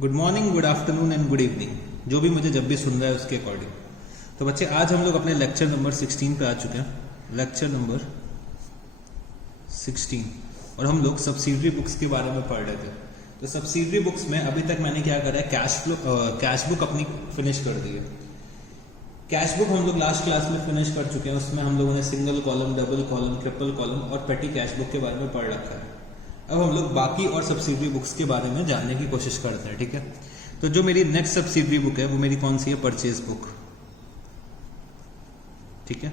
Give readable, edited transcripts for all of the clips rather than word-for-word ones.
Good morning, good afternoon and good evening, जो भी मुझे जब भी सुन रहा है उसके अकॉर्डिंग। तो बच्चे आज हम लोग अपने लेक्चर नंबर 16 पे आ चुके हैं। लेक्चर नंबर 16 और हम लोग सब्सिडरी बुक्स के बारे में पढ़ रहे थे। तो सब्सिडरी बुक्स में अभी तक मैंने क्या करा है, कैश बुक अपनी फिनिश कर दी है। कैश बुक हम लोग लास्ट क्लास में फिनिश कर चुके हैं। उसमें हम लोगों ने single column, double column, triple column और पेटी कैश बुक के बारे में पढ़ रखा है। अब हम लोग बाकी और सब्सिडरी बुक्स के बारे में जानने की कोशिश करते हैं, ठीक है। तो जो मेरी नेक्स्ट सब्सिडरी बुक है वो मेरी कौन सी है, परचेज बुक, ठीक है।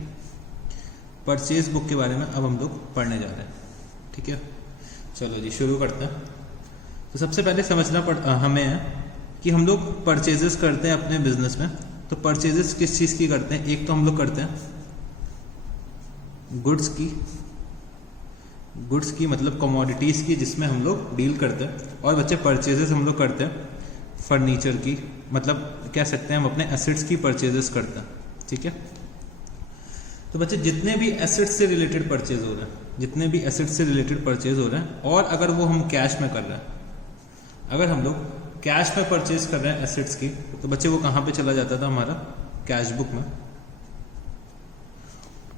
परचेज बुक के बारे में अब हम लोग पढ़ने जा रहे हैं, ठीक है। चलो जी शुरू करते हैं। तो सबसे पहले समझना हमें है कि हम लोग परचेजेस करते हैं अपने बिजनेस में। तो परचेजेस किस चीज की करते हैं? एक तो हम लोग करते हैं गुड्स की मतलब कमोडिटीज की, जिसमें हम लोग डील करते हैं। और बच्चे परचेजेस हम लोग करते हैं फर्नीचर की, मतलब कह सकते हैं हम अपने एसेट्स की परचेजेस करते हैं, ठीक है। तो बच्चे जितने भी एसेट्स से रिलेटेड परचेज हो रहे हैं, और अगर वो हम कैश में कर रहे हैं, अगर हम लोग कैश में परचेज कर रहे हैं एसेट्स की, तो बच्चे वो कहाँ पे चला जाता था, हमारा कैश बुक में।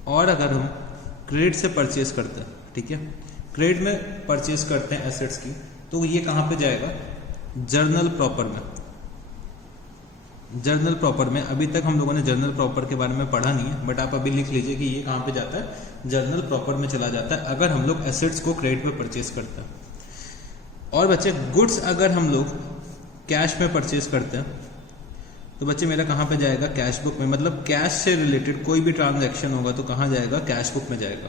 और अगर हम क्रेडिट से परचेज करते हैं, ठीक है, क्रेडिट में परचेज करते हैं एसेट्स की, तो ये कहाँ पे जाएगा, जर्नल प्रॉपर में। अभी तक हम लोगों ने जर्नल प्रॉपर के बारे में पढ़ा नहीं है, बट आप अभी लिख लीजिए कि ये कहाँ पे जाता है, जर्नल प्रॉपर में चला जाता है, अगर हम लोग एसेट्स को क्रेडिट में परचेज करते हैं। और बच्चे गुड्स अगर हम लोग कैश में परचेज करते हैं, तो बच्चे मेरा कहाँ पे जाएगा, कैश बुक में। मतलब कैश से रिलेटेड कोई भी ट्रांजैक्शन होगा तो कहाँ जाएगा, कैश बुक में जाएगा।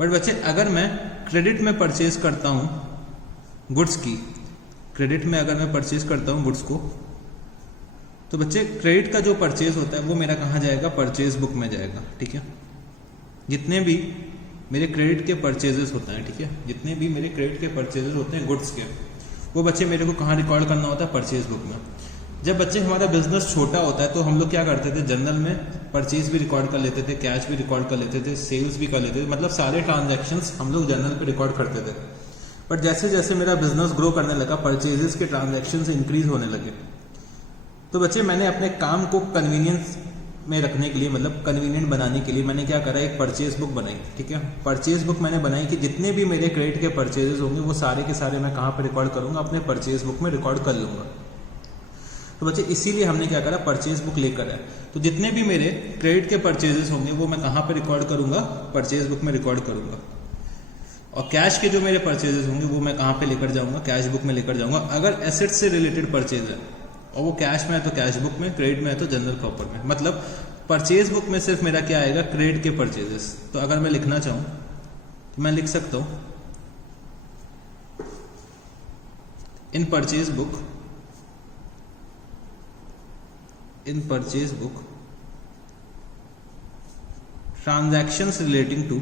बट बच्चे अगर मैं क्रेडिट में परचेज करता हूँ गुड्स की, क्रेडिट में अगर मैं परचेज करता हूँ गुड्स को, तो बच्चे क्रेडिट का जो परचेज होता है वो मेरा कहाँ जाएगा, परचेज बुक में जाएगा, ठीक है। जितने भी मेरे क्रेडिट के परचेजेस होते हैं, ठीक है, जितने भी मेरे क्रेडिट के परचेजेस होते हैं गुड्स के, वो बच्चे मेरे को कहाँ रिकॉर्ड करना होता है, परचेज बुक में। जब बच्चे हमारा बिजनेस छोटा होता है तो हम लोग क्या करते थे, जनरल में परचेज भी रिकॉर्ड कर लेते थे, कैश भी रिकॉर्ड कर लेते थे, सेल्स भी कर लेते थे, मतलब सारे ट्रांजैक्शंस हम लोग जनरल पे रिकॉर्ड करते थे। बट जैसे जैसे मेरा बिजनेस ग्रो करने लगा, परचेजेस के ट्रांजैक्शंस इंक्रीज होने लगे, तो बच्चे मैंने अपने काम को कन्वीनियंस में रखने के लिए, मतलब कन्वीनियंट बनाने के लिए, मैंने क्या करा, एक परचेज बुक बनाई, ठीक है। परचेज बुक मैंने बनाई कि जितने भी मेरे क्रेडिट के परचेजेस होंगे वो सारे के सारे मैं कहाँ पर रिकॉर्ड करूंगा, अपने परचेज बुक में रिकॉर्ड कर लूंगा। तो बच्चे इसीलिए हमने क्या करा, परचेज बुक लेकर आए। तो जितने भी मेरे क्रेडिट के परचेजेस होंगे वो मैं कहाँ पर रिकॉर्ड करूंगा, परचेज बुक में रिकॉर्ड करूंगा। और कैश के जो मेरे परचेजेस होंगे वो मैं कहाँ पे लेकर जाऊंगा, कैश बुक में लेकर जाऊंगा। अगर एसेट से रिलेटेड परचेज है और वो कैश में है तो कैश बुक में, क्रेडिट में है तो जनरल प्रॉपर में। मतलब परचेज बुक में सिर्फ मेरा क्या आएगा, क्रेडिट के परचेजेस। तो अगर मैं लिखना चाहूं तो मैं लिख सकता हूं, in purchase book transactions relating to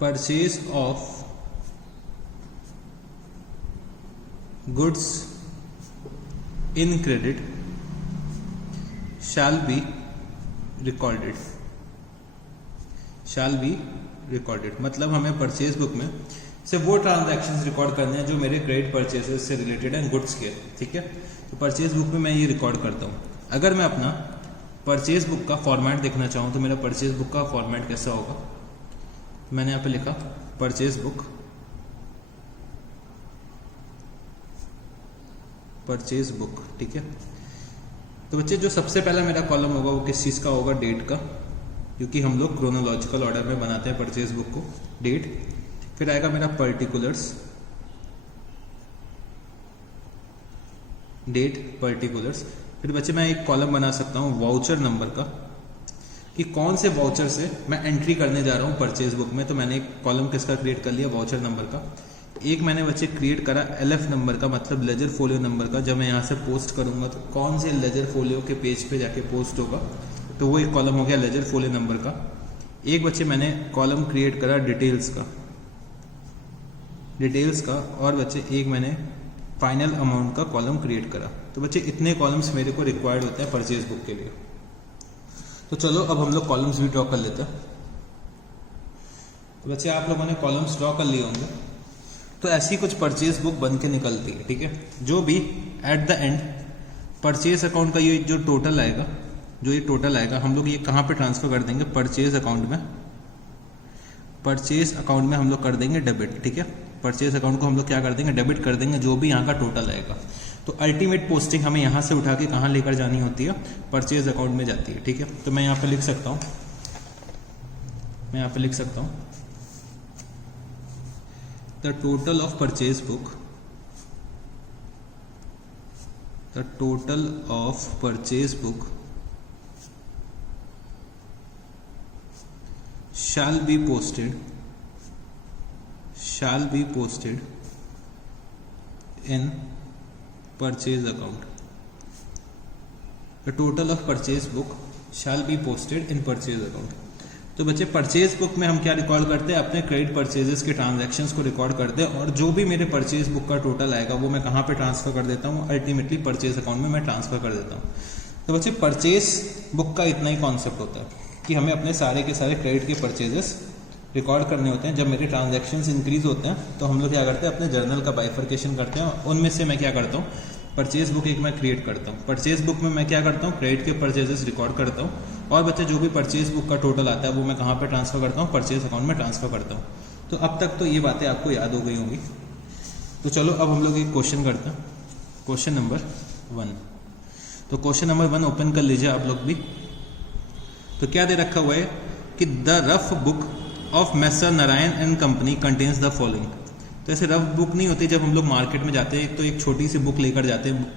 purchase of goods in credit shall be recorded। मतलब हमें परचेज बुक में सिर्फ वो ट्रांजैक्शंस रिकॉर्ड करने हैं जो मेरे क्रेडिट परचेजेस से रिलेटेड हैं, गुड्स के, ठीक है। तो परचेज बुक में मैं ये रिकॉर्ड करता हूँ। अगर मैं अपना परचेज बुक का फॉर्मेट देखना चाहूँ तो मेरा परचेज बुक का फॉर्मेट कैसा होगा, मैंने यहाँ पे लिखा परचेज बुक, ठीक है। तो बच्चे जो सबसे पहला मेरा कॉलम होगा वो किस चीज़ का होगा, डेट का, क्योंकि हम लोग क्रोनोलॉजिकल ऑर्डर में बनाते हैं परचेज बुक को, डेट। फिर आएगा मेरा पर्टिकुलर्स, फिर बच्चे मैं एक कॉलम बना सकता हूँ वाउचर नंबर का, कि कौन से वाउचर से मैं एंट्री करने जा रहा हूँ परचेज बुक में। तो मैंने एक कॉलम किसका क्रिएट कर लिया, वाउचर नंबर का। एक मैंने बच्चे क्रिएट करा LF नंबर का, मतलब लेजर फोलियो नंबर का। जब मैं यहाँ से पोस्ट करूंगा तो कौन से लेजर फोलियो के पेज पे जाके पोस्ट होगा, तो वो एक कॉलम हो गया लेजर फोलियो नंबर का। एक बच्चे मैंने कॉलम क्रिएट करा डिटेल्स का, और बच्चे एक मैंने फाइनल अमाउंट का कॉलम क्रिएट करा। तो बच्चे इतने कॉलम्स मेरे को रिक्वायर्ड होते हैं परचेज बुक के लिए। तो चलो अब हम लोग कॉलम्स भी ड्रॉ कर लेते हैं। तो बच्चे आप लोगों ने कॉलम्स ड्रॉ कर लिए होंगे। तो ऐसी कुछ परचेज बुक बन के निकलती है, ठीक है। जो भी at the end purchase account का ये जो टोटल आएगा, हम लोग ये कहाँ पे ट्रांसफर कर देंगे, परचेज अकाउंट में हम लोग कर देंगे डेबिट, ठीक है। परचेज अकाउंट को हम लोग क्या कर देंगे, डेबिट कर देंगे, जो भी यहाँ का टोटल आएगा। तो अल्टीमेट पोस्टिंग हमें यहाँ से उठा के कहाँ लेकर जानी होती है, परचेज अकाउंट में जाती है, ठीक है। तो मैं यहाँ पे लिख सकता हूँ, the total of purchase book shall be posted in purchase account. The total of purchase book shall be posted in purchase account. तो बच्चे परचेज बुक में हम क्या रिकॉर्ड करते हैं, अपने क्रेडिट परचेजेस के ट्रांजैक्शंस को रिकॉर्ड करते हैं, और जो भी मेरे परचेज बुक का टोटल आएगा वो मैं कहाँ पे ट्रांसफर कर देता हूँ, अल्टीमेटली परचेज अकाउंट में मैं ट्रांसफर कर देता हूँ। तो बच्चे परचेज बुक का इतना ही कॉन्सेप्ट होता है कि हमें अपने सारे के सारे क्रेडिट के परचेजेस रिकॉर्ड करने होते हैं। जब मेरे ट्रांजैक्शंस इंक्रीज होते हैं तो हम लोग क्या करते हैं, अपने जर्नल का बाइफर्केशन करते हैं। उनमें से मैं क्या करता हूँ, परचेज बुक एक मैं क्रिएट करता हूँ। परचेज बुक में मैं क्या करता हूँ, क्रेडिट के परचेजेस रिकॉर्ड करता हूँ, और बच्चे जो भी परचेज बुक का टोटल आता है वो मैं कहाँ पे ट्रांसफर करता हूँ, परचेज अकाउंट में ट्रांसफर करता हूँ। तो अब तक तो ये बातें आपको याद हो गई होंगी। तो चलो अब हम लोग एक क्वेश्चन करते हैं, क्वेश्चन नंबर 1। तो क्वेश्चन नंबर 1 ओपन कर लीजिए आप लोग भी। तो क्या दे रखा हुआ है कि the rough book of masher Narayan and company contains the following. तो ऐसे रफ बुक नहीं होती, जब हम लोग मार्केट में जाते हैं तो एक छोटी सी बुक लेकर जाते हैं,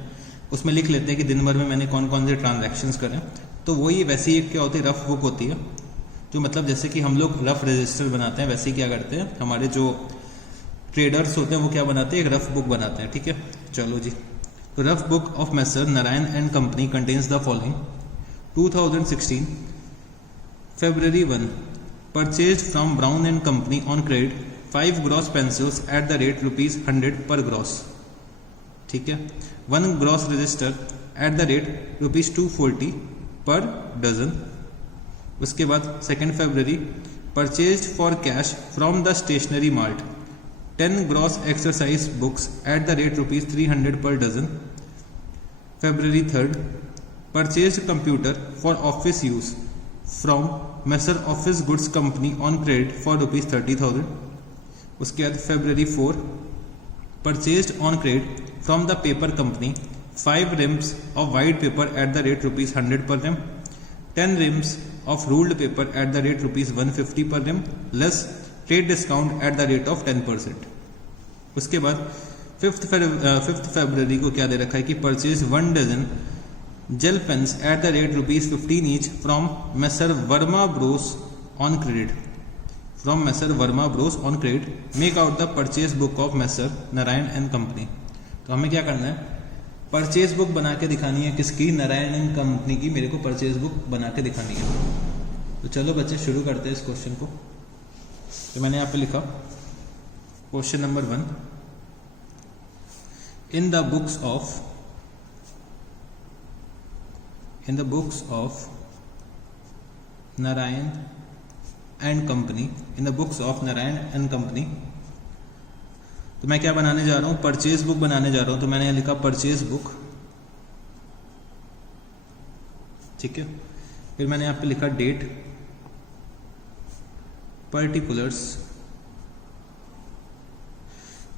उसमें लिख लेते हैं कि दिन भर में मैंने कौन कौन से ट्रांजैक्शंस करें। तो वही वैसी एक क्या होती है, रफ बुक होती है, जो मतलब जैसे कि हम लोग रफ रजिस्टर बनाते हैं, वैसे ही क्या करते हैं हमारे जो ट्रेडर्स होते हैं वो क्या बनाते हैं, एक रफ बुक बनाते हैं, ठीक है। चलो जी, तो rough book of masher Narayan and company contains the following. 2016 February 1 purchased from Brown and Company on credit 5 gross pencils at the rate ₹100 per gross, ठीक है। 1 gross register at the rate ₹240 per dozen। उसके बाद 2 February purchased for cash from the stationery mart 10 gross exercise books at the rate ₹300 per dozen। February 3rd purchased computer for office use from Messer Office Goods Company on credit for ₹30,000। उसके बाद February 4 purchased on credit from the paper company 5 reams of white paper at the rate ₹100 per rim, 10 reams of ruled paper at the rate ₹150 per rim less trade discount at the rate of 10%। उसके बाद 5th February को क्या दे रखा है कि purchase 1 dozen gel pens at the rate ₹15 each from Messer Verma Bros on credit। From Messer Verma Bros on credit, make out the purchase book of Messer Narayan and Company। तो हमें क्या करना है, परचेज बुक बना के दिखानी है, किसकी, नारायण एंड कंपनी की मेरे को परचेज बुक बना के दिखानी है। तो चलो बच्चे शुरू करते हैं इस क्वेश्चन को। तो मैंने यहाँ पे लिखा question number 1, in the books of Narayan and Company, तो मैं क्या बनाने जा रहा हूँ, परचेज बुक बनाने जा रहा हूँ। तो मैंने लिखा परचेज बुक, ठीक है। फिर मैंने यहाँ पे लिखा डेट, पर्टिकुलर्स।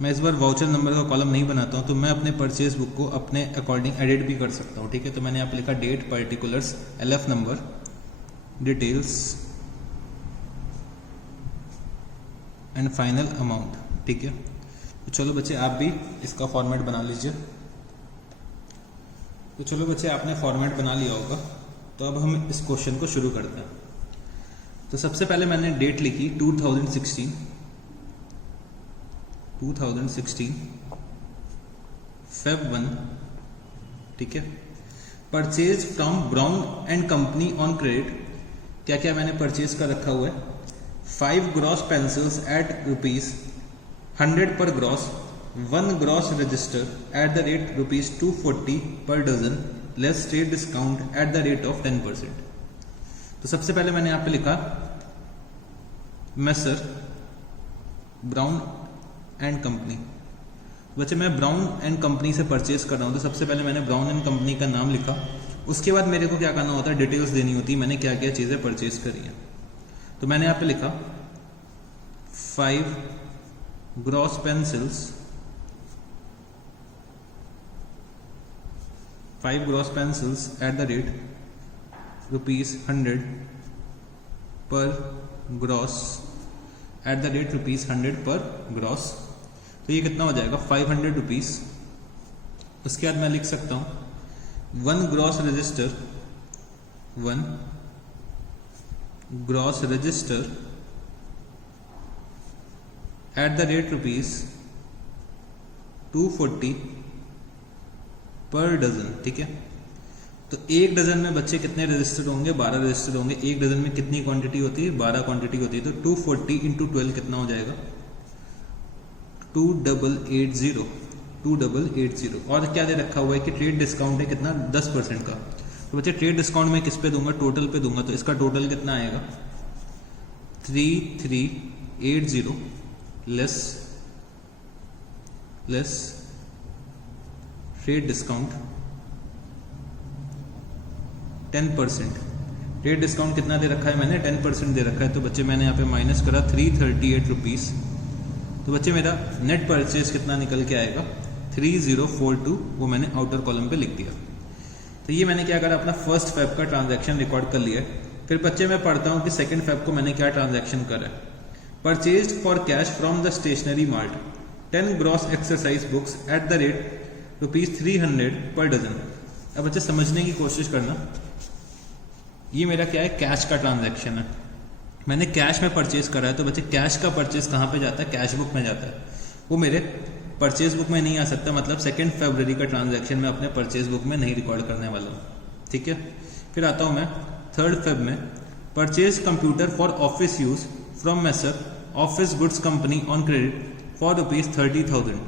मैं इस बार वाउचर नंबर का कॉलम नहीं बनाता हूँ, तो मैं अपने परचेज बुक को अपने अकॉर्डिंग एडिट भी कर सकता हूँ, ठीक है। तो मैंने यहाँ पे लिखा date, particulars, LF number, details and final amount, ठीक है। तो चलो बच्चे आप भी इसका फॉर्मेट बना लीजिए। तो चलो बच्चे आपने फॉर्मेट बना लिया होगा, तो अब हम इस क्वेश्चन को शुरू करते हैं। तो सबसे पहले मैंने डेट लिखी 2016 Feb 1, ठीक है। Purchase from brown and company on credit, क्या क्या मैंने परचेज कर रखा हुआ है, 5 gross pencils at ₹100 per gross, 1 gross register at the rate ₹240 per dozen less trade discount at the rate of 10%। तो सबसे पहले मैंने यहाँ पे लिखा मैसर ब्राउन एंड कंपनी। बच्चे मैं ब्राउन एंड कंपनी से परचेज कर रहा हूँ, तो सबसे पहले मैंने ब्राउन एंड कंपनी का नाम लिखा। उसके बाद मेरे को क्या करना होता है, डिटेल्स देनी होती है, मैंने क्या क्या चीज़ें परचेज करी हैं। तो मैंने यहाँ पे लिखा 5 gross pencils, 5 gross pencils eight the rate ₹100 per gross, eight the rate ₹100 per gross. तो ये कितना हो जाएगा, 500 रुपीज़। उसके बाद मैं लिख सकता हूँ 1 gross register, 1 gross register at the rate ₹240 per dozen. ठीक है, तो एक डजन में बच्चे कितने रजिस्टर होंगे, 12 रजिस्टर होंगे। एक डजन में कितनी क्वांटिटी होती है, 12 क्वांटिटी होती है। तो 240 × 12 कितना हो जाएगा, 2880, 2880। और क्या दे रखा हुआ है कि ट्रेड डिस्काउंट है कितना, 10% का। तो बच्चे ट्रेड डिस्काउंट में किस पे दूंगा, टोटल पे दूंगा। तो इसका टोटल कितना आएगा, 3380 less trade discount 10%। Trade discount कितना दे रखा है मैंने, 10% दे रखा है। तो बच्चे मैंने यहाँ पे माइनस करा 338 रुपीज़। तो बच्चे मेरा नेट परचेज कितना निकल के आएगा, 3042। वो मैंने आउटर कॉलम पे लिख दिया। तो ये मैंने क्या करा, अपना 1 फेब का ट्रांजैक्शन रिकॉर्ड कर लिया है। फिर बच्चे मैं पढ़ता हूँ कि 2 फेब को मैंने क्या ट्रांजैक्शन करा है। Purchased for cash from the stationery mart 10 gross exercise books at the rate ₹300 per dozen. अब बच्चे समझने की कोशिश करना, ये मेरा क्या है, कैश का ट्रांजैक्शन है। मैंने कैश में परचेज करा है। तो बच्चे कैश का परचेज कहाँ पे जाता है, कैश बुक में जाता है। वो मेरे परचेज बुक में नहीं आ सकता, मतलब 2 फरवरी का ट्रांजैक्शन मैं अपने परचेज बुक में नहीं रिकॉर्ड करने वाला हूँ। ठीक है, फिर आता हूँ मैं 3 फेब में, purchase computer for office use from masher office goods company on credit for ₹30,000।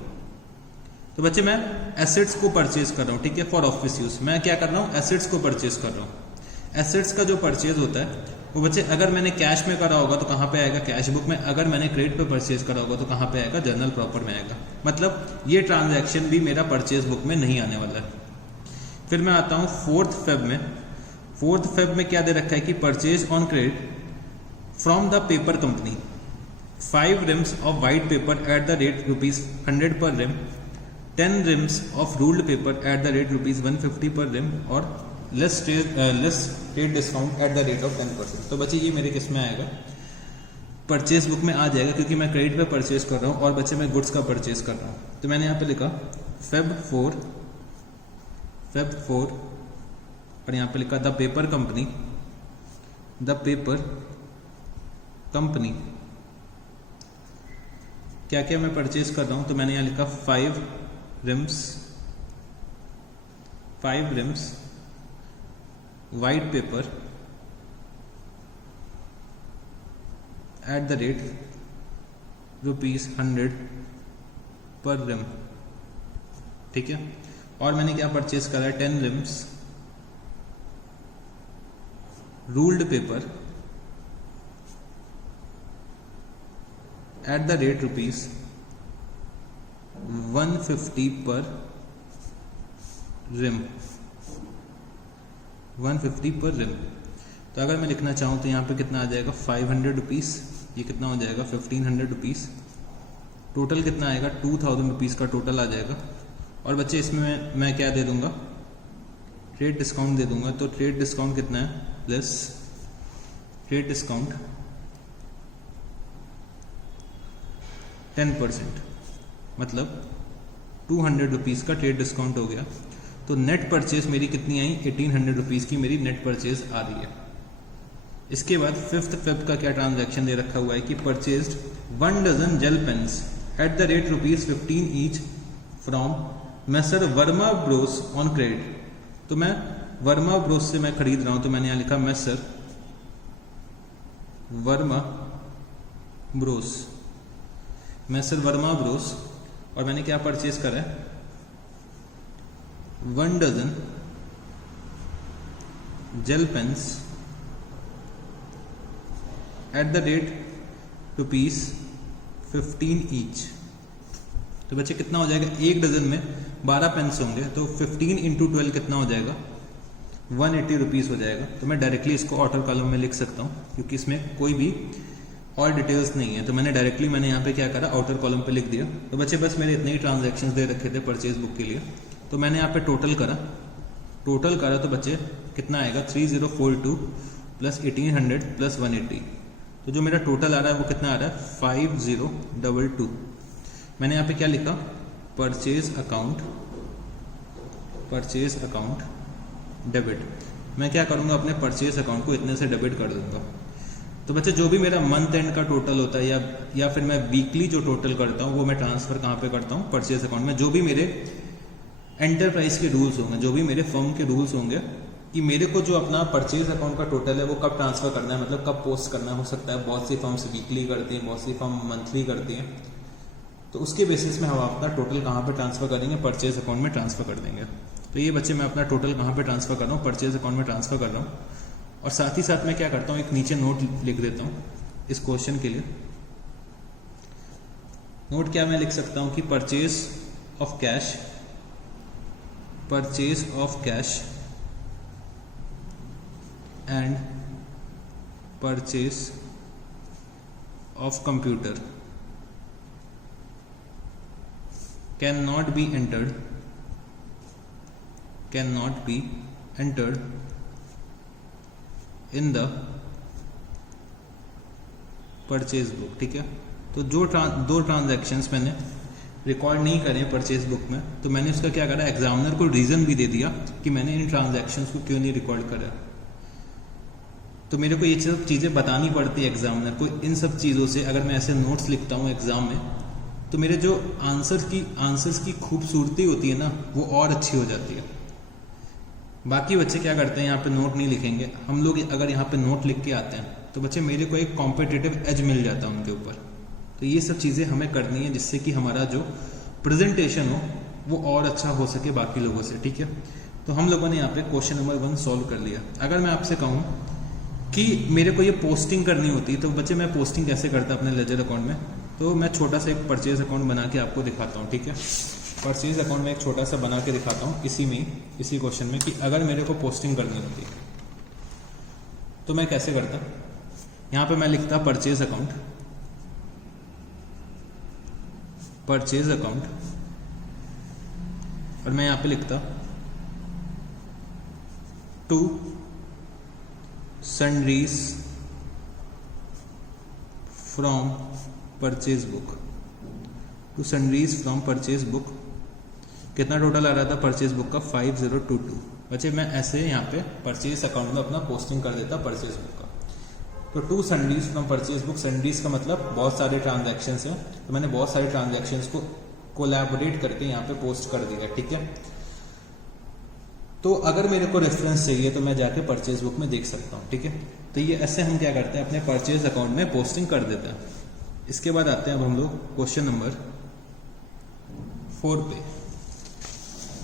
तो बच्चे मैं एसेट्स को परचेज कर रहा हूँ। ठीक है, फॉर ऑफिस यूज मैं क्या कर रहा हूँ, एसेट्स को परचेज कर रहा हूँ। एसेट्स का जो परचेज होता है वो बच्चे अगर मैंने कैश में करा होगा तो कहाँ पे आएगा, कैश बुक में। अगर मैंने क्रेडिट पे परचेज करा होगा तो कहाँ पे आएगा, जर्नल प्रॉपर में आएगा। मतलब ये ट्रांजैक्शन भी मेरा परचेज बुक में नहीं आने वाला है। फिर मैं आता हूँ 4 फेब में। 4 फेब में क्या दे रखा है कि purchase on credit from the paper company 5 reams of white paper at the rate ₹100 per ream, 10 reams of ruled paper at the rate ₹150 per ream, और less trade discount at the rate of 10%। तो बच्चे ये मेरे किस में आएगा, purchase book में आ जाएगा, क्योंकि मैं क्रेडिट पे परचेज कर रहा हूँ और बच्चे मैं गुड्स का परचेज कर रहा हूँ। तो मैंने यहाँ पे लिखा फेब 4 और यहाँ पे लिखा द पेपर कंपनी क्या क्या मैं परचेज कर रहा हूँ। तो मैंने यहाँ लिखा 5 RIMS white paper at the rate ₹100 per rim. ठीक है, और मैंने क्या परचेज करा है, 10 RIMS ruled paper at the rate ₹150 per rim, 150 per rim. तो अगर मैं लिखना चाहूँ तो यहाँ पे कितना आ जाएगा, 500 रुपीज़। ये कितना हो जाएगा, 1500 रुपीज़। टोटल कितना आएगा, 2000 रुपीज़ का टोटल आ जाएगा। और बच्चे इसमें मैं क्या दे दूंगा, ट्रेड डिस्काउंट दे दूंगा। तो ट्रेड डिस्काउंट कितना है, प्लस ट्रेड डिस्काउंट 10%, मतलब 200 रुपीज़ का ट्रेड डिस्काउंट हो गया। तो नेट परचेज मेरी कितनी आई, 1800 रुपीज़ की मेरी नेट परचेज आ रही है। इसके बाद 5 फेब का क्या ट्रांजैक्शन दे रखा हुआ है कि purchased 1 dozen gel pens at the rate ₹15 each from messrs Verma bros on credit. तो मैं वर्मा ब्रोस से मैं खरीद रहा हूं, तो मैंने यहाँ लिखा मैसर वर्मा ब्रोस, और मैंने क्या परचेज करा है, 1 dozen gel pens at the rate 15 each. तो बच्चे कितना हो जाएगा, एक डजन में 12 पेन्स होंगे, तो 15 इंटू 12 कितना हो जाएगा, 180 रुपीज़ हो जाएगा। तो मैं डायरेक्टली इसको आउटर कॉलम में लिख सकता हूँ, क्योंकि इसमें कोई भी और डिटेल्स नहीं है। तो मैंने डायरेक्टली यहाँ पे क्या करा, आउटर कॉलम पे लिख दिया। तो बच्चे बस मेरे इतने ही ट्रांजैक्शंस दे रखे थे परचेज बुक के लिए, तो मैंने यहाँ पे टोटल करा तो बच्चे कितना आएगा, 3042 प्लस 1800 प्लस 180। तो जो मेरा टोटल आ रहा है वो कितना आ रहा है, 5022। मैंने यहाँ पे क्या लिखा, परचेज अकाउंट डेबिट। मैं क्या करूँगा, अपने परचेज अकाउंट को इतने से डेबिट कर दूंगा। तो बच्चे जो भी मेरा मंथ एंड का टोटल होता है या फिर मैं वीकली जो टोटल करता हूँ वो मैं ट्रांसफर कहाँ पे करता हूँ, परचेज अकाउंट में। जो भी मेरे एंटरप्राइज के रूल्स होंगे, जो भी मेरे फर्म के रूल्स होंगे कि मेरे को जो अपना परचेज अकाउंट का टोटल है वो कब ट्रांसफर करना है, मतलब कब पोस्ट करना हो सकता है। बहुत सी फर्म्स वीकली करती हैं, बहुत सी फर्म मंथली करती हैं। तो उसके बेसिस में हम अपना टोटल कहाँ पे ट्रांसफर करेंगे, परचेज अकाउंट में ट्रांसफर कर देंगे। तो ये बच्चे मैं अपना टोटल कहाँ पे ट्रांसफर कर रहा हूँ, परचेज अकाउंट में ट्रांसफर कर रहा हूँ। और साथ ही साथ मैं क्या करता हूँ, एक नीचे नोट लिख देता हूँ इस क्वेश्चन के लिए। नोट क्या मैं लिख सकता हूँ कि purchase of cash and purchase of computer can not be entered in the purchase book. ठीक है, तो जो दो ट्रांजैक्शंस मैंने रिकॉर्ड नहीं करे परचेज बुक में, तो मैंने उसका क्या करा, एग्जामिनर को रीजन भी दे दिया कि मैंने इन ट्रांजैक्शंस को क्यों नहीं रिकॉर्ड करा। तो मेरे को ये सब चीज़ें बतानी पड़ती है एग्जामिनर को। इन सब चीज़ों से अगर मैं ऐसे नोट्स लिखता हूँ एग्जाम में, तो मेरे जो आंसर्स की खूबसूरती होती है ना, वो और अच्छी हो जाती है। बाकी बच्चे क्या करते हैं, यहाँ पे नोट नहीं लिखेंगे। हम लोग अगर यहाँ पे नोट लिख के आते हैं तो बच्चे मेरे को एक कॉम्पिटिटिव एज मिल जाता है उनके ऊपर। तो ये सब चीज़ें हमें करनी है जिससे कि हमारा जो प्रेजेंटेशन हो वो और अच्छा हो सके बाकी लोगों से। ठीक है, तो हम लोगों ने यहाँ पे क्वेश्चन नंबर 1 सॉल्व कर लिया। अगर मैं आपसे कहूँ कि मेरे को ये पोस्टिंग करनी होती, तो बच्चे मैं पोस्टिंग कैसे करता अपने लेजर अकाउंट में, तो मैं छोटा सा एक परचेज अकाउंट बना के आपको दिखाता हूँ। ठीक है, परचेज अकाउंट में एक छोटा सा बना के दिखाता हूँ इसी क्वेश्चन में, कि अगर मेरे को पोस्टिंग करनी होती तो मैं कैसे करता। यहाँ पे मैं लिखता परचेज अकाउंट, और मैं यहाँ पे लिखता to sundries from purchase book. कितना टोटल आ रहा था परचेज बुक का, 5022। बच्चे मैं ऐसे यहाँ पे परचेज अकाउंट में अपना पोस्टिंग कर देता परचेज बुक का। तो 2 sundries from purchase book, sundries का मतलब बहुत सारे ट्रांजैक्शंस हैं, तो मैंने बहुत सारे ट्रांजैक्शंस को कोलैबोरेट करके यहाँ पे पोस्ट कर दिया। ठीक है, तो अगर मेरे को रेफरेंस चाहिए तो मैं जाके परचेज बुक में देख सकता हूँ। ठीक है, तो ये ऐसे हम क्या करते हैं, अपने परचेज अकाउंट में पोस्टिंग कर देते हैं। इसके बाद आते हैं अब हम लोग क्वेश्चन नंबर 4 पे।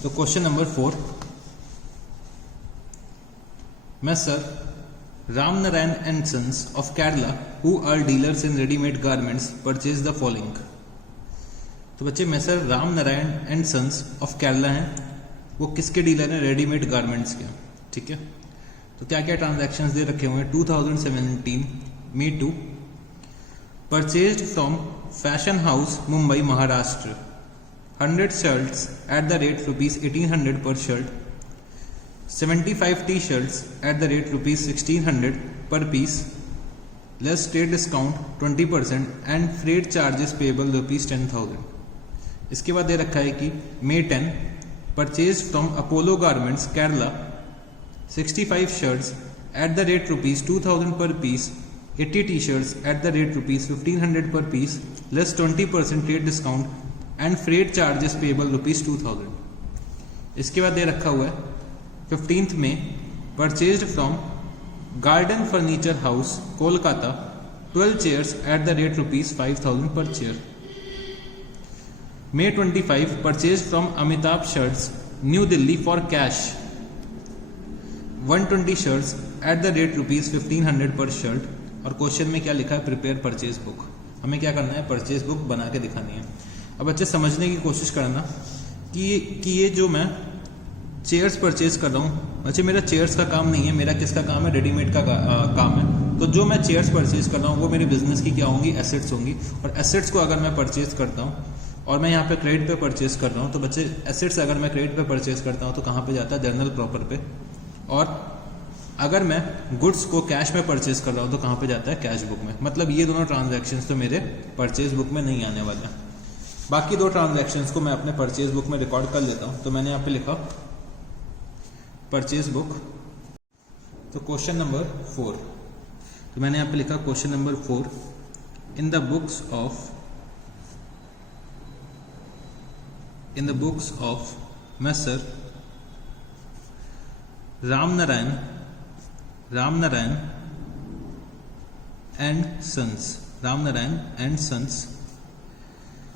तो question number 4, Messer Ramnarayan and Sons of Kerala, who are dealers in ready-made garments, purchase the following. तो बच्चे Messrs Ramnarayan and sons of Kerala हैं, वो किसके डीलर हैं? रेडीमेड गारमेंट्स के। ठीक है, तो क्या क्या ट्रांजैक्शंस दे रखे हुए हैं? 2017 Me Too purchased from fashion house Mumbai Maharashtra 100 shirts at the rate ₹1800 per shirt, 75 t-shirts at the rate ₹1600 per piece, less trade discount 20% and freight charges payable ₹10,000। इसके बाद दे रखा है कि May 10 purchase from Apollo garments Kerala 65 shirts at the rate ₹2,000 per piece, 80 t-shirts at the rate ₹1,500 per piece, less 20% trade discount and freight charges payable ₹2,000। इसके बाद दे रखा हुआ है 15th May purchased from garden furniture house Kolkata 12 chairs at the rate ₹5,000 per chair। May 25 purchase from Amitabh shirts new Delhi for cash 120 shirts at the rate ₹1,500 per shirt। और question में क्या लिखा है? Prepare purchase book. हमें क्या करना है, परचेज बुक बना के दिखानी है। अब बच्चे समझने की कोशिश करना कि ये जो मैं चेयर्स परचेज कर रहा हूँ, बच्चे मेरा चेयर्स का काम नहीं है, मेरा किसका काम है, रेडीमेड का काम है। तो जो मैं चेयर्स परचेज कर रहा हूँ वो मेरे बिजनेस की क्या होंगी, एसेट्स होंगी। और एसेट्स को अगर मैं परचेज करता हूँ और मैं यहाँ पे क्रेडिट पे परचेज कर रहा हूँ, तो बच्चे एसेट्स अगर मैं क्रेडिट पे परचेज करता हूँ तो कहाँ पे जाता है, जर्नल प्रॉपर पे। और अगर मैं गुड्स को कैश में परचेज कर रहा हूँ तो कहाँ पे जाता है, कैश बुक में। मतलब ये दोनों ट्रांजैक्शंस तो मेरे परचेज बुक में नहीं आने वाले हैं। बाकी दो ट्रांजैक्शंस को मैं अपने परचेज बुक में रिकॉर्ड कर लेता हूँ। तो मैंने यहाँ पे लिखा परचेज बुक, तो क्वेश्चन नंबर 4, तो मैंने यहाँ पे लिखा question number 4, in the books of messrs Ramnarayan and sons,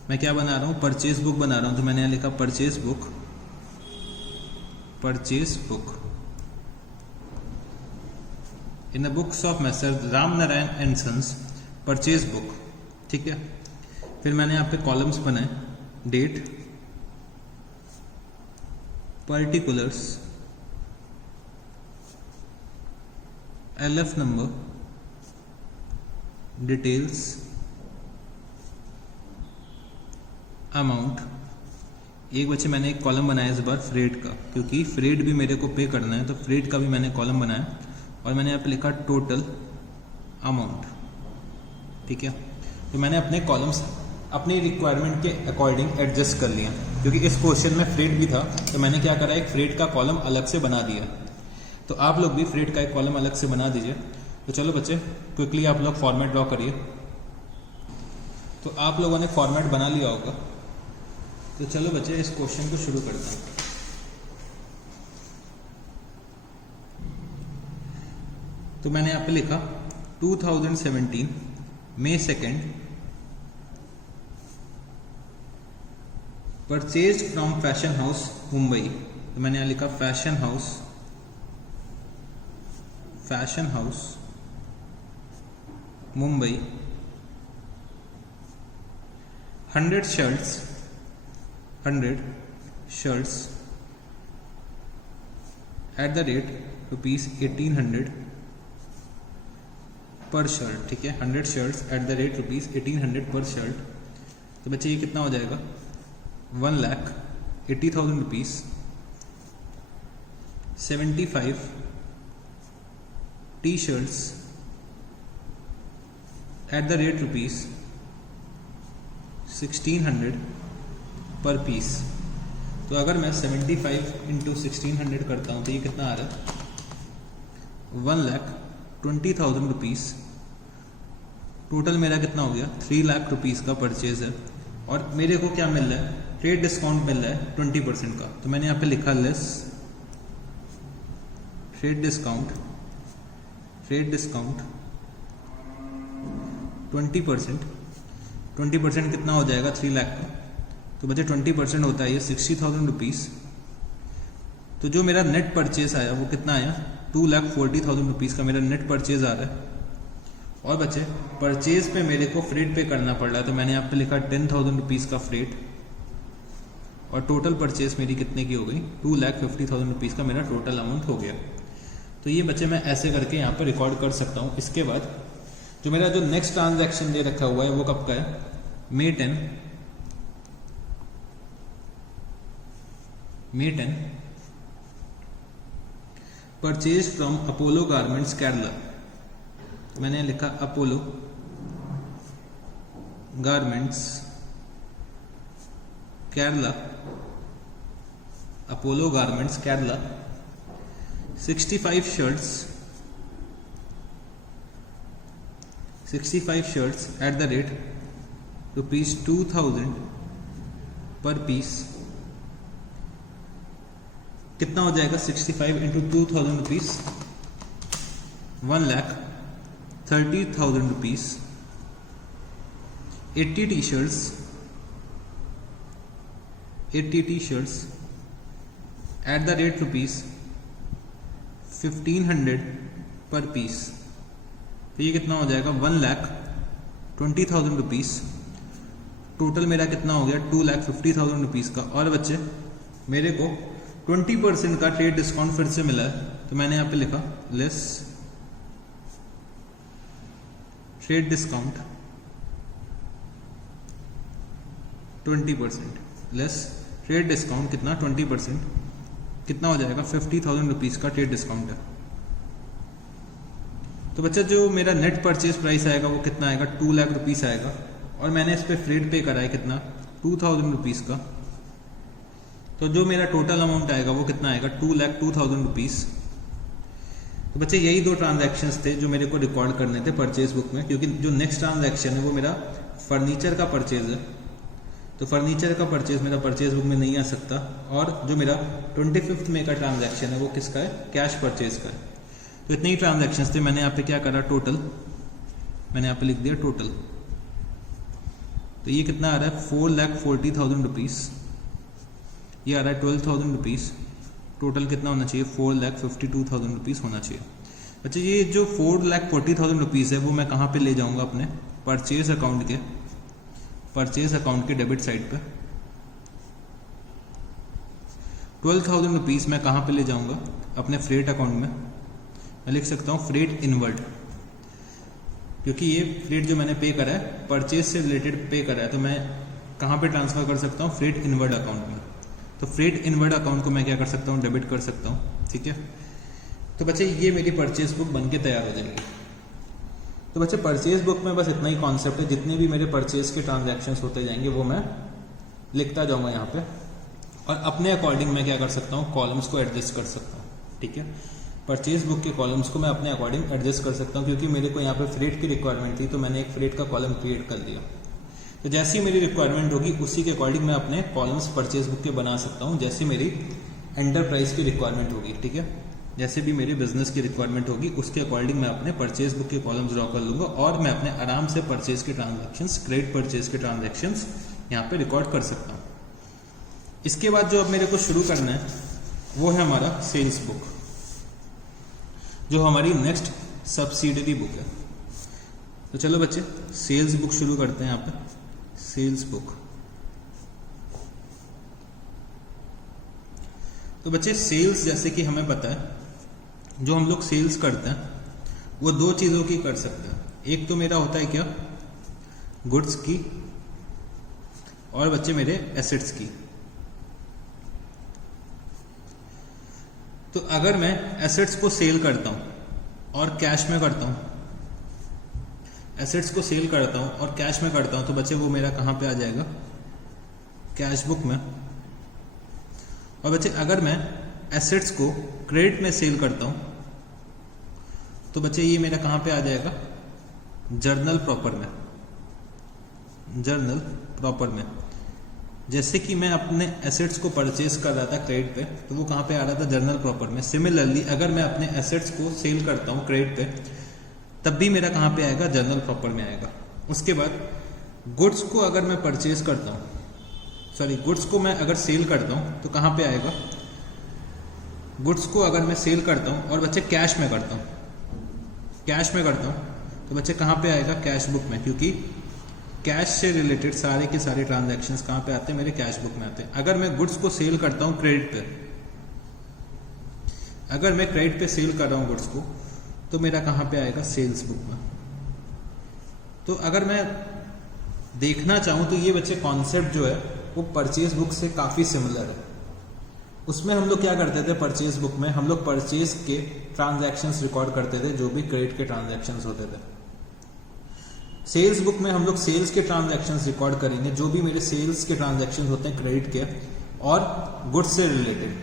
मैं क्या बना रहा हूँ, परचेज बुक बना रहा हूँ। तो मैंने यहाँ लिखा purchase book in the books of messrs Ramnarayan and sons purchase book, ठीक है। फिर मैंने यहाँ पे कॉलम्स बनाए, date, particulars, LF number, details, amount. एक बच्चे मैंने एक कॉलम बनाया इस बार फ्रेट का, क्योंकि फ्रेट भी मेरे को पे करना है, तो फ्रेट का भी मैंने कॉलम बनाया। और मैंने यहाँ पे लिखा टोटल अमाउंट, ठीक है। तो मैंने अपने कॉलम्स अपनी रिक्वायरमेंट के अकॉर्डिंग एडजस्ट कर लिया, क्योंकि इस क्वेश्चन में फ्रेट भी था, तो मैंने क्या करा, एक फ्रेट का कॉलम अलग से बना दिया। तो आप लोग भी फ्रेट का एक कॉलम अलग से बना दीजिए। तो चलो बच्चे क्विकली आप लोग फॉर्मेट ड्रॉ करिए। तो आप लोगों ने फॉर्मेट बना लिया होगा, तो चलो बच्चे इस क्वेश्चन को शुरू करते हैं। तो मैंने यहाँ पे लिखा 2017 May 2 purchase from fashion house Mumbai. तो मैंने यहाँ लिखा fashion house Mumbai 100 shirts at the rate ₹1800 पर शर्ट, ठीक है। 100 शर्ट्स एट द रेट ₹1800 पर शर्ट। तो बच्चे ये कितना हो जाएगा, 1,80,000 rupees. 75 T shirts at the rate ₹1600 पर पीस। तो अगर मैं 75 × 1600 करता हूँ तो ये कितना आ रहा है, 1,20,000 रुपीज। टोटल मेरा कितना हो गया, 3 लाख रुपीज का परचेज है। और मेरे को क्या मिल रहा है, ट्रेड डिस्काउंट मिल रहा है 20% का। तो मैंने यहाँ पे लिखा लेस ट्रेड डिस्काउंट 20% कितना हो जाएगा, 3 लाख का। तो बच्चे 20% होता है ये 60,000 रुपीज। तो जो मेरा नेट परचेज आया वो कितना आया, 2,40,000 रुपीज का मेरा नेट परचेज आ रहा है। और बच्चे परचेज पे मेरे को फ्रेट पे करना पड़ रहा है, तो मैंने यहाँ पे लिखा 10,000 रुपीज का फ्रेट। और टोटल परचेज मेरी कितने की हो गई, 2,50,000 रुपीज का मेरा टोटल अमाउंट हो गया। तो ये बच्चे मैं ऐसे करके यहाँ पे रिकॉर्ड कर सकता हूँ। इसके बाद जो मेरा जो नेक्स्ट ट्रांजैक्शन दे रखा हुआ है वो कब का है, May 10 purchase from Apollo garments Kerala. मैंने लिखा Apollo garments Kerala 65 shirts at the rate ₹2,000 पर पीस। कितना हो जाएगा, 65 × 2,000 rupees, 1,30,000 rupees. 80 T-shirts at the rate ₹1,500 per piece. तो ये कितना हो जाएगा, 20,000 रुपीज़, टोटल मेरा कितना हो गया 2,50,000 रुपीज़ का। और बच्चे मेरे को 20% का ट्रेड डिस्काउंट फिर से मिला है, तो मैंने यहाँ पे लिखा less trade discount 20%, less trade discount कितना 20%, कितना हो जाएगा 50,000 रुपीज़ का ट्रेड डिस्काउंट है। तो बच्चा जो मेरा नेट परचेज प्राइस आएगा वो कितना आएगा 2 लाख रुपीज़ आएगा, और मैंने इस पर फ्रेट पे करा है कितना 2,000 रुपीज़ का। तो जो मेरा टोटल अमाउंट आएगा वो कितना आएगा 2,02,000 रुपीज़। तो बच्चे यही दो ट्रांजैक्शंस थे जो मेरे को रिकॉर्ड करने थे परचेज बुक में, क्योंकि जो नेक्स्ट ट्रांजैक्शन है वो मेरा फर्नीचर का परचेज है, तो फर्नीचर का परचेज मेरा परचेज बुक में नहीं आ सकता। और जो मेरा 25 मई का ट्रांजैक्शन है वो किसका है, कैश परचेज का है। तो इतने ही ट्रांजैक्शंस थे। मैंने यहाँ पे क्या करा, टोटल मैंने यहाँ पे लिख दिया टोटल। तो ये कितना आ रहा है 4,40,000 रुपीज़, ये आ रहा है 12,000 रुपीज़। टोटल कितना होना चाहिए 4,52,000 रुपीज़ होना चाहिए। अच्छा, ये जो 4,40,000 रुपीज़ है वो मैं कहाँ पे ले जाऊँगा, अपने परचेज अकाउंट के डेबिट साइड पे। 12,000 रुपीज़ मैं कहाँ पे ले जाऊँगा, अपने फ्रेट अकाउंट में। मैं लिख सकता हूँ फ्रेट इनवर्ड, क्योंकि ये फ्रेट जो मैंने पे करा है परचेज से रिलेटेड पे करा है, तो मैं कहाँ पे ट्रांसफ़र कर सकता हूँ, फ्रेट इनवर्ड अकाउंट में। तो फ्रेट इनवर्ड अकाउंट को मैं क्या कर सकता हूँ, डेबिट कर सकता हूँ। ठीक है, तो बच्चे ये मेरी परचेज बुक बन के तैयार हो जाएगी। तो बच्चे परचेज बुक में बस इतना ही कॉन्सेप्ट है, जितने भी मेरे परचेज के ट्रांजैक्शंस होते जाएंगे वो मैं लिखता जाऊँगा यहाँ पे, और अपने अकॉर्डिंग मैं क्या कर सकता हूँ, कॉलम्स को एडजस्ट कर सकता हूँ। ठीक है, परचेज बुक के कॉलम्स को मैं अपने अकॉर्डिंग एडजस्ट कर सकता हूँ, क्योंकि मेरे को यहाँ पे फ्रेट की रिक्वायरमेंट थी, तो मैंने एक फ्रेट का कॉलम क्रिएट कर दिया। तो जैसी मेरी रिक्वायरमेंट होगी उसी के अकॉर्डिंग मैं अपने कॉलम्स परचेज बुक के बना सकता हूँ, जैसी मेरी एंटरप्राइज की रिक्वायरमेंट होगी। ठीक है, जैसे भी मेरे बिजनेस की रिक्वायरमेंट होगी उसके अकॉर्डिंग मैं अपने परचेज बुक के कॉलम्स ड्रॉ कर लूँगा, और मैं अपने आराम से परचेज के ट्रांजैक्शंस, क्रेडिट परचेज के ट्रांजैक्शंस यहाँ पे रिकॉर्ड कर सकता हूँ। इसके बाद जो अब मेरे को शुरू करना है वो है हमारा सेल्स बुक, जो हमारी नेक्स्ट सब्सिडरी बुक है। तो चलो बच्चे सेल्स बुक शुरू करते हैं। यहाँ पे सेल्स बुक, तो बच्चे सेल्स जैसे कि हमें पता है जो हम लोग सेल्स करते हैं वो दो चीज़ों की कर सकते हैं। एक तो मेरा होता है क्या, गुड्स की, और बच्चे मेरे एसेट्स की। तो अगर मैं एसेट्स को सेल करता हूं और कैश में करता हूं, एसेट्स को सेल करता हूं और कैश में करता हूं, तो बच्चे वो मेरा कहां पे आ जाएगा, कैश बुक में। और बच्चे अगर मैं एसेट्स को क्रेडिट में सेल करता हूं तो बच्चे ये मेरा कहां पे आ जाएगा, जर्नल प्रॉपर में। जर्नल प्रॉपर में जैसे कि मैं अपने एसेट्स को परचेज कर रहा था क्रेडिट पे, तो वो कहां पे आ रहा था, जर्नल प्रॉपर में। सिमिलरली अगर मैं अपने एसेट्स को सेल करता हूं क्रेडिट पे, तब भी मेरा कहां पे आएगा, जर्नल प्रॉपर में आएगा। उसके बाद गुड्स को अगर मैं परचेज करता हूं, सॉरी गुड्स को मैं अगर सेल करता हूं तो कहां पे आएगा, गुड्स को अगर मैं सेल करता हूं और बच्चे कैश में करता हूं, कैश में करता हूं तो बच्चे कहां पे आएगा, कैश बुक में, क्योंकि कैश से रिलेटेड सारे के सारे ट्रांजैक्शंस कहां पे आते हैं, मेरे कैश बुक में आते हैं। अगर मैं गुड्स को सेल करता हूं क्रेडिट पे, अगर मैं क्रेडिट पे सेल कर रहा हूं गुड्स को, तो मेरा कहां पे आएगा, सेल्स बुक में। तो अगर मैं देखना चाहूं तो ये बच्चे कॉन्सेप्ट जो है वो परचेज बुक से काफी सिमिलर है। उसमें हम लोग क्या करते थे, परचेज बुक में हम लोग परचेज के ट्रांजैक्शंस रिकॉर्ड करते थे, जो भी क्रेडिट के ट्रांजैक्शंस होते थे। सेल्स बुक में हम लोग सेल्स के ट्रांजैक्शंस रिकॉर्ड करेंगे, जो भी मेरे सेल्स के ट्रांजैक्शंस होते हैं क्रेडिट के, और गुड्स से रिलेटेड,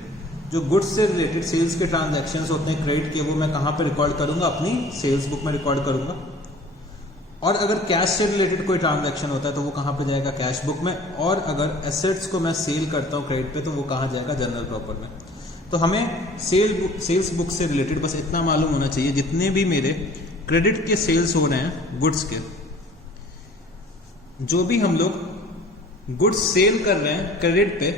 जो गुड्स से रिलेटेड सेल्स के ट्रांजैक्शंस होते हैं क्रेडिट के, वो मैं कहां पे रिकॉर्ड करूंगा, अपनी सेल्स बुक में रिकॉर्ड करूंगा। और अगर कैश से रिलेटेड कोई ट्रांजैक्शन होता है तो वो कहां पे जाएगा, कैश बुक में। और अगर एसेट्स को मैं सेल करता हूं क्रेडिट पे, तो वो कहां जाएगा, जर्नल प्रॉपर में। तो हमें सेल्स बुक से रिलेटेड बस इतना मालूम होना चाहिए, जितने भी मेरे क्रेडिट के सेल्स हो रहे हैं गुड्स के, जो भी हम लोग गुड्स सेल कर रहे हैं क्रेडिट पे,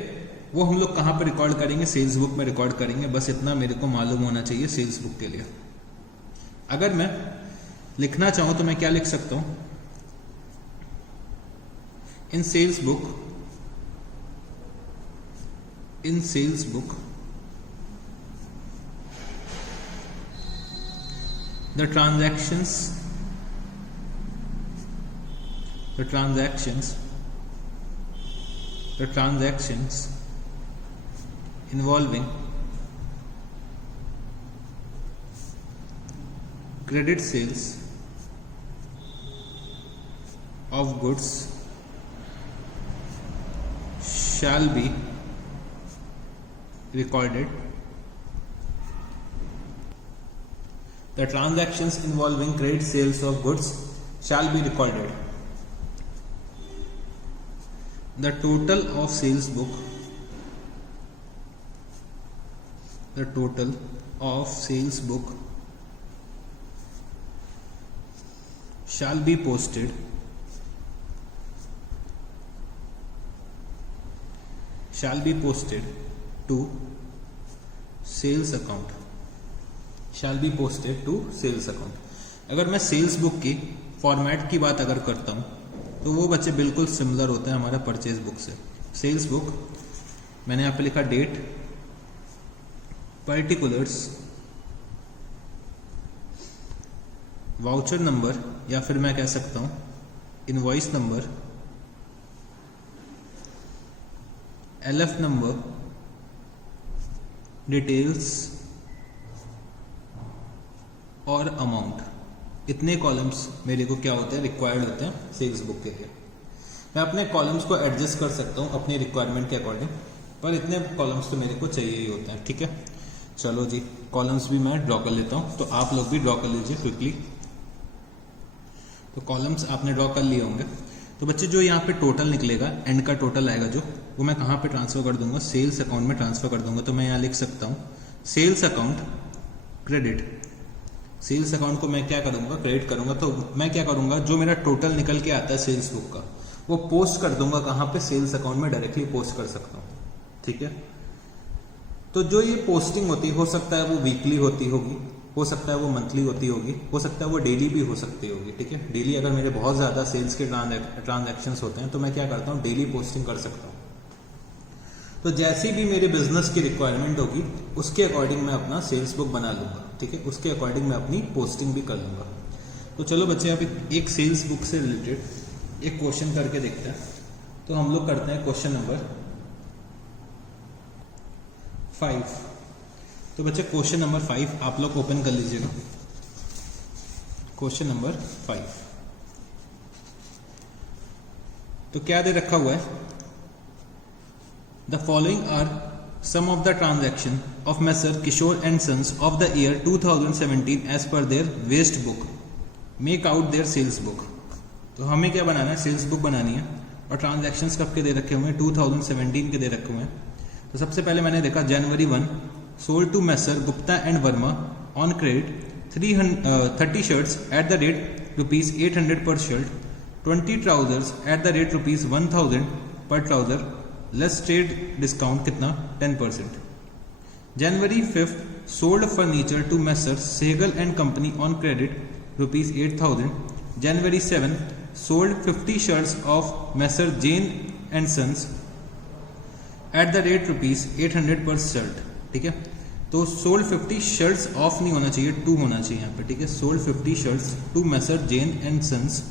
वो हम लोग कहां पे रिकॉर्ड करेंगे, सेल्स बुक में रिकॉर्ड करेंगे। बस इतना मेरे को मालूम होना चाहिए सेल्स बुक के लिए। अगर मैं लिखना चाहूं तो मैं क्या लिख सकता हूं, In sales book, the transactions involving credit sales of goods shall be recorded. The transactions involving credit sales of goods shall be recorded. The total of sales book shall be posted to sales account. अगर मैं sales book की format की बात अगर करता हूं तो वो बच्चे बिल्कुल सिमिलर होता है हमारा परचेज बुक से। सेल्स बुक मैंने यहाँ पे लिखा डेट, पर्टिकुलर्स, वाउचर नंबर या फिर मैं कह सकता हूं invoice number, LF number, details और अमाउंट। इतने कॉलम्स मेरे को क्या होते हैं, रिक्वायर्ड होते हैं सेल्स बुक के लिए। मैं अपने कॉलम्स को एडजस्ट कर सकता हूं अपनी रिक्वायरमेंट के अकॉर्डिंग, पर इतने कॉलम्स तो मेरे को चाहिए ही होते हैं। ठीक है, चलो जी, कॉलम्स भी मैं ड्रॉ कर लेता हूं, तो आप लोग भी ड्रॉ कर लीजिए क्विकली। तो कॉलम्स आपने ड्रॉ कर लिए होंगे। तो बच्चे जो यहाँ पे टोटल निकलेगा, एंड का टोटल आएगा जो, वो मैं कहाँ पे ट्रांसफर कर दूंगा, सेल्स अकाउंट में ट्रांसफर कर दूंगा। तो मैं यहाँ लिख सकता हूँ sales account credit. Sales account को मैं क्या करूंगा, क्रेडिट करूंगा। तो मैं क्या करूंगा, जो मेरा टोटल निकल के आता है सेल्स बुक का, वो पोस्ट कर दूंगा कहाँ पे, सेल्स अकाउंट में डायरेक्टली पोस्ट कर सकता हूँ। ठीक है, तो जो ये पोस्टिंग होती है, हो सकता है वो वीकली होती होगी, हो सकता है वो मंथली होती होगी, हो सकता है वो डेली भी हो सकती होगी। ठीक है, डेली अगर मेरे बहुत ज़्यादा सेल्स के ट्रांजैक्शंस होते हैं तो मैं क्या करता हूँ, डेली पोस्टिंग कर सकता हूँ। तो जैसी भी मेरे बिजनेस की रिक्वायरमेंट होगी उसके अकॉर्डिंग मैं अपना सेल्स बुक बना लूंगा। ठीक है, उसके अकॉर्डिंग मैं अपनी पोस्टिंग भी कर लूंगा। तो चलो बच्चे, अभी एक सेल्स बुक से रिलेटेड एक क्वेश्चन करके देखते हैं। तो हम लोग करते हैं क्वेश्चन नंबर 5। तो बच्चे क्वेश्चन नंबर 5 आप लोग ओपन कर लीजिएगा। क्वेश्चन नंबर 5 तो क्या दे रखा हुआ है, the following are some of the transaction of Messer Kishore and Sons of the year 2017 as per their waste book. Make out their sales book. तो हमें क्या बनाना है, सेल्स बुक बनानी है। और ट्रांजैक्शंस कब के दे रखे हुए हैं, 2017 के दे रखे हुए हैं। तो सबसे पहले मैंने देखा January 1 sold to masher Gupta and Verma on credit 30 shirts at the rate ₹800 per shirt, 20 trousers at the rate ₹1000 per trouser, less trade discount कितना 10%। January 5 sold furniture to messrs Sehgal and company on credit ₹8000। January 7 sold 50 shirts of messrs Jain and sons at the rate ₹800 per shirt. ठीक है, तो sold 50 shirts of नहीं होना चाहिए, 2 होना चाहिए यहाँ पे। ठीक है, sold 50 shirts to messrs Jain and sons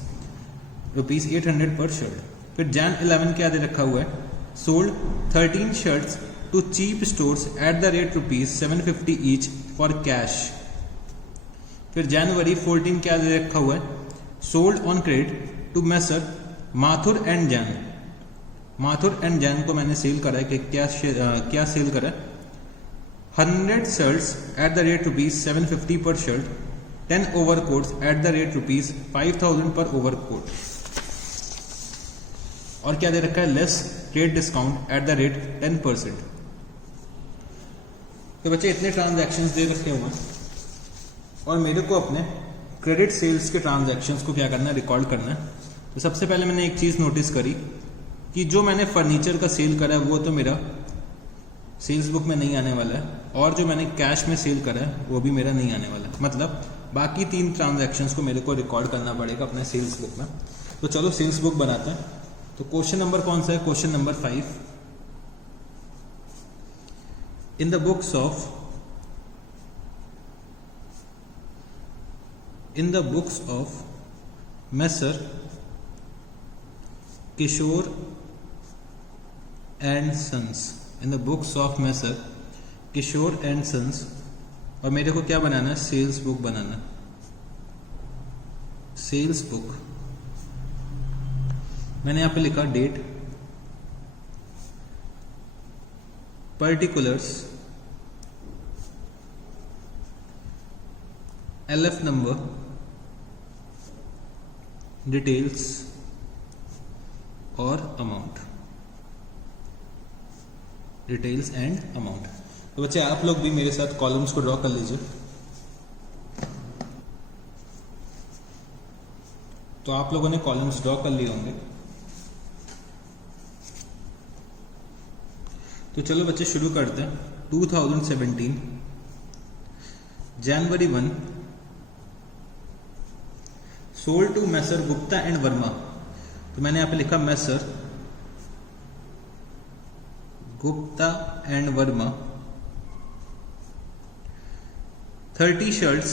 ₹800 per shirt. फिर जैन 11 क्या दे रखा हुआ है, sold 13 shirts to cheap stores at the rate ₹750 each for cash। फिर जनवरी 14 क्या दे रखा हुआ है, sold on credit to Messer Mathur and Jain. Mathur and Jain को मैंने सेल करा है कि क्या सेल करा है, 100 shirts at the rate ₹750 per shirt, 10 overcoats at the rate ₹5000 per overcoat। और क्या दे रखा है, less trade discount at the rate 10%। तो बच्चे इतने ट्रांजैक्शंस दे रखे हुए हैं और मेरे को अपने क्रेडिट सेल्स के ट्रांजैक्शंस को क्या करना है, रिकॉर्ड करना है। तो सबसे पहले मैंने एक चीज़ नोटिस करी कि जो मैंने फर्नीचर का सेल करा है वो तो मेरा सेल्स बुक में नहीं आने वाला है, और जो मैंने कैश में सेल करा है वो भी मेरा नहीं आने वाला है। मतलब बाकी 3 ट्रांजैक्शंस को मेरे को रिकॉर्ड करना पड़ेगा अपने सेल्स बुक में। तो चलो सेल्स बुक बनाते हैं। तो क्वेश्चन नंबर कौन सा है? Question number 5। In the books of messrs Kishore and sons, in the books of messrs Kishore and sons, और मेरे को क्या बनाना है? सेल्स बुक बनाना, सेल्स बुक। मैंने यहां पे लिखा date, particulars, LF number, details और अमाउंट, डिटेल्स एंड अमाउंट। तो बच्चे आप लोग भी मेरे साथ कॉलम्स को ड्रॉ कर लीजिए। तो आप लोगों ने कॉलम्स ड्रॉ कर लिए होंगे। तो चलो बच्चे शुरू करते हैं। 2017 January 1 sold to masher Gupta and Verma. तो मैंने यहां पे लिखा Messrs Gupta and Verma 30 shirts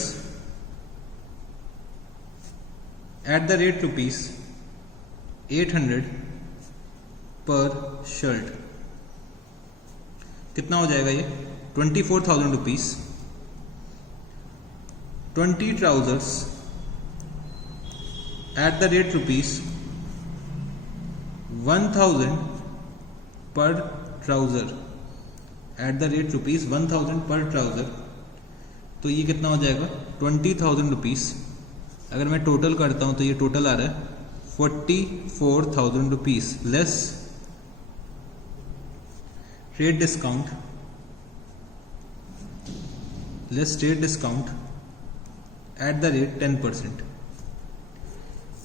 at the rate rupees 800 per shirt. कितना हो जाएगा ये? 24,000 rupees. 20 trousers at the rate rupees 1,000 पर trouser, eight the rate rupees 1,000 पर ट्राउजर। तो ये कितना हो जाएगा? 20,000 रुपीज। अगर मैं टोटल करता हूं तो ये टोटल आ रहा है 44,000 rupees less trade discount, less trade discount at the rate 10%।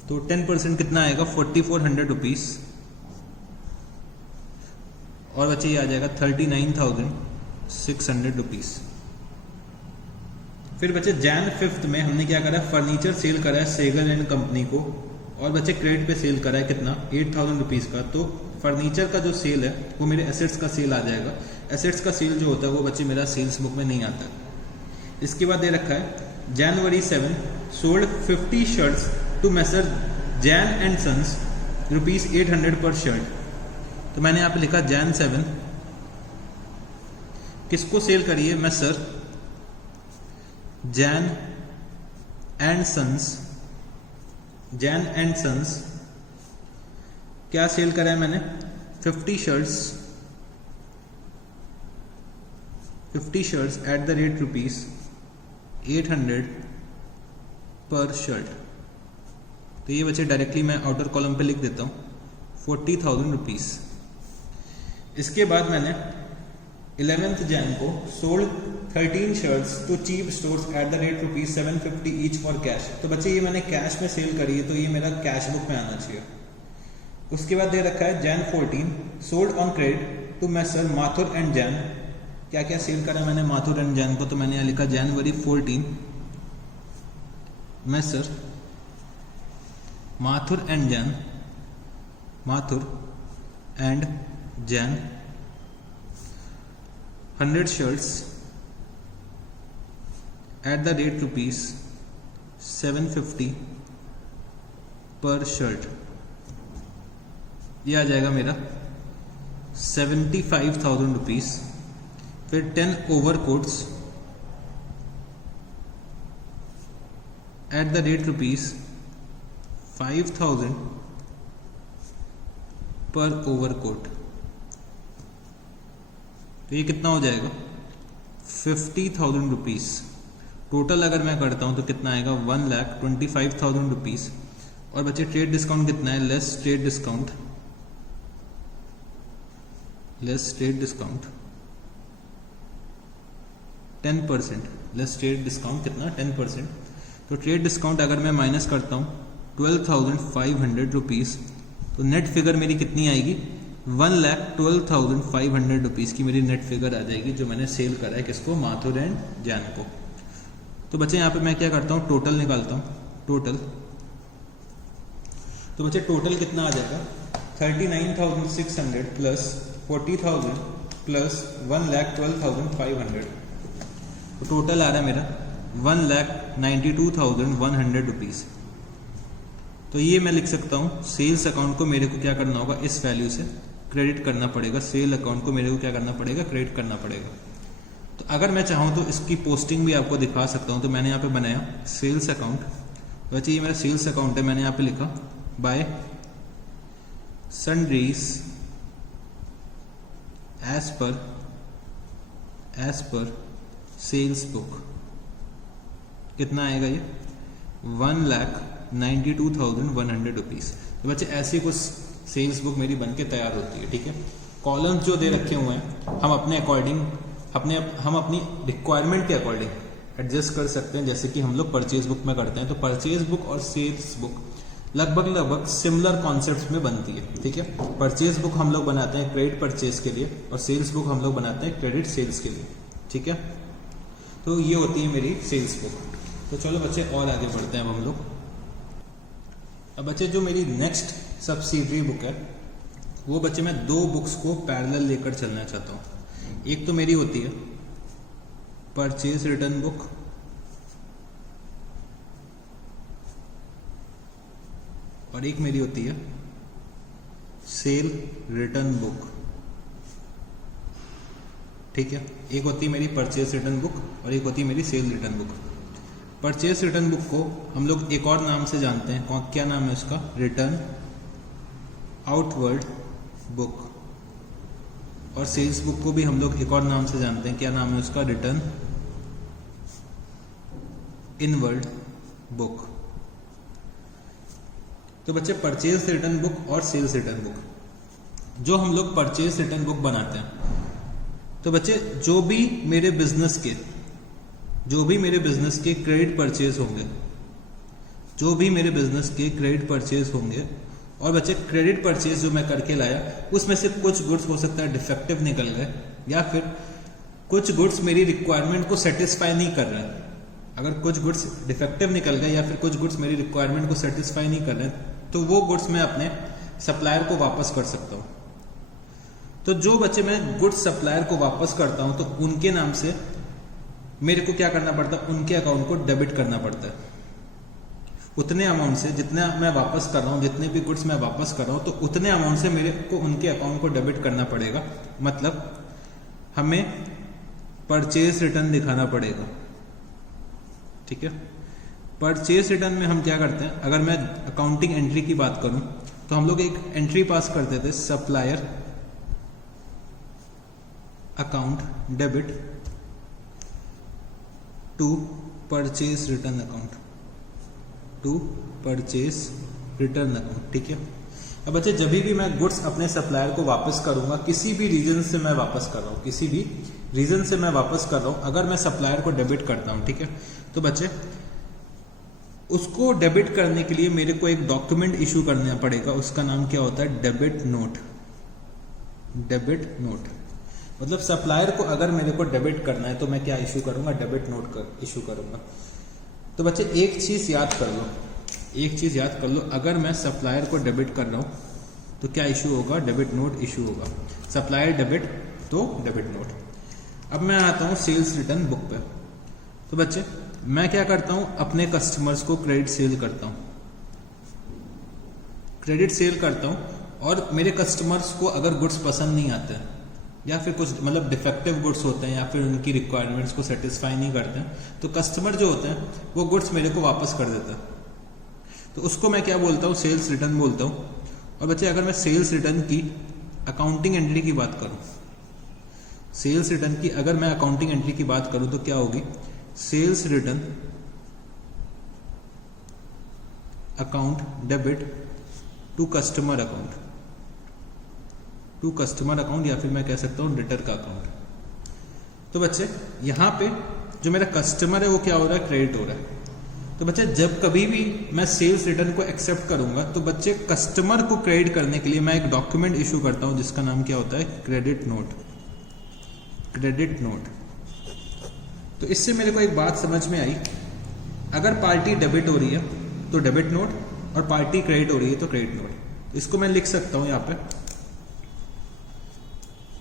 तो 10% कितना आएगा? 4,400 रुपीज। और बच्चे ये आ जाएगा 39,600 रुपीज। फिर बच्चे जैन 5 में हमने क्या करा? फर्नीचर सेल करा है सेगल एंड कंपनी को, और बच्चे क्रेडिट पे सेल करा है कितना? 8,000 रुपीज का। तो फर्नीचर का जो सेल है वो मेरे एसेट्स का सेल आ जाएगा। एसेट्स का सेल जो होता है वो बच्चे मेरा सेल्स बुक में नहीं आता। इसके बाद दे रखा है January 7 sold 50 shirts to messrs Jain and sons rupees 800 per shirt. तो मैंने यहाँ पे लिखा जैन 7 किसको सेल करी है? Messrs Jain and sons, Jain and sons क्या सेल करा है मैंने? 50 shirts at the rate rupees 800 per shirt. तो ये बच्चे डायरेक्टली मैं आउटर कॉलम पे लिख देता हूं 40,000 रुपीज। इसके बाद मैंने 11th जैन को sold 13 shirts to cheap stores at the rate rupees 750 each for cash. तो बच्चे ये मैंने कैश में सेल करी है तो ये मेरा कैश बुक में आना चाहिए। उसके बाद दे रखा है Jan 14 sold on credit to messrs Mathur and Jain. क्या क्या सेल करा मैंने माथुर एंड जैन को? तो मैंने यहाँ लिखा January 14 Messrs Mathur and Jain, Mathur and Jain 100 shirts at the rate rupees 750 पर शर्ट। ये आ जाएगा मेरा 75,000 रुपीज। फिर 10 over quotes eight the rate rupees 5,000 पर ओवर कोट। तो ये कितना हो जाएगा? 50,000 रुपीज। टोटल अगर मैं करता हूं तो कितना आएगा? 1,25,000 रुपीज। और बच्चे ट्रेड डिस्काउंट कितना है? Less trade discount, less trade discount 10%, less trade discount कितना? 10%। तो ट्रेड डिस्काउंट अगर मैं माइनस करता हूं 12,500 रुपीज, तो नेट फिगर मेरी कितनी आएगी? 1,12,500 रुपीज की मेरी नेट फिगर आ जाएगी जो मैंने सेल करा है किसको? माथुर एंड जैन को। तो बच्चे यहाँ पे मैं क्या करता हूँ? टोटल निकालता हूँ। टोटल, तो बच्चे टोटल कितना आ जाएगा? 39,600 प्लस 40,000 प्लस 1,12,500, तो टोटल आ रहा है मेरा 1,92,100 रुपीज़। तो ये मैं लिख सकता हूँ सेल्स अकाउंट को मेरे को क्या करना होगा, इस वैल्यू से क्रेडिट करना पड़ेगा। सेल अकाउंट को मेरे को क्या करना पड़ेगा, क्रेडिट करना पड़ेगा। तो अगर मैं चाहूँ तो इसकी पोस्टिंग भी आपको दिखा सकता हूँ। तो मैंने यहाँ पे बनाया सेल्स अकाउंट, वैसे ये मेरा सेल्स अकाउंट है, मैंने यहाँ पे लिखा by sundries as per sales book. कितना आएगा ये, 1,92,100 रुपीज़। तो बच्चे ऐसी कुछ सेल्स बुक मेरी बनके तैयार होती है। ठीक है, कॉलम्स जो दे रखे हुए हैं हम अपने अकॉर्डिंग हम अपनी रिक्वायरमेंट के अकॉर्डिंग एडजस्ट कर सकते हैं। जैसे कि हम लोग परचेज बुक में करते हैं, तो परचेज बुक और सेल्स बुक लगभग सिमिलर कॉन्सेप्ट्स में बनती है। ठीक है, परचेज बुक हम लोग बनाते हैं क्रेडिट परचेज के लिए और सेल्स बुक हम लोग बनाते हैं क्रेडिट सेल्स के लिए। ठीक है, तो ये होती है मेरी सेल्स बुक। तो चलो बच्चे और आगे बढ़ते हैं अब हम लोग। अब बच्चे जो मेरी नेक्स्ट सब्सिडरी बुक है, वो बच्चे मैं दो बुक्स को पैरेलल लेकर चलना चाहता हूँ। एक तो मेरी होती है परचेज रिटर्न बुक और एक मेरी होती है सेल रिटर्न बुक। ठीक है, एक होती है मेरी परचेज रिटर्न बुक और एक होती है मेरी cell return book. Purchase return book को हम लोग एक और नाम से जानते हैं, क्या नाम है उसका, रिटर्न आउटवर्ड बुक। और सेल्स बुक को भी हम लोग एक और नाम से जानते हैं, क्या नाम है उसका, रिटर्न इनवर्ड बुक। तो बच्चे परचेज रिटर्न बुक और सेल्स रिटर्न बुक, जो हम लोग परचेज रिटर्न बुक बनाते हैं, तो बच्चे जो भी मेरे बिजनेस के क्रेडिट परचेज होंगे, और बच्चे क्रेडिट परचेज जो मैं करके लाया उसमें से कुछ गुड्स हो सकता है डिफेक्टिव निकल गए, या फिर कुछ गुड्स मेरी रिक्वायरमेंट को सेटिस्फाई नहीं कर रहे हैं। अगर कुछ गुड्स डिफेक्टिव निकल गए या फिर कुछ गुड्स मेरी रिक्वायरमेंट को सेटिस्फाई नहीं कर रहे हैं, तो वो गुड्स मैं अपने सप्लायर को वापस कर सकता हूँ। तो जो बच्चे मैं गुड्स सप्लायर को वापस करता हूँ, तो उनके नाम से मेरे को क्या करना पड़ता है, उनके अकाउंट को डेबिट करना पड़ता है। उतने अमाउंट से जितना मैं वापस कर रहा हूँ, जितने भी गुड्स मैं वापस कर रहा हूँ, तो उतने अमाउंट से मेरे को उनके अकाउंट को डेबिट करना पड़ेगा। मतलब हमें परचेज रिटर्न दिखाना पड़ेगा। ठीक है, परचेज रिटर्न में हम क्या करते हैं, अगर मैं अकाउंटिंग एंट्री की बात करूं तो हम लोग एक एंट्री पास करते थे, supplier account debit to purchase return account, ठीक है। अब बच्चे जब भी मैं गुड्स अपने सप्लायर को वापस करूंगा, किसी भी रीजन से मैं वापस कर रहा हूं, अगर मैं सप्लायर को डेबिट करता हूं, ठीक है, तो बच्चे उसको डेबिट करने के लिए मेरे को एक डॉक्यूमेंट इशू करना पड़ेगा। उसका नाम क्या होता है, डेबिट नोट। मतलब सप्लायर को अगर मेरे को डेबिट करना है तो मैं क्या इशू करूंगा, डेबिट नोट इशू करूंगा। तो बच्चे एक चीज याद कर लो, अगर मैं सप्लायर को डेबिट कर रहा हूं तो क्या इशू होगा, डेबिट नोट इशू होगा। सप्लायर डेबिट तो डेबिट नोट। अब मैं आता हूं सेल्स रिटर्न बुक पे। तो बच्चे मैं क्या करता हूं, अपने कस्टमर्स को क्रेडिट सेल करता हूं, और मेरे कस्टमर्स को अगर गुड्स पसंद नहीं आते हैं या फिर कुछ मतलब डिफेक्टिव गुड्स होते हैं या फिर उनकी रिक्वायरमेंट्स को सेटिस्फाई नहीं करते हैं, तो कस्टमर जो होते हैं वो गुड्स मेरे को वापस कर देता है। तो उसको मैं क्या बोलता हूँ, सेल्स रिटर्न बोलता हूँ। और बच्चे अगर मैं सेल्स रिटर्न की अकाउंटिंग एंट्री की बात करूँ, अगर मैं अकाउंटिंग एंट्री की बात करूँ तो क्या होगी, sales return account debit to customer account, या फिर मैं कह सकता हूं डेटर का अकाउंट। तो बच्चे यहां पे जो मेरा कस्टमर है वो क्या हो रहा है, क्रेडिट हो रहा है। तो बच्चे जब कभी भी मैं सेल्स रिटर्न को एक्सेप्ट करूंगा तो बच्चे कस्टमर को क्रेडिट करने के लिए मैं एक डॉक्यूमेंट इशू करता हूं जिसका नाम क्या होता है, क्रेडिट नोट। तो इससे मेरे को एक बात समझ में आई, अगर पार्टी डेबिट हो रही है तो डेबिट नोट और पार्टी क्रेडिट हो रही है तो क्रेडिट नोट। इसको मैं लिख सकता हूं यहां पे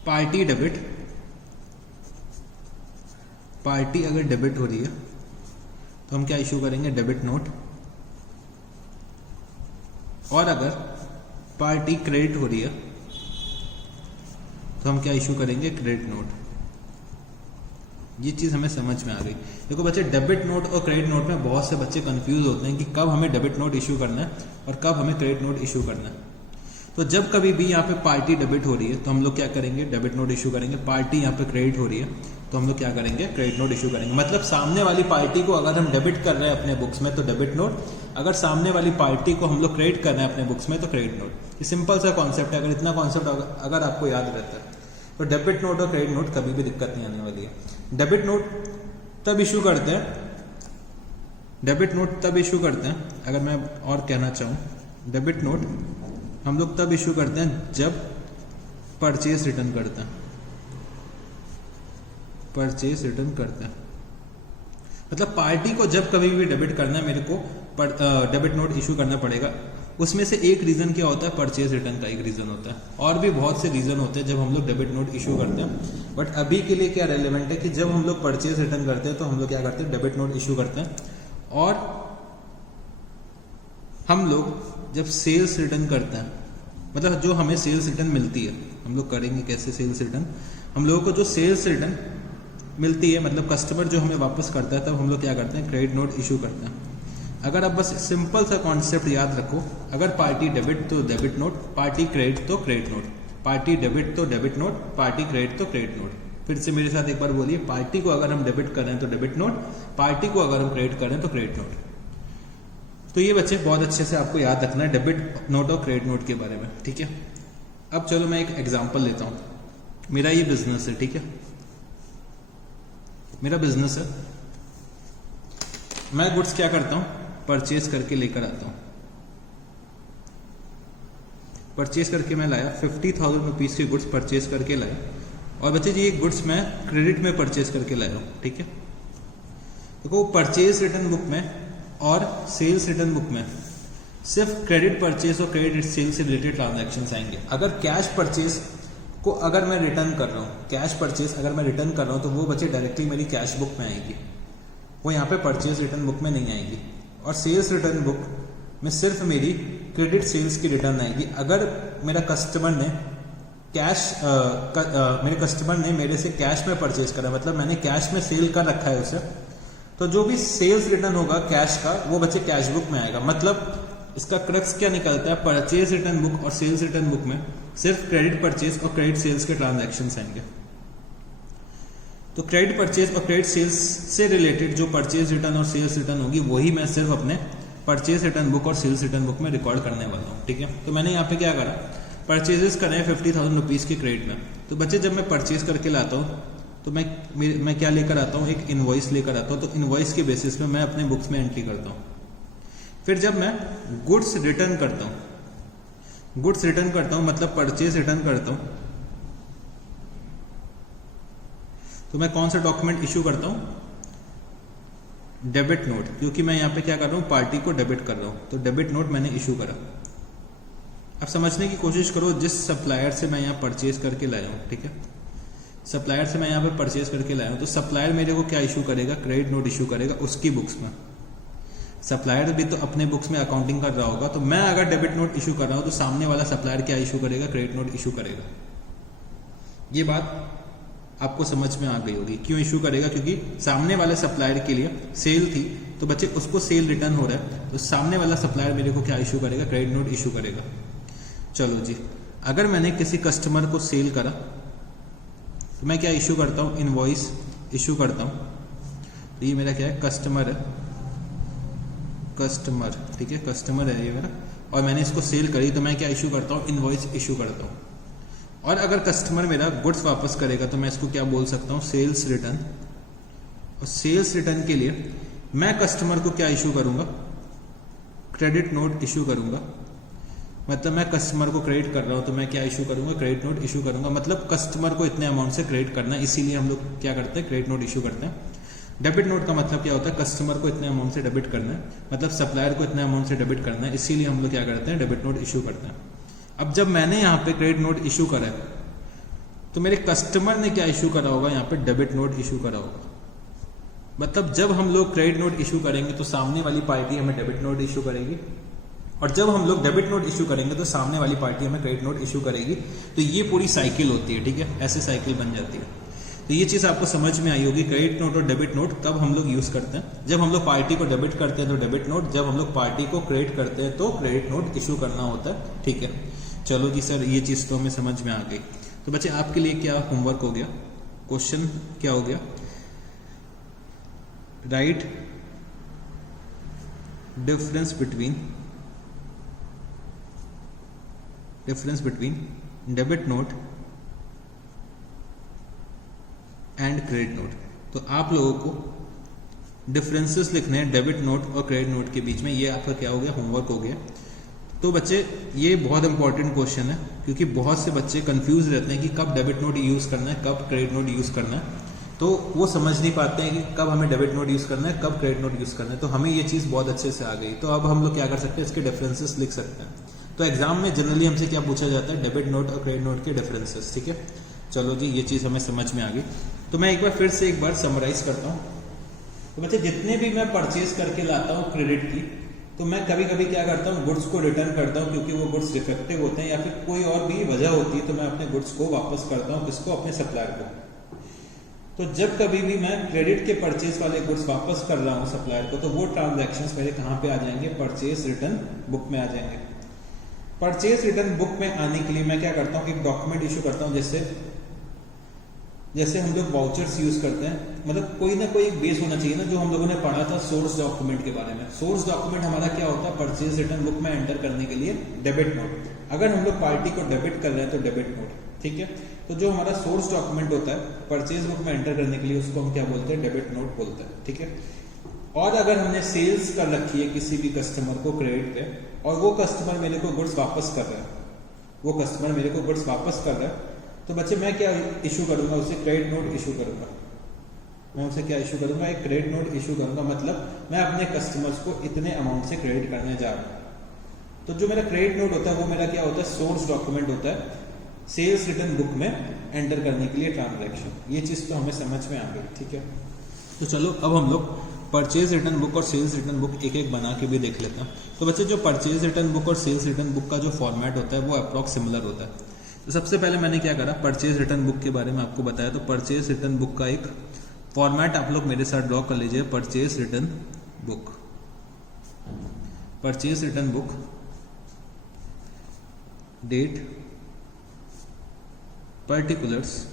पार्टी डेबिट। पार्टी अगर डेबिट हो रही है तो हम क्या इशू करेंगे, डेबिट नोट। और अगर पार्टी क्रेडिट हो रही है तो हम क्या इशू करेंगे, क्रेडिट नोट। ये चीज हमें समझ में आ गई। देखो बच्चे, डेबिट नोट और क्रेडिट नोट में बहुत से बच्चे कंफ्यूज होते हैं कि कब हमें डेबिट नोट इशू करना है और कब हमें क्रेडिट नोट इशू करना है। तो जब कभी भी यहाँ पे पार्टी डेबिट हो रही है तो हम लोग क्या करेंगे, डेबिट नोट इशू करेंगे। पार्टी यहाँ पे क्रेडिट हो रही है तो हम लोग क्या करेंगे, क्रेडिट नोट इशू करेंगे। मतलब सामने वाली पार्टी को अगर हम डेबिट कर रहे हैं अपने बुक्स में तो डेबिट नोट, अगर सामने वाली पार्टी को हम लोग क्रेडिट कर रहे हैं अपने बुक्स में तो क्रेडिट नोट। ये सिंपल सा कॉन्सेप्ट है। अगर इतना कॉन्सेप्ट अगर आपको याद रहता है तो डेबिट नोट और क्रेडिट नोट कभी भी दिक्कत नहीं आने वाली है। डेबिट नोट तब इशू करते हैं, डेबिट नोट तब इशू करते हैं, अगर मैं और कहना चाहूँ, डेबिट नोट हम लोग तब इशू करते हैं जब परचेज रिटर्न करते हैं। परचेज रिटर्न करते हैं मतलब पार्टी को जब कभी भी डेबिट करना है मेरे को डेबिट नोट इशू करना पड़ेगा। उसमें से एक रीजन क्या होता है, परचेज रिटर्न का एक रीजन होता है। और भी बहुत से रीजन होते हैं जब हम लोग डेबिट नोट इशू करते हैं, बट अभी के लिए क्या रेलेवेंट है कि जब हम लोग परचेज रिटर्न करते हैं तो हम लोग क्या करते हैं, डेबिट नोट इशू करते हैं। और हम लोग जब सेल्स रिटर्न करते हैं, मतलब जो हमें सेल्स रिटर्न मिलती है, हम लोग करेंगे कैसे सेल्स रिटर्न, हम लोगों को जो सेल्स रिटर्न मिलती है मतलब कस्टमर जो हमें वापस करता है, तब हम लोग क्या करते हैं, क्रेडिट नोट इशू करते हैं। अगर आप बस सिंपल सा कॉन्सेप्ट याद रखो, अगर पार्टी डेबिट तो डेबिट नोट, पार्टी क्रेडिट तो क्रेडिट नोट, पार्टी डेबिट तो डेबिट नोट, पार्टी क्रेडिट तो क्रेडिट नोट। फिर से मेरे साथ एक बार बोलिए, पार्टी को अगर हम डेबिट कर रहे हैं तो डेबिट नोट, पार्टी को अगर हम क्रेडिट कर रहे हैं तो क्रेडिट नोट। तो ये बच्चे बहुत अच्छे से आपको याद रखना है डेबिट नोट और क्रेडिट नोट के बारे में, ठीक है। अब चलो मैं एक एग्जांपल लेता हूं। मेरा ये बिजनेस है, ठीक है, मेरा बिजनेस है। मैं गुड्स क्या करता हूं, परचेज करके लेकर आता हूं। परचेज करके मैं लाया 50,000 रुपीज के गुड्स परचेज करके लाया। और बच्चे जी ये गुड्स मैं क्रेडिट में परचेज करके लाया हूं, ठीक है। देखो परचेज रिटर्न बुक में और सेल्स रिटर्न बुक में सिर्फ क्रेडिट परचेज और क्रेडिट सेल से रिलेटेड ट्रांजैक्शंस आएंगे। अगर कैश परचेज को अगर मैं रिटर्न कर रहा हूँ, कैश परचेज अगर मैं रिटर्न कर रहा हूँ तो वो बच्चे डायरेक्टली मेरी कैश बुक में आएगी, वो यहाँ पे परचेज रिटर्न बुक में नहीं आएगी। और सेल्स रिटर्न बुक में सिर्फ मेरी क्रेडिट सेल्स की रिटर्न आएगी। अगर मेरा कस्टमर ने मेरे कस्टमर ने मेरे से कैश में परचेज करा, मतलब मैंने कैश में सेल कर रखा है उसे, तो जो भी सेल्स रिटर्न होगा कैश का वो बच्चे कैश बुक में आएगा। मतलब इसका क्रक्स क्या निकलता है, परचेज रिटर्न बुक और सेल्स रिटर्न बुक में सिर्फ क्रेडिट परचेज और क्रेडिट सेल्स के ट्रांजैक्शंस आएंगे। तो क्रेडिट परचेज और क्रेडिट सेल्स से रिलेटेड जो परचेज रिटर्न और सेल्स रिटर्न होगी वही मैं सिर्फ अपने परचेज रिटर्न बुक और सेल्स रिटर्न बुक में रिकॉर्ड करने वाला हूँ, ठीक है। तो मैंने यहाँ पे क्या करा, परचेजेस करे 50,000 रुपीज के क्रेडिट में। तो बच्चे जब मैं परचेज करके लाता हूँ तो मैं क्या लेकर आता हूँ, एक इनवॉइस लेकर आता हूँ। तो इनवॉइस के बेसिस पे मैं अपने बुक्स में एंट्री करता हूँ। फिर जब मैं गुड्स रिटर्न करता हूँ, गुड्स रिटर्न करता हूँ मतलब परचेज रिटर्न करता हूँ, तो मैं कौन सा डॉक्यूमेंट इशू करता हूँ, डेबिट नोट, क्योंकि मैं यहाँ पे क्या कर रहा हूँ, पार्टी को डेबिट कर रहा हूँ। तो डेबिट नोट मैंने इशू करा। अब समझने की कोशिश करो, जिस सप्लायर से मैं यहाँ परचेज करके लाया हूँ, ठीक है, सप्लायर से मैं यहाँ पे परचेज करके लाया हूँ, तो सप्लायर मेरे को क्या इशू करेगा, क्रेडिट नोट इशू करेगा उसकी बुक्स में। सप्लायर भी तो अपने बुक्स में अकाउंटिंग कर रहा होगा, तो मैं अगर डेबिट नोट इशू कर रहा हूँ तो सामने वाला सप्लायर क्या इशू करेगा, क्रेडिट नोट इशू करेगा। ये बात आपको समझ में आ गई होगी। क्यों इशू करेगा, क्योंकि सामने वाले सप्लायर के लिए सेल थी तो बच्चे उसको सेल रिटर्न हो रहा है, तो सामने वाला सप्लायर मेरे को क्या इशू करेगा, क्रेडिट नोट इशू करेगा। चलो जी, अगर मैंने किसी कस्टमर को सेल करा तो मैं क्या इशू करता हूँ, इनवॉइस इशू करता हूँ। तो ये मेरा क्या है, कस्टमर है, कस्टमर, ठीक है, कस्टमर है ये मेरा, और मैंने इसको सेल करी तो मैं क्या इशू करता हूँ, इनवॉइस इशू करता हूँ। और अगर कस्टमर मेरा गुड्स वापस करेगा तो मैं इसको क्या बोल सकता हूँ, सेल्स रिटर्न। और सेल्स रिटर्न के लिए मैं कस्टमर को क्या इशू करूंगा, क्रेडिट नोट इशू करूंगा। मतलब मैं कस्टमर को क्रेडिट कर रहा हूं तो मैं क्या इशू करूंगा, क्रेडिट नोट इशू करूंगा। मतलब कस्टमर को इतने अमाउंट से क्रेडिट करना है, इसीलिए हम लोग क्या करते हैं, क्रेडिट नोट इशू करते हैं। डेबिट नोट का मतलब क्या होता है, कस्टमर को इतने अमाउंट से डेबिट करना है, मतलब सप्लायर को इतने अमाउंट से डेबिट करना है, इसीलिए हम लोग क्या करते हैं, डेबिट नोट इशू करते हैं। अब जब मैंने यहाँ पे क्रेडिट नोट इशू करा है तो मेरे कस्टमर ने क्या इशू करा होगा, यहाँ पे डेबिट नोट इशू करा होगा। मतलब जब हम लोग क्रेडिट नोट इशू करेंगे तो सामने वाली पार्टी हमें डेबिट नोट इशू करेगी, और जब हम लोग डेबिट नोट इशू करेंगे तो सामने वाली पार्टी हमें क्रेडिट नोट इशू करेगी। तो ये पूरी साइकिल होती है, ठीक है, ऐसे साइकिल बन जाती है। तो ये चीज़ आपको समझ में आई होगी। क्रेडिट नोट और डेबिट नोट कब हम लोग यूज़ करते हैं, जब हम लोग पार्टी को डेबिट करते हैं तो डेबिट नोट, जब हम लोग पार्टी को क्रेडिट करते हैं तो क्रेडिट नोट इशू करना होता है, ठीक है। चलो जी सर, ये चीज़ तो हमें समझ में आ गई। तो बच्चे आपके लिए क्या होमवर्क हो गया, क्वेश्चन क्या हो गया, right difference between debit note and credit note. तो आप लोगों को डिफरेंसेस लिखने हैं डेबिट नोट और क्रेडिट नोट के बीच में। ये आपका क्या हो गया, होमवर्क हो गया। तो बच्चे ये बहुत इंपॉर्टेंट क्वेश्चन है, क्योंकि बहुत से बच्चे कंफ्यूज रहते हैं कि कब डेबिट नोट यूज़ करना है, कब क्रेडिट नोट यूज़ करना है। तो वो समझ नहीं पाते हैं कि कब हमें डेबिट नोट यूज़ करना है, कब क्रेडिट नोट यूज़ करना है। तो हमें ये चीज़ बहुत अच्छे से आ गई। तो अब हम लोग क्या कर सकते हैं, इसके डिफरेंसेस लिख सकते हैं। तो एग्जाम में जनरली हमसे क्या पूछा जाता है, डेबिट नोट और क्रेडिट नोट के डिफरेंसेस, ठीक है। चलो जी, ये चीज़ हमें समझ में आ गई। तो मैं एक बार फिर से एक बार समराइज करता हूँ। तो बच्चे जितने भी मैं परचेज करके लाता हूँ क्रेडिट की, तो मैं कभी कभी क्या करता हूँ, गुड्स को रिटर्न करता हूँ, क्योंकि वो गुड्स डिफेक्टिव होते हैं या फिर कोई और भी वजह होती है। तो मैं अपने गुड्स को वापस करता हूँ, किसको, अपने सप्लायर को। तो जब कभी भी मैं क्रेडिट के परचेज वाले गुड्स वापस कर रहा हूँ सप्लायर को, तो वो ट्रांजैक्शंस मेरे कहाँ पे आ जाएंगे, परचेज रिटर्न बुक में आ जाएंगे। परचेज रिटर्न बुक में आने के लिए मैं क्या करता हूँ, एक डॉक्यूमेंट इशू करता हूँ। जैसे हम लोग वाउचर्स यूज करते हैं, मतलब कोई ना कोई एक बेस होना चाहिए ना, जो हम लोगों ने पढ़ा था सोर्स डॉक्यूमेंट के बारे में। सोर्स डॉक्यूमेंट हमारा क्या होता है, परचेज रिटर्न बुक में एंटर करने के लिए डेबिट नोट। अगर हम लोग पार्टी को डेबिट कर रहे हैं तो डेबिट नोट, ठीक है। तो जो हमारा सोर्स डॉक्यूमेंट होता है परचेज बुक में एंटर करने के लिए, उसको हम क्या बोलते हैं, डेबिट नोट बोलते हैं, ठीक है। और अगर हमने सेल्स कर रखी है किसी भी कस्टमर को क्रेडिट पे, और वो कस्टमर मेरे को गुड्स वापस कर रहा है, तो बच्चे मैं क्या इशू करूंगा, उसे क्रेडिट नोट इशू करूंगा। मैं उसे क्या इशू करूंगा, एक क्रेडिट नोट इशू करूंगा। मतलब मैं अपने कस्टमर्स को इतने अमाउंट से क्रेडिट करने जा रहा हूं। तो जो मेरा क्रेडिट नोट होता है वो मेरा क्या होता है, सोर्स डॉक्यूमेंट होता है सेल्स रिटर्न बुक में एंटर करने के लिए ट्रांजैक्शन। ये चीज तो हमें समझ में आ गई, ठीक है। तो चलो अब हम लोग परचेज रिटर्न बुक और सेल्स रिटर्न बुक एक एक बना के भी देख लेते हैं। तो बच्चे जो परचेज रिटर्न बुक और सेल्स रिटर्न बुक का जो फॉर्मेट होता है वो अप्रॉक्स सिमिलर होता है। तो सबसे पहले मैंने क्या करा, परचेज रिटर्न बुक के बारे में आपको बताया। तो परचेज रिटर्न बुक का एक फॉर्मेट आप लोग मेरे साथ ड्रॉ कर लीजिए। Purchase return book, purchase return book, date, particulars,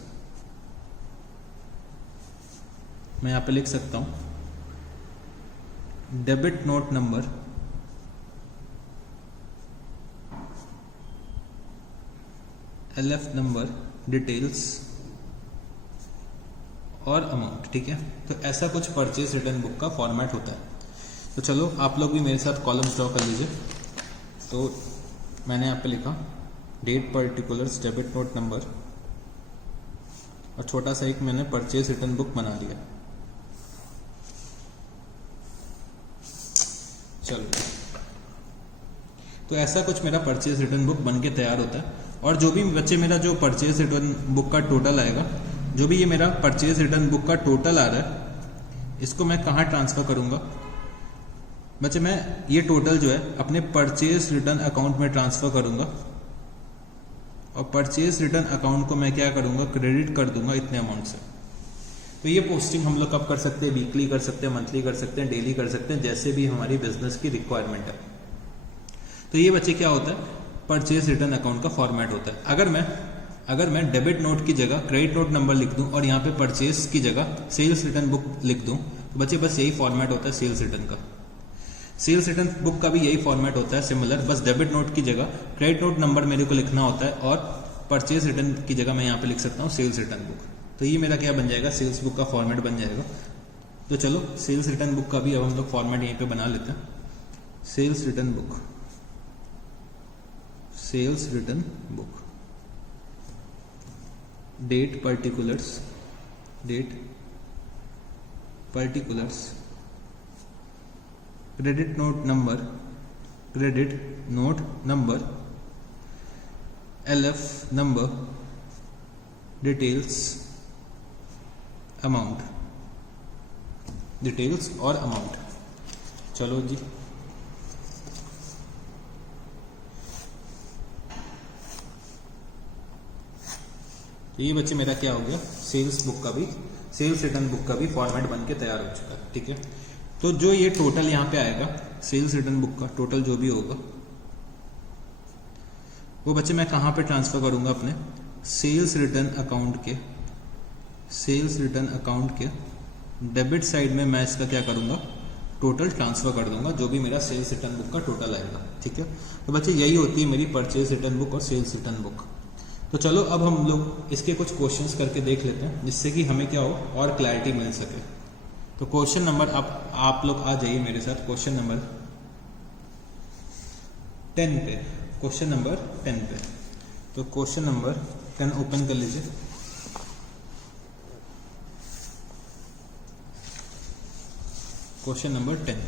मैं यहां पे लिख सकता हूं debit note number, LF number, details और अमाउंट, ठीक है। तो ऐसा कुछ परचेज रिटर्न बुक का फॉर्मेट होता है। तो चलो आप लोग भी मेरे साथ कॉलम्स ड्रॉ कर लीजिए। तो मैंने यहाँ पे लिखा date, particulars, debit note number, और छोटा सा एक मैंने परचेज रिटर्न बुक बना लिया। चलो, तो ऐसा कुछ मेरा परचेज रिटर्न बुक बन के तैयार होता है। और जो भी बच्चे मेरा जो परचेज रिटर्न बुक का टोटल आएगा, जो भी ये मेरा परचेज रिटर्न बुक का टोटल आ रहा है, इसको मैं कहाँ ट्रांसफर करूंगा बच्चे, मैं ये टोटल जो है अपने परचेज रिटर्न अकाउंट में ट्रांसफर करूंगा। और परचेज रिटर्न अकाउंट को मैं क्या करूंगा, क्रेडिट कर दूंगा इतने अमाउंट से। तो ये पोस्टिंग हम लोग कब कर सकते हैं, वीकली कर सकते हैं, मंथली कर सकते हैं, डेली कर सकते हैं, जैसे भी हमारी बिजनेस की रिक्वायरमेंट है। तो ये बच्चे क्या होता है, परचेज रिटर्न अकाउंट का फॉर्मेट होता है। अगर मैं डेबिट नोट की जगह क्रेडिट नोट नंबर लिख दूं और यहाँ पे परचेज की जगह सेल्स रिटर्न बुक लिख दूं, तो बच्चे बस यही फॉर्मेट होता है सेल्स रिटर्न का। सेल्स रिटर्न बुक का भी यही फॉर्मेट होता है सिमिलर, बस डेबिट नोट की जगह क्रेडिट नोट नंबर मेरे को लिखना होता है, और परचेज रिटर्न की जगह मैं यहाँ पे लिख सकता हूँ सेल्स रिटर्न बुक। तो ये मेरा क्या बन जाएगा, सेल्स बुक का फॉर्मेट बन जाएगा। तो चलो सेल्स रिटर्न बुक का भी अब हम लोग फॉर्मेट यहीं पे बना लेते हैं। Sales return book, sales return book, date, particulars, credit note number, LF number, details, amount, details और अमाउंट। चलो जी, तो ये बच्चे मेरा क्या हो गया, सेल्स बुक का भी, सेल्स रिटर्न बुक का भी फॉर्मेट बन के तैयार हो चुका है। ठीक है, तो जो ये टोटल यहाँ पे आएगा सेल्स रिटर्न बुक का टोटल जो भी होगा वो बच्चे मैं कहाँ पे ट्रांसफर करूंगा, अपने सेल्स रिटर्न अकाउंट के, सेल्स रिटर्न अकाउंट के डेबिट साइड में मैं इसका क्या करूंगा, टोटल ट्रांसफर कर दूंगा, जो भी मेरा सेल्स रिटर्न बुक का टोटल आएगा। ठीक है, तो बच्चे यही होती है मेरी परचेज रिटर्न बुक और सेल्स रिटर्न बुक। तो चलो अब हम लोग इसके कुछ क्वेश्चंस करके देख लेते हैं, जिससे कि हमें क्या हो और क्लैरिटी मिल सके। तो क्वेश्चन नंबर आप लोग आ जाइए मेरे साथ क्वेश्चन नंबर 10 पे, क्वेश्चन नंबर 10 पे। तो क्वेश्चन नंबर 10 ओपन कर लीजिए। Question number 10,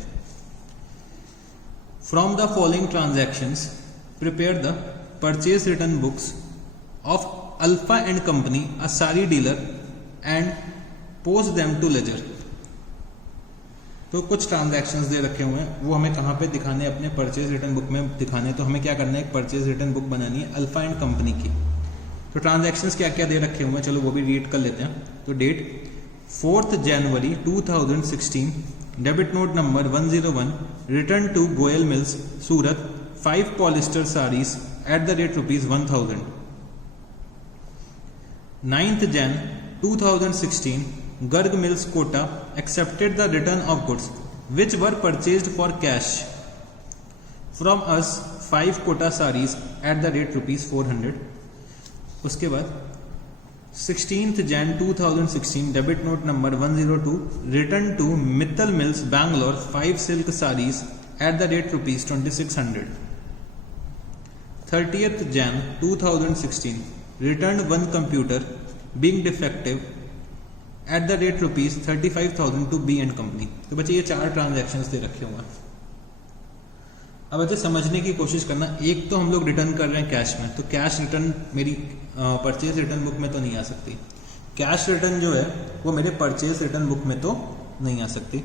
from the following transactions prepare the purchase return books of Alpha and company a sari dealer and post them to ledger. तो कुछ ट्रांजैक्शंस दे रखे हुए हैं, वो हमें कहाँ पे दिखाने, अपने परचेज रिटर्न बुक में दिखाने। तो हमें क्या करना है, एक परचेज रिटर्न बुक बनानी है अल्फा एंड कंपनी की। तो ट्रांजैक्शंस क्या क्या दे रखे हुए हैं, चलो वो भी रीड कर लेते हैं। तो date 4 January 2016, debit note number 101, return to Goyal mills Surat 5 polyester saris at the rate ₹1000। 9th Jan 2016, Garg Mills Kota accepted the return of goods which were purchased for cash from us 5 Kota sarees at the rate ₹400। उसके बाद 16th Jan 2016, debit note number 102, return to Mittal Mills Bangalore 5 silk sarees at the rate ₹2600। 30th Jan 2016, returned 1 computer being defective at the rate ₹35,000 to B and company। तो बच्चे ये 4 transactions दे रखे हुए हैं। अब बच्चे समझने की कोशिश करना, एक तो हम लोग रिटर्न कर रहे हैं कैश में, तो कैश रिटर्न मेरी परचेज रिटर्न बुक में तो नहीं आ सकती। कैश रिटर्न जो है वो मेरे परचेज रिटर्न बुक में तो नहीं आ सकती।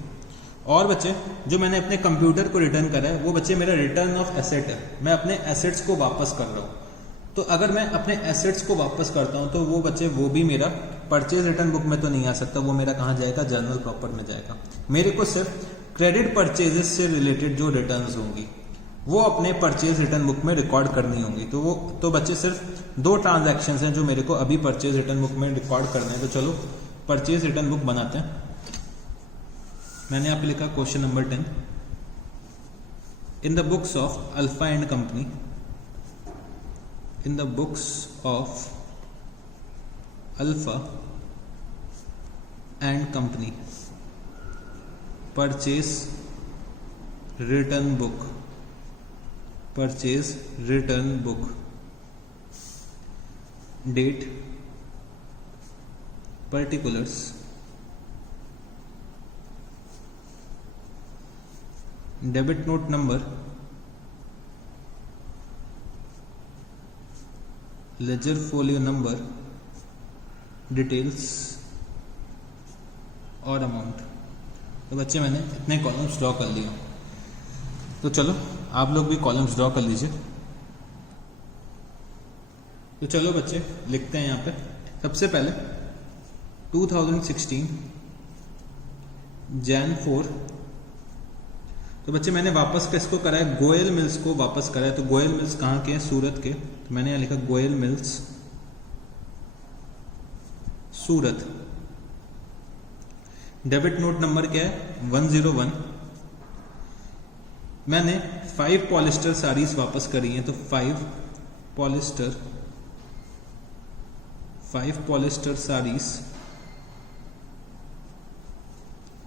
और बच्चे जो मैंने अपने कंप्यूटर को रिटर्न करा है वो बच्चे मेरा रिटर्न ऑफ एसेट है, मैं अपने एसेट्स को वापस कर रहा हूँ। तो अगर मैं अपने एसेट्स को वापस करता हूं तो वो बच्चे वो भी मेरा परचेज रिटर्न बुक में तो नहीं आ सकता, वो मेरा कहाँ जाएगा, जर्नल प्रॉपर में जाएगा। मेरे को सिर्फ क्रेडिट परचेजेस से रिलेटेड जो रिटर्न्स होंगी वो अपने परचेज रिटर्न बुक में रिकॉर्ड करनी होंगी। तो वो तो बच्चे सिर्फ 2 ट्रांजैक्शंस हैं जो मेरे को अभी परचेज रिटर्न बुक में रिकॉर्ड करने हैं। तो चलो परचेज रिटर्न बुक बनाते हैं। मैंने यहाँ पे लिखा question number 10, in the books of Alpha and company, in the books of Alpha and Company, purchase return book, purchase return book, date, particulars, debit note number, ledger folio number, details और amount. तो बच्चे मैंने इतने columns draw कर लिए। तो चलो आप लोग भी कॉलम्स ड्रॉ कर लीजिए। तो चलो बच्चे लिखते हैं यहाँ पे। सबसे पहले 2016 Jan 4। तो बच्चे मैंने वापस किसको करा है, गोयल मिल्स को वापस करा है। तो गोयल मिल्स कहाँ के हैं, सूरत के। तो मैंने यहाँ लिखा गोयल मिल्स सूरत। डेबिट नोट नंबर क्या है, 101। मैंने 5 पॉलिस्टर साड़ीज वापस करी हैं। तो 5 polyester saris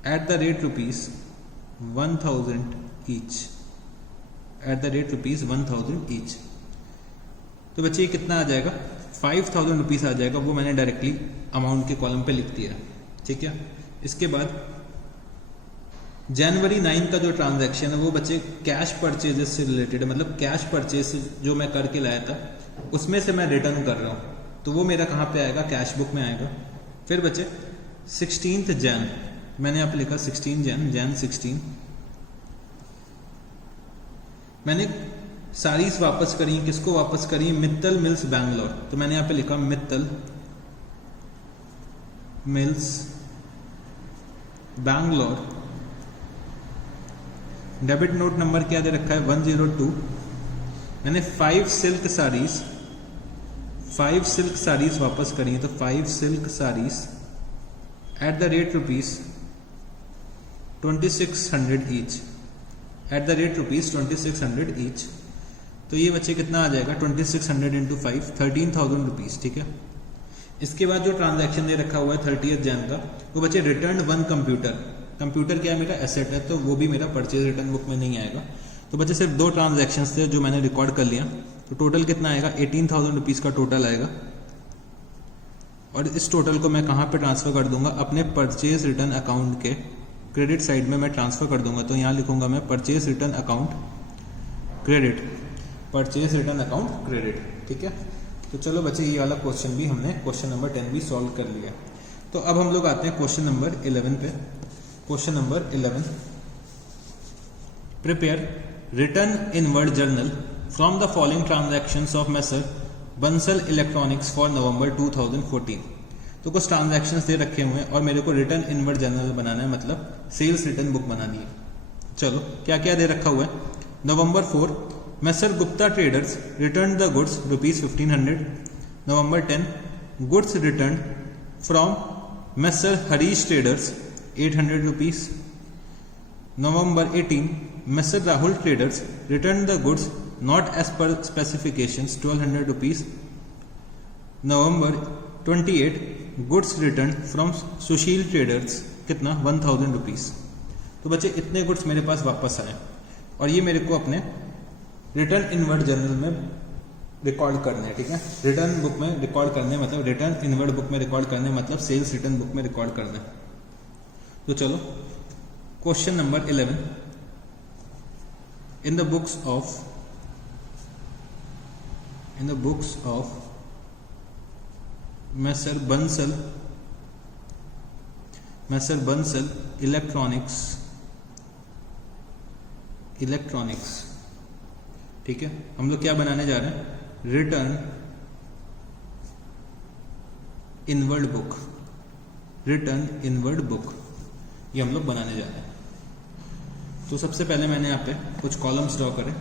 at the rate ₹1000 each, eight the rate ₹1000 each. तो बच्चे ये कितना आ जाएगा, 5000 रुपीज आ जाएगा। वो मैंने डायरेक्टली अमाउंट के कॉलम पे लिख दिया। ठीक है, इसके बाद जनवरी 9 का जो ट्रांजैक्शन है वो बच्चे कैश परचेजेस से रिलेटेड है, मतलब कैश परचेज जो मैं करके लाया था उसमें से मैं रिटर्न कर रहा हूँ, तो वो मेरा कहाँ पे आएगा, कैश बुक में आएगा। फिर बचे 16 जैन, मैंने यहाँ पे लिखा 16 जैन 16, मैंने सारीज वापस करी। किसको वापस करी, मित्तल मिल्स बैंगलोर, तो मैंने यहाँ पे लिखा Mittal mills Bangalore. Debit note number क्या दे रखा है, 102। मैंने 5 सिल्क साड़ीज वापस करी, तो 5 silk saris at the rate ₹2600 each, eight the rate ₹2600 each. तो ये बच्चे कितना आ जाएगा, 2600 इंटू 5, 13,000 रुपीज। ठीक है। इसके बाद जो ट्रांजैक्शन दे रखा हुआ है 30 जैन का, वो बच्चे रिटर्न 1 कंप्यूटर। कंप्यूटर क्या है, मेरा एसेट है, तो वो भी मेरा परचेज रिटर्न बुक में नहीं आएगा। तो बच्चे सिर्फ 2 ट्रांजैक्शंस थे जो मैंने रिकॉर्ड कर लिया, तो टोटल कितना आएगा, 18,000 रुपीज का टोटल आएगा। और इस टोटल को मैं कहाँ पे ट्रांसफर कर दूंगा, अपने परचेज रिटर्न अकाउंट के क्रेडिट साइड में मैं ट्रांसफर कर दूंगा। तो यहाँ लिखूंगा मैं purchase return account credit, purchase return account credit. ठीक है। तो चलो बच्चे ये वाला क्वेश्चन भी हमने, क्वेश्चन नंबर 10 भी सॉल्व कर लिया। तो अब हम लोग आते हैं क्वेश्चन नंबर 11 पे। Question number 11, prepare return inward journal from the following transactions of messrs Bansal electronics for November 2014। तो कुछ ट्रांजैक्शंस दे रखे हुए हैं और मेरे को रिटर्न इनवर्ड जर्नल बनाना है, मतलब सेल्स रिटर्न बुक बनानी है। चलो क्या क्या दे रखा हुआ है। November 4, messrs Gupta traders return the goods ₹1500। November 10, goods return from messrs Harish traders ₹800। November 18, messrs Rahul traders return the goods not as per specifications ₹1200। November 28, goods return from Sushil traders कितना, ₹1000। तो बच्चे इतने गुड्स मेरे पास वापस आए और ये मेरे को अपने रिटर्न इनवर्ड जर्नल में रिकॉर्ड करने हैं। ठीक है। रिटर्न बुक में रिकॉर्ड करने मतलब रिटर्न इनवर्ड बुक में रिकॉर्ड करने मतलब सेल्स रिटर्न बुक में रिकॉर्ड करना है। तो चलो question number 11, in the books of messrs Bansal electronics. ठीक है। हम लोग क्या बनाने जा रहे हैं, रिटर्न इनवर्ड बुक, ये हम लोग बनाने जा रहे हैं। तो सबसे पहले मैंने यहाँ पे कुछ कॉलम्स ड्रॉ करे,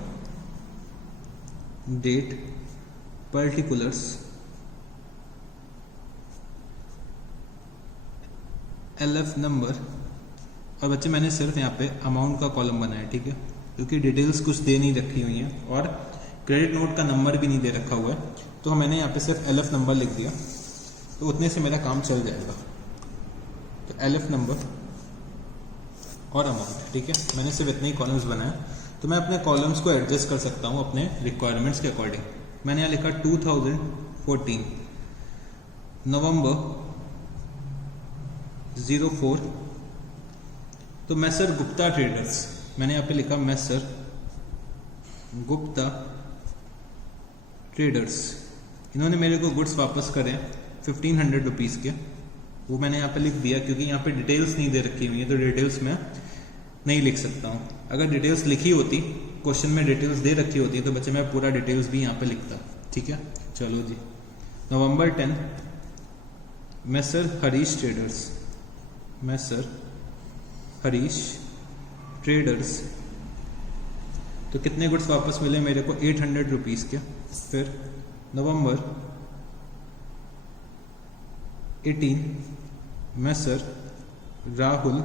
डेट, पर्टिकुलर्स, LF नंबर, और बच्चे मैंने सिर्फ यहाँ पे अमाउंट का कॉलम बनाया। ठीक है। क्योंकि डिटेल्स कुछ दे नहीं रखी हुई हैं और क्रेडिट नोट का नंबर भी नहीं दे रखा हुआ है, तो मैंने यहाँ पे सिर्फ LF नंबर लिख दिया, तो उतने से मेरा काम चल जाएगा। तो LF नंबर और अमाउंट। ठीक है। मैंने सिर्फ इतने ही कॉलम्स बनाए, तो मैं अपने कॉलम्स को एडजस्ट कर सकता हूँ अपने रिक्वायरमेंट्स के अकॉर्डिंग। मैंने यहाँ लिखा 2014 नवंबर 04, तो मेसर गुप्ता ट्रेडर्स, मैंने यहाँ पे लिखा मेसर गुप्ता ट्रेडर्स, इन्होंने मेरे को गुड्स वापस करे ₹1500 के, वो मैंने यहाँ पे लिख दिया क्योंकि यहाँ पे डिटेल्स नहीं दे रखी हुई है, तो डिटेल्स मैं नहीं लिख सकता हूँ। अगर डिटेल्स लिखी होती, क्वेश्चन में डिटेल्स दे रखी होती, तो बच्चे मैं पूरा डिटेल्स भी यहाँ पे लिखता। ठीक है। चलो जी, नवंबर 10, मेसर हरीश ट्रेडर्स, तो कितने गुड्स वापस मिले मेरे को, ₹800 के। फिर November 18, messrs Rahul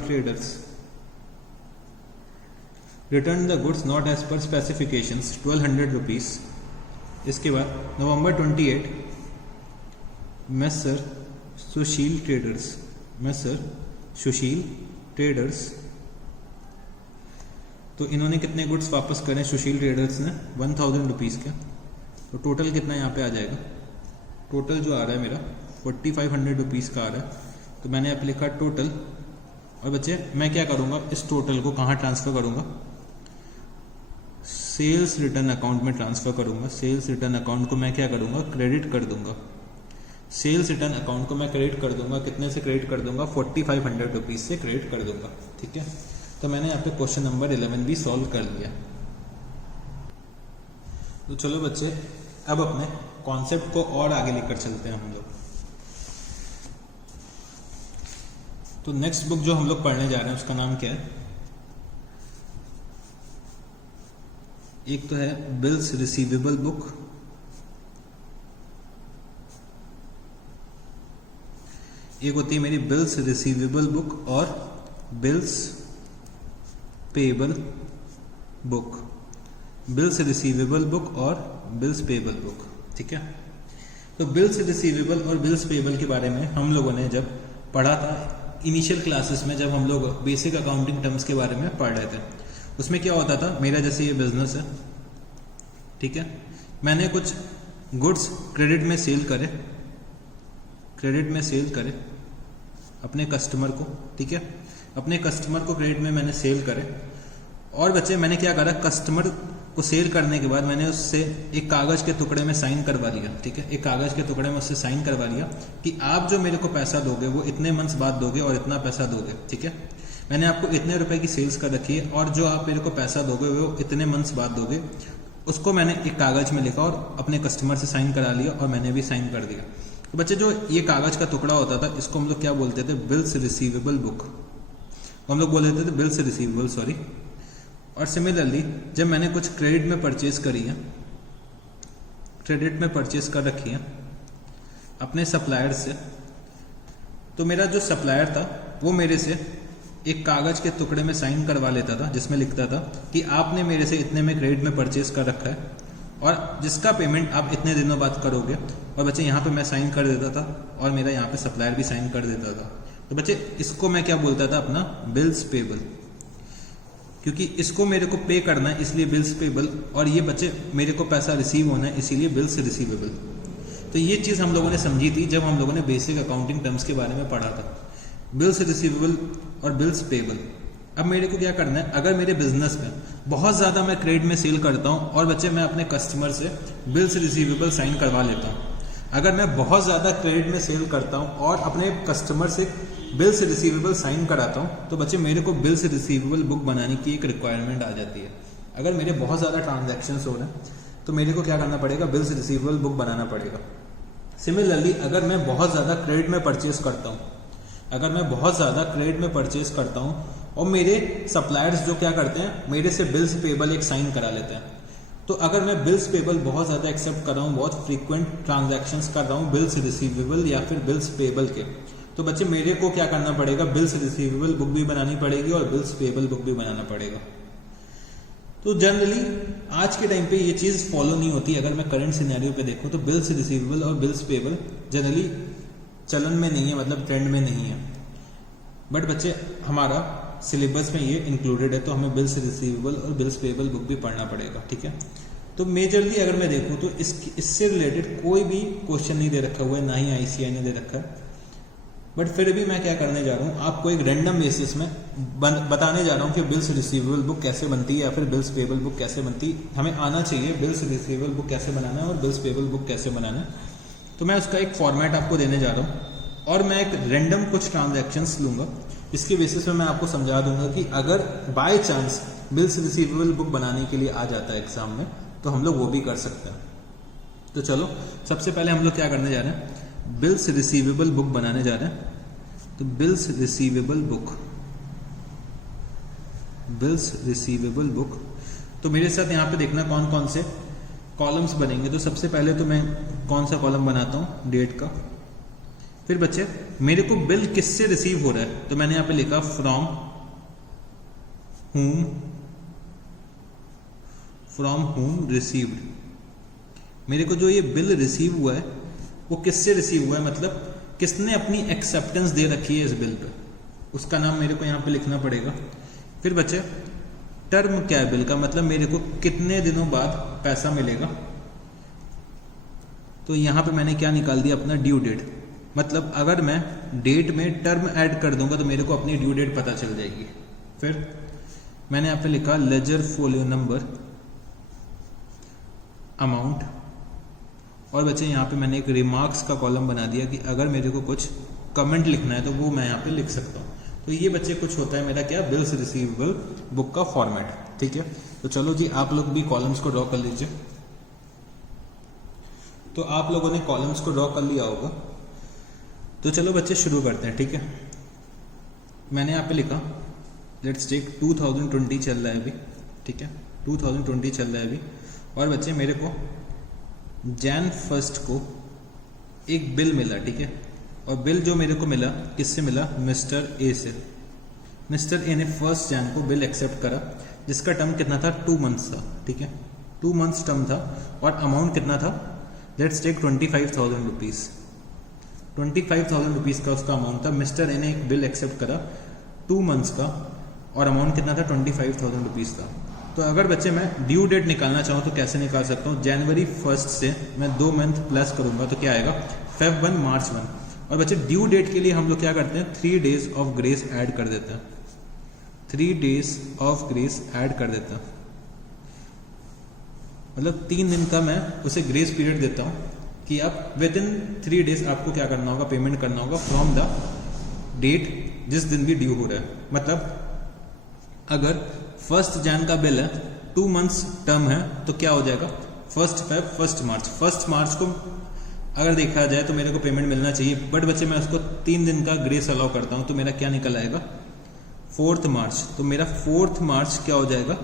traders return the goods not as per specifications ₹1200। इसके बाद नवंबर 28, मेसर सुशील ट्रेडर्स, तो इन्होंने कितने गुड्स वापस करें सुशील ट्रेडर्स ने, ₹1000 के। तो टोटल कितना यहाँ पे आ जाएगा, टोटल जो आ रहा है मेरा ₹4500 का आ रहा है। तो मैंने यहाँ पे लिखा टोटल, और बच्चे मैं क्या करूँगा, इस टोटल को कहाँ ट्रांसफर करूँगा, सेल्स रिटर्न अकाउंट में ट्रांसफ़र करूँगा। सेल्स रिटर्न अकाउंट को मैं क्या करूँगा, क्रेडिट कर दूंगा। सेल्स रिटर्न अकाउंट को मैं क्रेडिट कर दूंगा, कितने से क्रेडिट कर दूंगा, 4500 रुपीज़ से क्रेडिट कर दूंगा। ठीक है, तो मैंने यहाँ पे क्वेश्चन नंबर 11 भी सॉल्व कर लिया। तो चलो बच्चे, अब अपने कॉन्सेप्ट को और आगे लेकर चलते हैं हम लोग। तो नेक्स्ट बुक जो हम लोग पढ़ने जा रहे हैं उसका नाम क्या है, एक तो है बिल्स रिसीवेबल बुक, एक होती है मेरी बिल्स रिसीवेबल बुक और bills payable book. Bills receivable book और बिल्स पेबल बुक। ठीक है, तो बिल्स रिसीवेबल और बिल्स पेबल के बारे में हम लोगों ने जब पढ़ा था इनिशियल क्लासेस में, जब हम लोग बेसिक अकाउंटिंग टर्म्स के बारे में पढ़ रहे थे, उसमें क्या होता था, मेरा जैसे ये बिजनेस है, ठीक है, मैंने कुछ गुड्स क्रेडिट में सेल करे, क्रेडिट में सेल करे अपने कस्टमर को। ठीक है, अपने कस्टमर को क्रेडिट में मैंने सेल करे, और बच्चे मैंने क्या करा, कस्टमर को सेल करने के बाद मैंने उससे एक कागज के टुकड़े में साइन करवा लिया। ठीक है, एक कागज के टुकड़े में उससे साइन करवा लिया कि आप जो मेरे को पैसा दोगे वो इतने मंथ्स बाद दोगे और इतना पैसा दोगे। ठीक है, मैंने आपको इतने रुपए की सेल्स कर रखी है और जो आप मेरे को पैसा दोगे वो इतने मंथ्स बाद दोगे, उसको मैंने एक कागज में लिखा और अपने कस्टमर से साइन करा लिया और मैंने भी साइन कर दिया। तो बच्चे जो ये कागज का टुकड़ा होता था इसको हम लोग क्या बोलते थे, बिल्स रिसीवेबल बुक, हम लोग बोल देते थे बिल्स रिसीवेबल, सॉरी। और सिमिलरली जब मैंने कुछ क्रेडिट में परचेज करी है, क्रेडिट में परचेज कर रखी है अपने सप्लायर से, तो मेरा जो सप्लायर था वो मेरे से एक कागज के टुकड़े में साइन करवा लेता था जिसमें लिखता था कि आपने मेरे से इतने में क्रेडिट में परचेज कर रखा है और जिसका पेमेंट आप इतने दिनों बाद करोगे। और बच्चे यहाँ पे मैं साइन कर देता था और मेरा यहाँ पे सप्लायर भी साइन कर देता था। तो बच्चे इसको मैं क्या बोलता था, अपना बिल्स पेबल, क्योंकि इसको मेरे को पे करना है इसलिए बिल्स पेबल, और ये बच्चे मेरे को पैसा रिसीव होना है इसीलिए बिल्स रिसीवेबल। तो ये चीज़ हम लोगों ने समझी थी जब हम लोगों ने बेसिक अकाउंटिंग टर्म्स के बारे में पढ़ा था, बिल्स रिसीवेबल और बिल्स पेबल। अब मेरे को क्या करना है, अगर मेरे बिजनेस में बहुत ज़्यादा मैं क्रेडिट में सेल करता हूँ और बच्चे मैं अपने कस्टमर से बिल्स रिसीवेबल साइन करवा लेता हूँ, अगर मैं बहुत ज़्यादा क्रेडिट में सेल करता हूँ और अपने कस्टमर से बिल्स रिसीवेबल साइन कराता हूँ, तो बच्चे मेरे को बिल्स रिसीवेबल बुक बनाने की एक रिक्वायरमेंट आ जाती है। अगर मेरे बहुत ज़्यादा ट्रांजैक्शंस हो रहे हैं तो मेरे को क्या करना पड़ेगा, बिल्स रिसीवेबल बुक बनाना पड़ेगा। सिमिलरली अगर मैं बहुत ज़्यादा क्रेडिट में परचेज करता हूँ, अगर मैं बहुत ज़्यादा क्रेडिट में परचेज करता हूँ और मेरे सप्लायर्स जो क्या करते हैं, मेरे से बिल्स पेबल एक साइन करा लेते हैं, तो अगर मैं बिल्स पेबल बहुत ज़्यादा एक्सेप्ट कर रहा हूँ, बहुत फ्रीक्वेंट ट्रांजैक्शंस कर रहा हूँ बिल्स रिसीवेबल या फिर बिल्स पेबल के, तो बच्चे मेरे को क्या करना पड़ेगा, बिल्स रिसीवेबल बुक भी बनानी पड़ेगी और बिल्स पेबल बुक भी बनाना पड़ेगा। तो जनरली आज के टाइम पे ये चीज़ फॉलो नहीं होती। अगर मैं करंट सिनेरियो पे देखूँ तो बिल्स रिसीवेबल और बिल्स पेबल जनरली चलन में नहीं है, मतलब ट्रेंड में नहीं है। बट बच्चे हमारा सिलेबस में ये इंक्लूडेड है, तो हमें बिल्स रिसीवेबल और बिल्स पेबल बुक भी पढ़ना पड़ेगा। ठीक है, तो मेजरली अगर मैं देखूँ तो इससे रिलेटेड कोई भी क्वेश्चन नहीं दे रखा हुआ है, ना ही ICI ने दे रखा है। बट फिर भी मैं क्या करने जा रहा हूँ, आपको एक रैंडम बेसिस में बताने जा रहा हूँ कि बिल्स रिसीवेबल बुक कैसे बनती है या फिर बिल्स पेबल बुक कैसे बनती है। हमें आना चाहिए बिल्स रिसीवेबल बुक कैसे बनाना है और बिल्स पेबल बुक कैसे बनाना है। तो मैं उसका एक फॉर्मेट आपको देने जा रहा हूँ और मैं एक रैंडम कुछ ट्रांजैक्शंस लूँगा, इसके बेसिस पे मैं आपको समझा दूंगा कि अगर by chance bills receivable book बनाने के लिए आ जाता है एग्जाम में तो हम लोग वो भी कर सकते हैं। तो चलो सबसे पहले हम लोग क्या करने जा रहे हैं, बिल्स रिसीवेबल बुक बनाने जा रहे हैं। तो bills receivable book, bills receivable book, तो मेरे साथ यहाँ पे देखना कौन कौन से कॉलम्स बनेंगे। तो सबसे पहले तो मैं कौन सा कॉलम बनाता हूँ, डेट का। फिर बच्चे मेरे को बिल किससे रिसीव हो रहा है, तो मैंने यहाँ पे लिखा फ्रॉम होम रिसीव्ड। मेरे को जो ये बिल रिसीव हुआ है वो किससे रिसीव हुआ है, मतलब किसने अपनी एक्सेप्टेंस दे रखी है इस बिल पे, उसका नाम मेरे को यहाँ पे लिखना पड़ेगा। फिर बच्चे टर्म क्या है बिल का, मतलब मेरे को कितने दिनों बाद पैसा मिलेगा। तो यहाँ पे मैंने क्या निकाल दिया, अपना ड्यू डेट, मतलब अगर मैं डेट में टर्म ऐड कर दूंगा तो मेरे को अपनी ड्यू डेट पता चल जाएगी। फिर मैंने यहाँ पे लिखा लेजर फोलियो नंबर, अमाउंट, और बच्चे यहाँ पे मैंने एक रिमार्क्स का कॉलम बना दिया कि अगर मेरे को कुछ कमेंट लिखना है तो वो मैं यहाँ पे लिख सकता हूँ। तो ये बच्चे कुछ होता है मेरा क्या, बिल्स रिसीवेबल बुक का फॉर्मेट। ठीक है, तो चलो जी आप लोग भी कॉलम्स को ड्रॉ कर लीजिए। तो आप लोगों ने कॉलम्स को ड्रॉ कर लिया होगा, तो चलो बच्चे शुरू करते हैं। ठीक है, मैंने यहाँ पे लिखा लेट्स टेक 2020 चल रहा है अभी। ठीक है, 2020 चल रहा है अभी, और बच्चे मेरे को Jan 1 को एक बिल मिला। ठीक है, और बिल जो मेरे को मिला किससे मिला, मिस्टर ए से। मिस्टर ए ने 1 Jan को बिल एक्सेप्ट करा, जिसका टर्म कितना था, 2 मंथ्स था। ठीक है, 2 मंथ्स टर्म था, और अमाउंट कितना था, लेट्स टेक 25,000 रुपीज़। 25,000 रुपीज़ का उसका अमाउंट था। मिस्टर ए ने एक बिल एक्सेप्ट करा 2 मंथ्स का, और अमाउंट कितना था, 25,000 रुपीज़ का। तो अगर बच्चे मैं ड्यू डेट निकालना चाहूँ तो कैसे निकाल सकता हूँ, जनवरी 1 से मैं 2 मंथ प्लस करूँगा तो क्या आएगा, Feb 1 March 1। और बच्चे ड्यू डेट के लिए हम लोग क्या करते हैं, 3 days ऑफ ग्रेस ऐड कर देते हैं। 3 days ऑफ ग्रेस ऐड कर देता हूँ, मतलब 3 दिन का मैं उसे ग्रेस पीरियड देता हूँ कि आप विद इन 3 days आपको क्या करना होगा, पेमेंट करना होगा फ्रॉम द डेट जिस दिन भी ड्यू हो रहा है। मतलब अगर 1 Jan का बिल है, 2 मंथ्स टर्म है, तो क्या हो जाएगा, 1 Feb 1 March। 1 March को अगर देखा जाए तो मेरे को पेमेंट मिलना चाहिए, बट बच्चे मैं उसको 3 दिन का ग्रेस अलाउ करता हूँ, तो मेरा क्या निकल आएगा, 4 March। तो मेरा 4 March क्या हो जाएगा,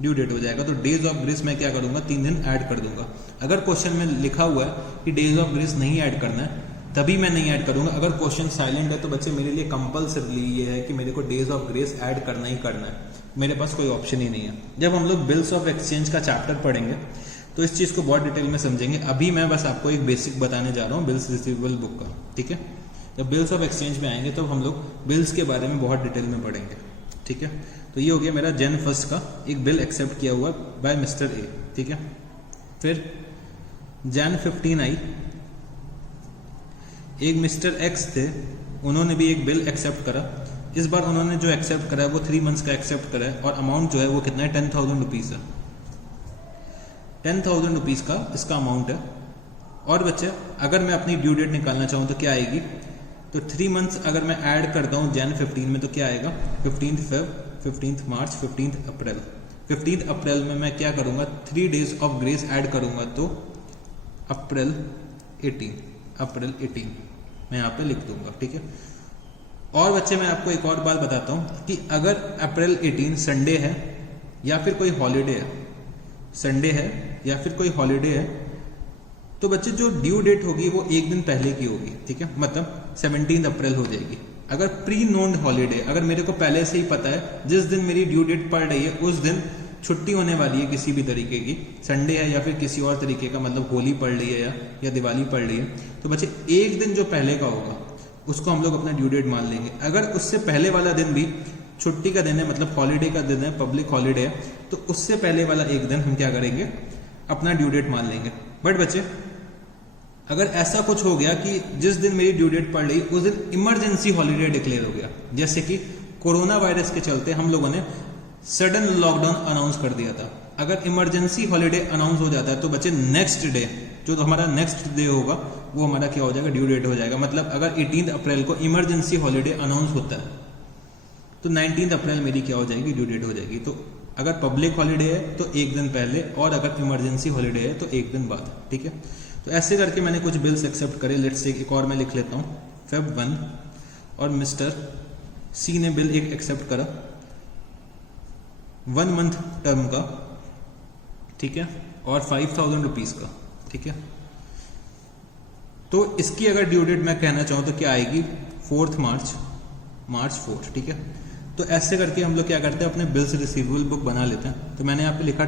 ड्यू डेट हो जाएगा। तो डेज ऑफ ग्रेस मैं क्या करूंगा, 3 दिन ऐड कर दूंगा। अगर क्वेश्चन में लिखा हुआ है कि डेज ऑफ ग्रेस नहीं ऐड करना है तभी मैं नहीं ऐड करूंगा। अगर क्वेश्चन साइलेंट है तो बच्चे मेरे लिए कंपल्सरी ये है कि मेरे को डेज ऑफ ग्रेस ऐड करना ही करना है, मेरे पास कोई ऑप्शन ही नहीं है। जब हम लोग बिल्स ऑफ एक्सचेंज का चैप्टर पढ़ेंगे तो इस चीज को बहुत डिटेल में समझेंगे। अभी मैं बस आपको एक बेसिक बताने जा रहा हूँ बिल्स रिसीवेबल बुक का। ठीक है, जब बिल्स ऑफ एक्सचेंज में आएंगे तो हम लोग बिल्स के बारे में बहुत डिटेल में पढ़ेंगे। ठीक है, तो ये हो गया मेरा Jan 1 का एक बिल एक्सेप्ट किया हुआ बाय मिस्टर ए। ठीक है, फिर Jan 15 आई, एक मिस्टर एक्स थे, उन्होंने भी एक बिल एक्सेप्ट करा। इस बार उन्होंने जो एक्सेप्ट करा है वो 3 मंथ्स का एक्सेप्ट करा है, और अमाउंट जो है वो कितना है, 10,000 रुपीज़ है। 10,000 रुपीज़ का इसका अमाउंट है। और बच्चे अगर मैं अपनी ड्यू डेट निकालना चाहूँ तो क्या आएगी, तो 3 मंथ्स अगर मैं ऐड करता हूँ Jan 15 में तो क्या आएगा, 15th Feb, 15th March, 15th अप्रैल। 15th अप्रैल में मैं क्या करूँगा, 3 days ऑफ ग्रेस ऐड करूँगा, तो अप्रैल 18 मैं यहाँ पे लिख दूंगा। ठीक है, और बच्चे मैं आपको एक और बात बताता हूँ कि अगर अप्रैल 18 संडे है या फिर कोई हॉलीडे है, संडे है या फिर कोई हॉलीडे है, तो बच्चे जो ड्यू डेट होगी वो एक दिन पहले की होगी। ठीक है, मतलब 17 अप्रैल हो जाएगी। अगर प्री नोन्ड हॉलीडे, अगर मेरे को पहले से ही पता है जिस दिन मेरी ड्यू डेट पड़ रही है उस दिन छुट्टी होने वाली है किसी भी तरीके की, संडे है या फिर किसी और तरीके का, मतलब होली पड़ रही है या दिवाली पड़ रही है, तो बच्चे एक दिन जो पहले का होगा उसको हम लोग अपना ड्यू डेट मान लेंगे। अगर उससे पहले वाला दिन भी छुट्टी का दिन है, मतलब हॉलीडे का दिन है, पब्लिक हॉलीडे है, तो उससे पहले वाला एक दिन हम क्या करेंगे, अपना ड्यू डेट मान लेंगे। बट बच्चे अगर ऐसा कुछ हो गया कि जिस दिन मेरी ड्यू डेट पड़ रही उस दिन इमरजेंसी हॉलीडे डिक्लेयर हो गया, जैसे कि कोरोना वायरस के चलते हम लोगों ने सडन लॉकडाउन अनाउंस कर दिया था, अगर इमरजेंसी हॉलीडे अनाउंस हो जाता है तो बच्चे नेक्स्ट डे जो तो हमारा नेक्स्ट डे होगा वो हमारा क्या हो जाएगा, ड्यू डेट हो जाएगा। मतलब अगर 18 अप्रैल को इमरजेंसी हॉलीडे अनाउंस होता है तो 19 अप्रैल मेरी क्या हो जाएगी, ड्यू डेट हो जाएगी। तो अगर पब्लिक हॉलीडे है तो एक दिन पहले, और अगर इमरजेंसी हॉलीडे है तो एक दिन बाद। ठीक है, तो ऐसे करके मैंने कुछ बिल्स एक्सेप्ट करे। लेट्स से एक और मैं लिख लेता हूँ, Feb 1, और मिस्टर सी ने बिल एक एक्सेप्ट करा 1 मंथ टर्म का। ठीक है, और 5,000 रुपीज का। ठीक है, तो इसकी अगर ड्यू डेट मैं कहना चाहूँ तो क्या आएगी, 4 मार्च 4। ठीक है, तो ऐसे करके हम लोग क्या करते हैं, अपने बिल्स रिसीवेबल बुक बना लेते हैं। तो मैंने यहाँ पे लिखा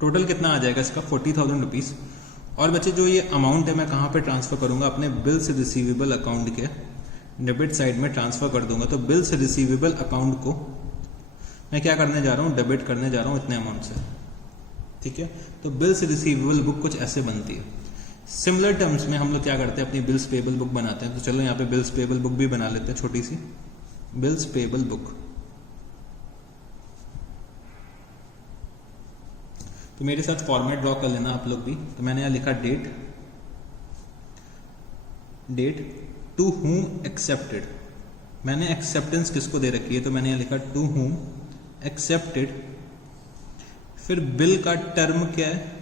टोटल कितना आ जाएगा इसका, 40,000 रुपीज। और बच्चे जो ये अमाउंट है मैं कहाँ पे ट्रांसफर करूंगा, अपने बिल्स रिसीवेबल अकाउंट के डेबिट साइड में ट्रांसफर कर दूंगा। तो बिल्स रिसीवेबल अकाउंट को मैं क्या करने जा रहा हूँ, डेबिट करने जा रहा हूँ इतने अमाउंट से। ठीक है, तो बिल्स रिसीवेबल बुक कुछ ऐसे बनती है। सिमिलर टर्म्स में हम लोग क्या करते हैं, अपनी बिल्स पेबल बुक बनाते हैं। तो चलो यहाँ पे बिल्स पेबल बुक भी बना लेते हैं, छोटी सी बिल्स पेबल बुक। तो मेरे साथ फॉर्मेट ड्रॉ कर लेना आप लोग भी। तो मैंने यहाँ लिखा डेट टू whom एक्सेप्टेड। मैंने एक्सेप्टेंस किसको दे रखी है, तो मैंने यहाँ लिखा टू whom एक्सेप्टेड। फिर बिल का टर्म क्या है,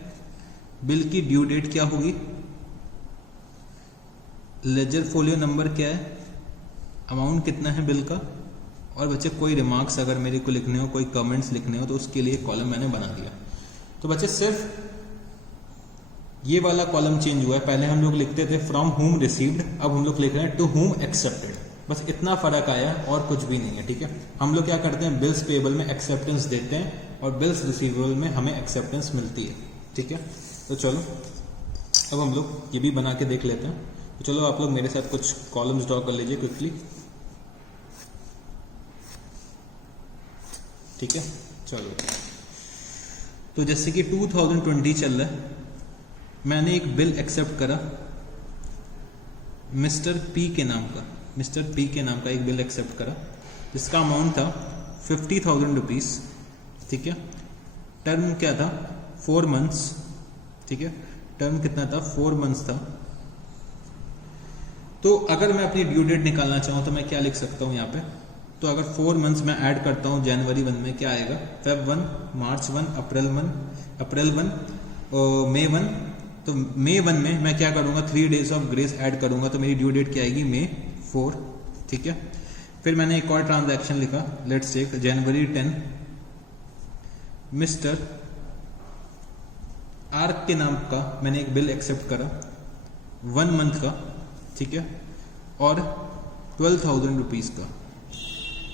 बिल की ड्यू डेट क्या होगी, लेजर फोलियो नंबर क्या है, अमाउंट कितना है बिल का। और बच्चे कोई रिमार्क्स अगर मेरे को लिखने हो, कोई कमेंट्स लिखने हो, तो उसके लिए कॉलम मैंने बना दिया। तो बच्चे सिर्फ ये वाला कॉलम चेंज हुआ है। पहले हम लोग लिखते थे फ्रॉम whom रिसीव्ड, अब हम लोग लिख रहे हैं टू whom एक्सेप्टेड। बस इतना फर्क आया और कुछ भी नहीं है, ठीक है। हम लोग क्या करते हैं, बिल्स पेबल में एक्सेप्टेंस देते हैं और बिल्स रिसीवेबल में हमें एक्सेप्टेंस मिलती है, ठीक है। तो चलो अब हम लोग ये भी बना के देख लेते हैं। तो चलो आप लोग मेरे साथ कुछ कॉलम्स ड्रॉ कर लीजिए क्विकली, ठीक है। चलो तो जैसे कि 2020 चल रहा है, मैंने एक बिल एक्सेप्ट करा मिस्टर पी के नाम का एक बिल एक्सेप्ट करा, जिसका अमाउंट था 50,000 रुपीज़, ठीक है। टर्म क्या था, 4 मंथ्स, ठीक है। टर्म कितना था, 4 मंथ्स था। तो अगर मैं अपनी ड्यू डेट निकालना चाहूँ तो मैं क्या लिख सकता हूँ यहाँ पे। तो अगर 4 मंथ्स में ऐड करता हूँ जनवरी 1 में क्या आएगा, फेब 1, मार्च 1, अप्रैल 1, मई 1। तो मई 1 में मैं क्या करूँगा, 3 डेज ऑफ ग्रेस ऐड करूँगा, तो मेरी ड्यू डेट क्या आएगी, मई 4, ठीक है। फिर मैंने एक और ट्रांजैक्शन लिखा, लेट्स टेक जनवरी 10, मिस्टर आर्क के नाम का मैंने एक बिल एक्सेप्ट करा 1 मंथ का, ठीक है, और 12,000 रुपीज़ का,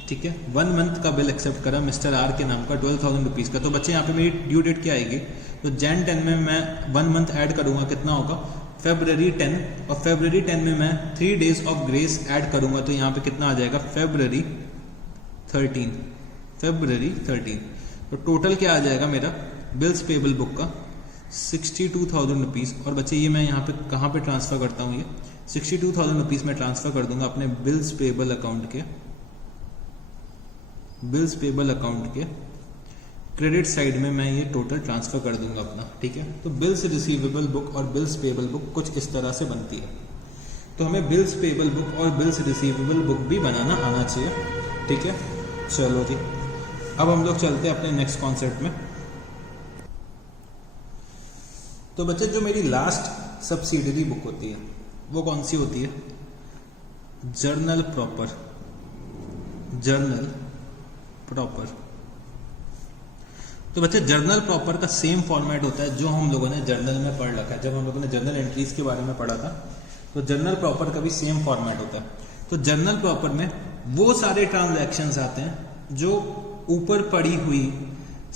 ठीक है। 1 मंथ का बिल एक्सेप्ट करा मिस्टर आर के नाम का 12,000 रुपीज़ का। तो बच्चे यहाँ पे मेरी ड्यू डेट क्या आएगी, तो जैन 10 में मैं 1 मंथ ऐड करूँगा, कितना होगा, फेब्रवरी 10, और फेब्रवरी 10 में मैं 3 डेज ऑफ ग्रेस ऐड करूँगा, तो यहाँ पे कितना आ जाएगा, फेब्रवरी 13। तो टोटल क्या आ जाएगा मेरा बिल्स पेबल बुक का, 62,000 रुपीज़। और बच्चे ये मैं यहाँ पे कहाँ पे ट्रांसफ़र करता हूँ, ये 62,000 रुपीज़ मैं ट्रांसफ़र कर दूंगा अपने बिल्स पेबल अकाउंट के क्रेडिट साइड में मैं ये टोटल ट्रांसफ़र कर दूंगा अपना, ठीक है। तो बिल्स रिसीवेबल बुक और बिल्स पेबल बुक कुछ इस तरह से बनती है। तो हमें बिल्स पेबल बुक और बिल्स रिसीवेबल बुक भी बनाना आना चाहिए, ठीक है। चलो जी, अब हम लोग चलते हैं अपने नेक्स्ट कॉन्सेप्ट में। तो बच्चे जो मेरी लास्ट सब्सिडरी बुक होती है वो कौन सी होती है, जर्नल प्रॉपर। तो बच्चे जर्नल प्रॉपर का सेम फॉर्मेट होता है जो हम लोगों ने जर्नल में पढ़ रखा है। जब हम लोगों ने जर्नल एंट्रीज के बारे में पढ़ा था, तो जर्नल प्रॉपर का भी सेम फॉर्मेट होता है। तो जर्नल प्रॉपर में वो सारे ट्रांजैक्शंस आते हैं जो ऊपर पड़ी हुई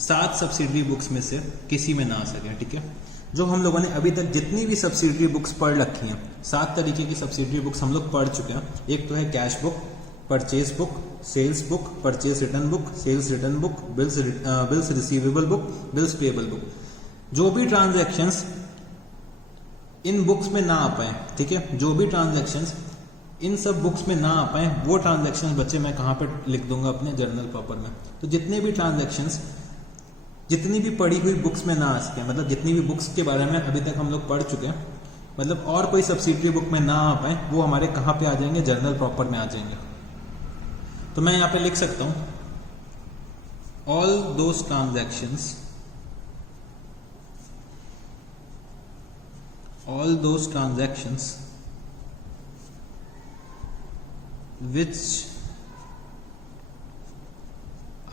7 सब्सिडरी बुक्स में से किसी में ना आ सके, ठीक है। जो हम लोगों ने अभी तक जितनी भी सब्सिडरी बुक्स पढ़ रखी हैं, 7 तरीके की सब्सिडरी बुक्स हम लोग पढ़ चुके हैं। एक तो है cash book, purchase book, sales book, purchase return book, sales return book, bills receivable book, bills payable book. जो भी ट्रांजैक्शंस इन बुक्स में ना आ पाए, ठीक है, जो भी ट्रांजैक्शंस इन सब बुक्स में ना आ पाए, वो ट्रांजैक्शंस बच्चे मैं कहाँ पे लिख दूंगा, अपने जर्नल प्रॉपर में। तो जितने भी ट्रांजैक्शंस जितनी भी पढ़ी हुई बुक्स में ना आ सके, मतलब जितनी भी बुक्स के बारे में अभी तक हम लोग पढ़ चुके हैं, मतलब और कोई सब्सिडरी बुक में ना आ पाए, वो हमारे कहाँ पे आ जाएंगे, जर्नल प्रॉपर में आ जाएंगे। तो मैं यहाँ पे लिख सकता हूँ all those transactions which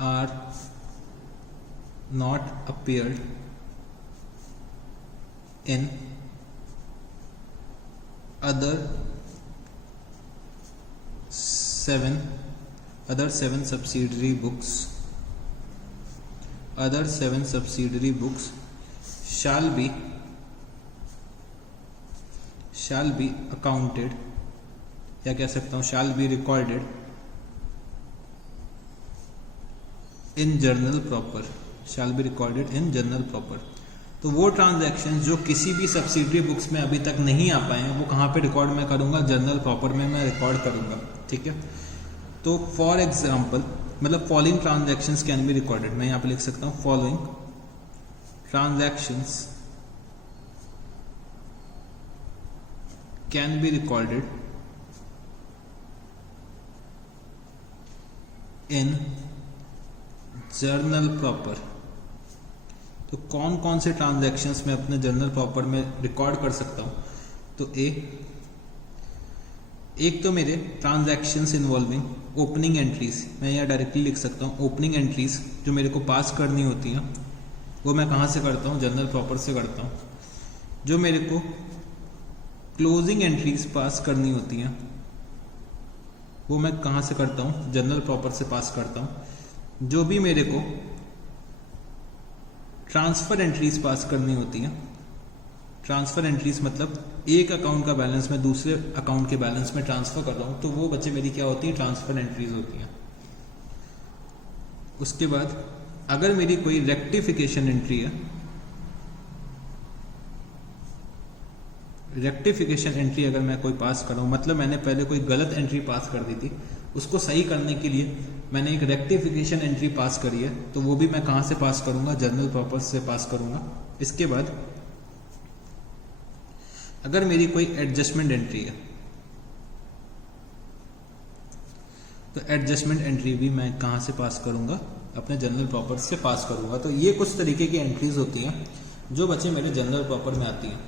are not appeared in other seven subsidiary books shall be accounted, या कह सकता हूँ shall be recorded in journal proper। तो वो ट्रांजैक्शन जो किसी भी सब्सिडरी बुक्स में अभी तक नहीं आ पाए हैं, वो कहाँ पे रिकॉर्ड मैं करूँगा, जर्नल प्रॉपर में मैं रिकॉर्ड करूँगा, ठीक है। तो फॉर एग्जाम्पल, मतलब following transactions can be recorded, मैं यहाँ पे लिख सकता हूँ following transactions can be recorded in journal proper. तो कौन कौन से ट्रांजैक्शंस मैं अपने जर्नल प्रॉपर में रिकॉर्ड कर सकता हूं? तो एक तो मेरे ट्रांजैक्शंस इन्वॉल्विंग ओपनिंग एंट्रीज, मैं यहाँ डायरेक्टली लिख सकता हूँ ओपनिंग एंट्रीज जो मेरे को पास करनी होती हैं, वो मैं कहाँ से करता हूँ? जर्नल प्रॉपर से करता हूँ। जो मेरे को क्लोजिंग एंट्रीज पास करनी होती हैं वो मैं कहाँ से करता हूँ? जर्नल प्रॉपर से पास करता हूँ। जो भी मेरे को ट्रांसफर एंट्रीज पास करनी होती हैं, ट्रांसफर एंट्रीज मतलब एक अकाउंट का बैलेंस मैं दूसरे अकाउंट के बैलेंस में ट्रांसफर कर रहा हूँ, तो वो बच्चे मेरी क्या होती है? ट्रांसफर एंट्रीज होती हैं। उसके बाद अगर मेरी कोई रेक्टिफिकेशन एंट्री है, रेक्टिफिकेशन एंट्री अगर मैं कोई पास कर रहा हूँ, मतलब मैंने पहले कोई गलत एंट्री पास कर दी थी, उसको सही करने के लिए मैंने एक रेक्टिफिकेशन एंट्री पास करी है, तो वो भी मैं कहाँ से पास करूँगा? जर्नल प्रॉपर से पास करूँगा। इसके बाद अगर मेरी कोई एडजस्टमेंट एंट्री है, तो एडजस्टमेंट एंट्री भी मैं कहाँ से पास करूँगा? अपने जर्नल प्रॉपर से पास करूँगा। तो ये कुछ तरीके की एंट्रीज होती हैं जो बच्चे मेरे जर्नल प्रॉपर में आती हैं।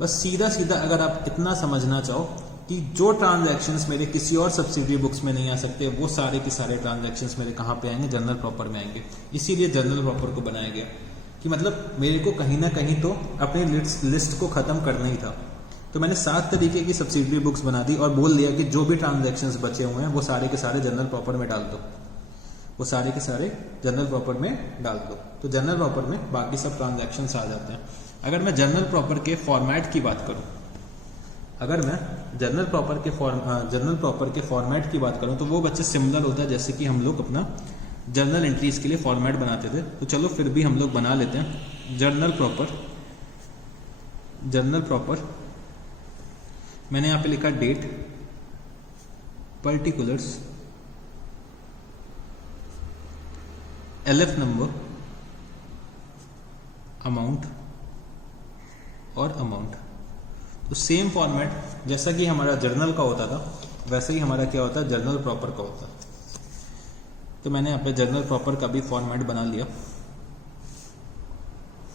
बस सीधा सीधा अगर आप इतना समझना चाहो कि जो ट्रांजैक्शंस मेरे किसी और सब्सिडरी बुक्स में नहीं आ सकते, वो सारे के सारे ट्रांजैक्शंस मेरे कहाँ पे आएंगे? जर्नल प्रॉपर में आएंगे। इसीलिए जर्नल प्रॉपर को बनाया गया कि मतलब मेरे को कहीं ना कहीं तो अपनी लिस्ट को खत्म करना ही था। तो मैंने 7 तरीके की सब्सिडरी बुक्स बना दी और बोल दिया कि जो भी ट्रांजैक्शंस बचे हुए हैं वो सारे के सारे जर्नल प्रॉपर में डाल दो, वो सारे के सारे जर्नल प्रॉपर में डाल दो। तो जर्नल प्रॉपर में बाकी सब ट्रांजैक्शंस आ जाते हैं। अगर मैं जर्नल प्रॉपर के फॉर्मेट की बात करूं, अगर मैं जर्नल प्रॉपर के फॉर्मेट की बात करूं, तो वो बच्चे सिमिलर होता है जैसे कि हम लोग अपना जर्नल एंट्रीज के लिए फॉर्मेट बनाते थे। तो चलो फिर भी हम लोग बना लेते हैं जर्नल प्रॉपर। मैंने यहाँ पे लिखा date, particulars, LF number, amount और अमाउंट। तो सेम फॉर्मेट जैसा कि हमारा जर्नल का होता था, वैसे ही हमारा क्या होता है? जर्नल प्रॉपर का होता है। तो मैंने यहाँ पे जर्नल प्रॉपर का भी फॉर्मेट बना लिया।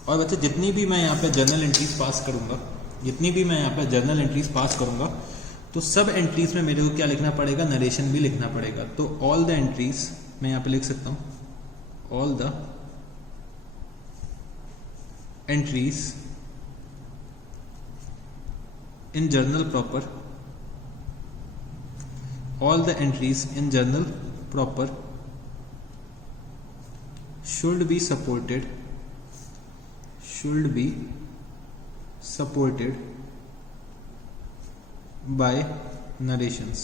और बच्चे जितनी भी मैं यहाँ पे जर्नल एंट्रीज पास करूंगा, तो सब एंट्रीज में मेरे को क्या लिखना पड़ेगा? नरेशन भी लिखना पड़ेगा। तो ऑल द एंट्रीज मैं यहाँ पे लिख सकता हूँ, all the entries in journal proper, all the entries in journal proper should be supported by narrations,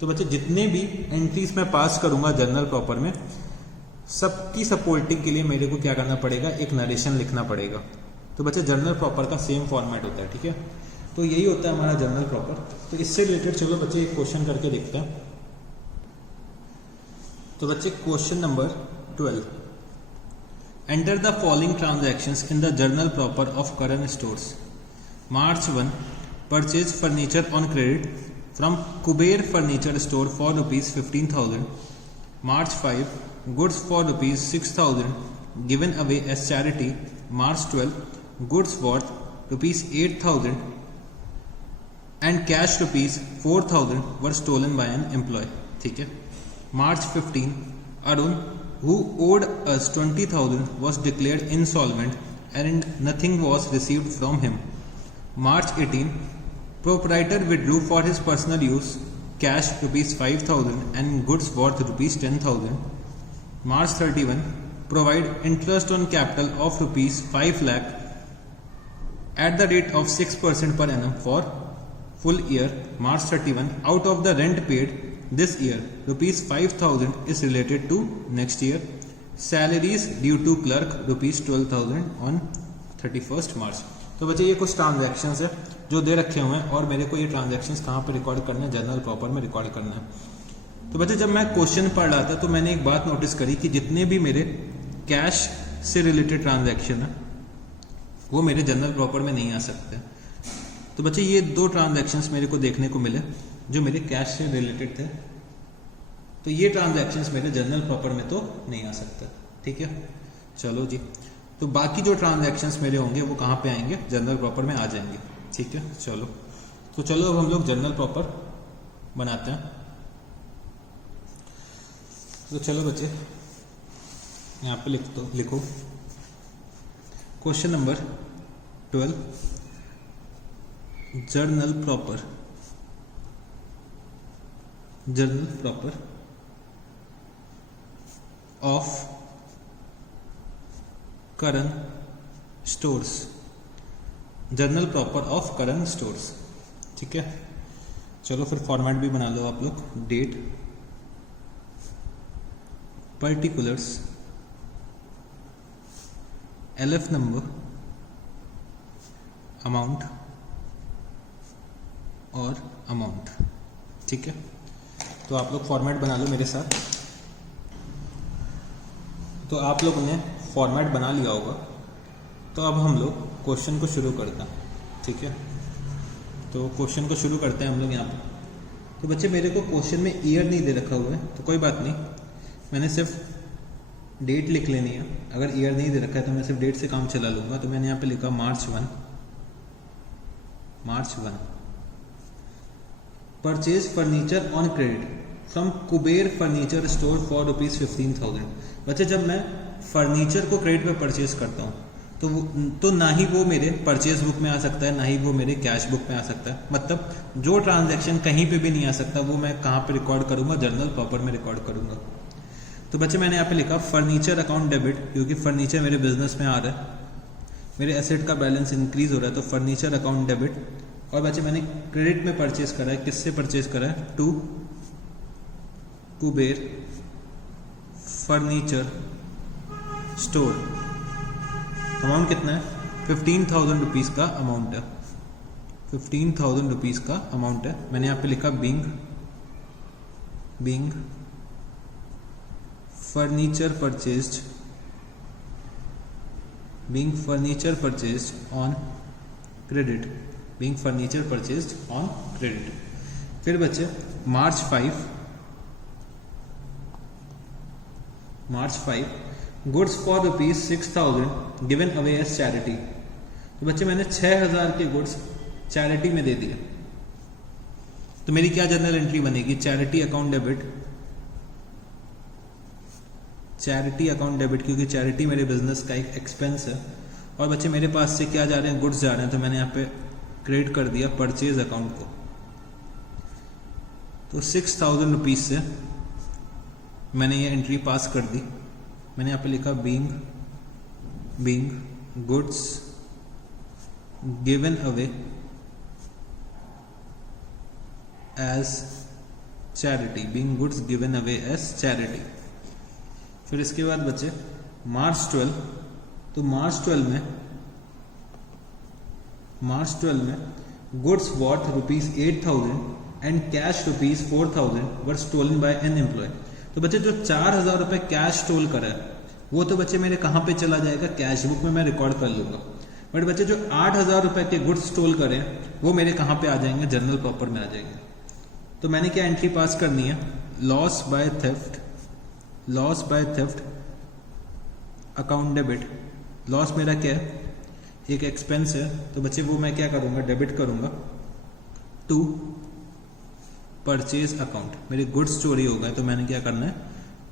तो बच्चे जितने भी एंट्रीज मैं पास करूंगा जर्नल प्रॉपर में, सबकी सपोर्टिंग के लिए मेरे को क्या करना पड़ेगा? एक नरेशन लिखना पड़ेगा। तो बच्चे जर्नल प्रॉपर का सेम फॉर्मेट होता है, ठीक है। तो यही होता है हमारा जर्नल प्रॉपर। तो इससे रिलेटेड चलो बच्चे एक क्वेश्चन करके देखते हैं। तो बच्चे question number 12, enter the following transactions in the journal proper of Karan stores. March 1, purchase furniture on credit from Kuber furniture store for ₹15,000. March 5, goods for ₹6,000 given away as charity. March 12, goods worth ₹8,000 and cash ₹4,000 were stolen by an employee. ठीक है। March 15, Arun, who owed us 20,000, was declared insolvent and nothing was received from him. March 18, proprietor withdrew for his personal use cash ₹5,000 and goods worth ₹10,000. March 31, provide interest on capital of ₹5 lakh at the rate of 6% per annum for full year. March 31, out of the rent paid this year, ₹5,000 is related to next year. Salaries due to clerk ₹12,000 on 31st March. तो बच्चे ये कुछ transactions है जो दे रखे हुए हैं और मेरे को ये ट्रांजैक्शंस कहाँ पे रिकॉर्ड करना है? जर्नल प्रॉपर में रिकॉर्ड करना है। तो बच्चे जब मैं क्वेश्चन पढ़ रहा था तो मैंने एक बात नोटिस करी कि जितने भी मेरे कैश से रिलेटेड ट्रांजैक्शन है वो मेरे जनरल प्रॉपर में नहीं आ सकते। तो बच्चे ये दो ट्रांजैक्शंस मेरे को देखने को मिले जो मेरे कैश से रिलेटेड थे, तो ये ट्रांजैक्शंस मेरे जनरल प्रॉपर में तो नहीं आ सकते। ठीक है, चलो जी। तो बाकी जो ट्रांजैक्शंस मेरे होंगे वो कहाँ पे आएंगे, जनरल प्रॉपर में आ जाएंगे। ठीक है, चलो तो चलो अब हम लोग जनरल प्रॉपर बनाते हैं। तो चलो बच्चे यहाँ पे लिखो question number 12, journal proper of Karan stores, journal proper of Karan stores. ठीक है, चलो फिर फॉर्मेट भी बना लो आप लोग, date, particulars, LF number, amount और अमाउंट। ठीक है, तो आप लोग फॉर्मेट बना लो मेरे साथ। तो आप लोगों ने फॉर्मेट बना लिया होगा, तो अब हम लोग क्वेश्चन को शुरू करते हैं। ठीक है, तो क्वेश्चन को शुरू करते हैं हम लोग यहाँ पे। तो बच्चे मेरे को क्वेश्चन में ईयर नहीं दे रखा हुआ है, तो कोई बात नहीं, मैंने सिर्फ डेट लिख लेनी है। अगर ईयर नहीं दे रखा है तो मैं सिर्फ डेट से काम चला लूँगा। तो मैंने यहाँ पे लिखा March 1 purchase furniture on credit from Kuber furniture store for ₹15,000। बच्चे जब मैं फर्नीचर को क्रेडिट पे परचेज करता हूँ तो ना ही वो मेरे परचेज बुक में आ सकता है, ना ही वो मेरे कैश बुक में आ सकता है। मतलब जो ट्रांजैक्शन कहीं पे भी नहीं आ सकता वो मैं कहाँ पे रिकॉर्ड करूँगा, जनरल प्रॉपर में रिकॉर्ड करूँगा। तो बच्चे मैंने यहाँ पे लिखा फर्नीचर अकाउंट डेबिट, क्योंकि फर्नीचर मेरे बिजनेस में आ रहा है, मेरे एसेट का बैलेंस इंक्रीज हो रहा है, तो फर्नीचर अकाउंट डेबिट। और बच्चे मैंने क्रेडिट में परचेज करा है, किससे परचेज करा है, to Kuber furniture store. Amount कितना है, 15,000 रुपीज़ का अमाउंट है, 15,000 रुपीज़ का अमाउंट है। मैंने यहाँ पे लिखा being furniture purchased on credit, being furniture purchased on credit. फिर बच्चे March 5 goods for ₹6,000 given away as charity. तो बच्चे मैंने 6,000 के गुड्स चैरिटी में दे दिए, तो मेरी क्या जनरल एंट्री बनेगी, चैरिटी अकाउंट डेबिट, क्योंकि चैरिटी मेरे बिजनेस का एक एक्सपेंस है। और बच्चे मेरे पास से क्या जा रहे हैं, गुड्स जा रहे हैं, तो मैंने यहाँ पे क्रेडिट कर दिया परचेज अकाउंट को। तो 6,000 रुपीज से मैंने ये एंट्री पास कर दी। मैंने यहाँ पे लिखा being goods given away as charity, being goods given away as charity. फिर इसके बाद बच्चे March 12, तो March 12 में goods worth ₹8,000 and cash ₹4,000 were stolen by an employee. तो बच्चे जो 4,000 रुपए कैश स्टोल करा है वो तो बच्चे मेरे कहाँ पे चला जाएगा, कैश बुक में मैं रिकॉर्ड कर लूंगा। बट बच्चे जो 8,000 रुपए के गुड्स स्टोल करे वो मेरे कहाँ पे आ जाएंगे, जनरल प्रॉपर में आ जाएंगे। तो मैंने क्या एंट्री पास करनी है, loss by theft account debit. Loss मेरा क्या है, एक एक्सपेंस है, तो बच्चे वो मैं क्या करूंगा, डेबिट करूंगा टू परचेज अकाउंट। मेरे गुड्स चोरी हो गए तो मैंने क्या करना है,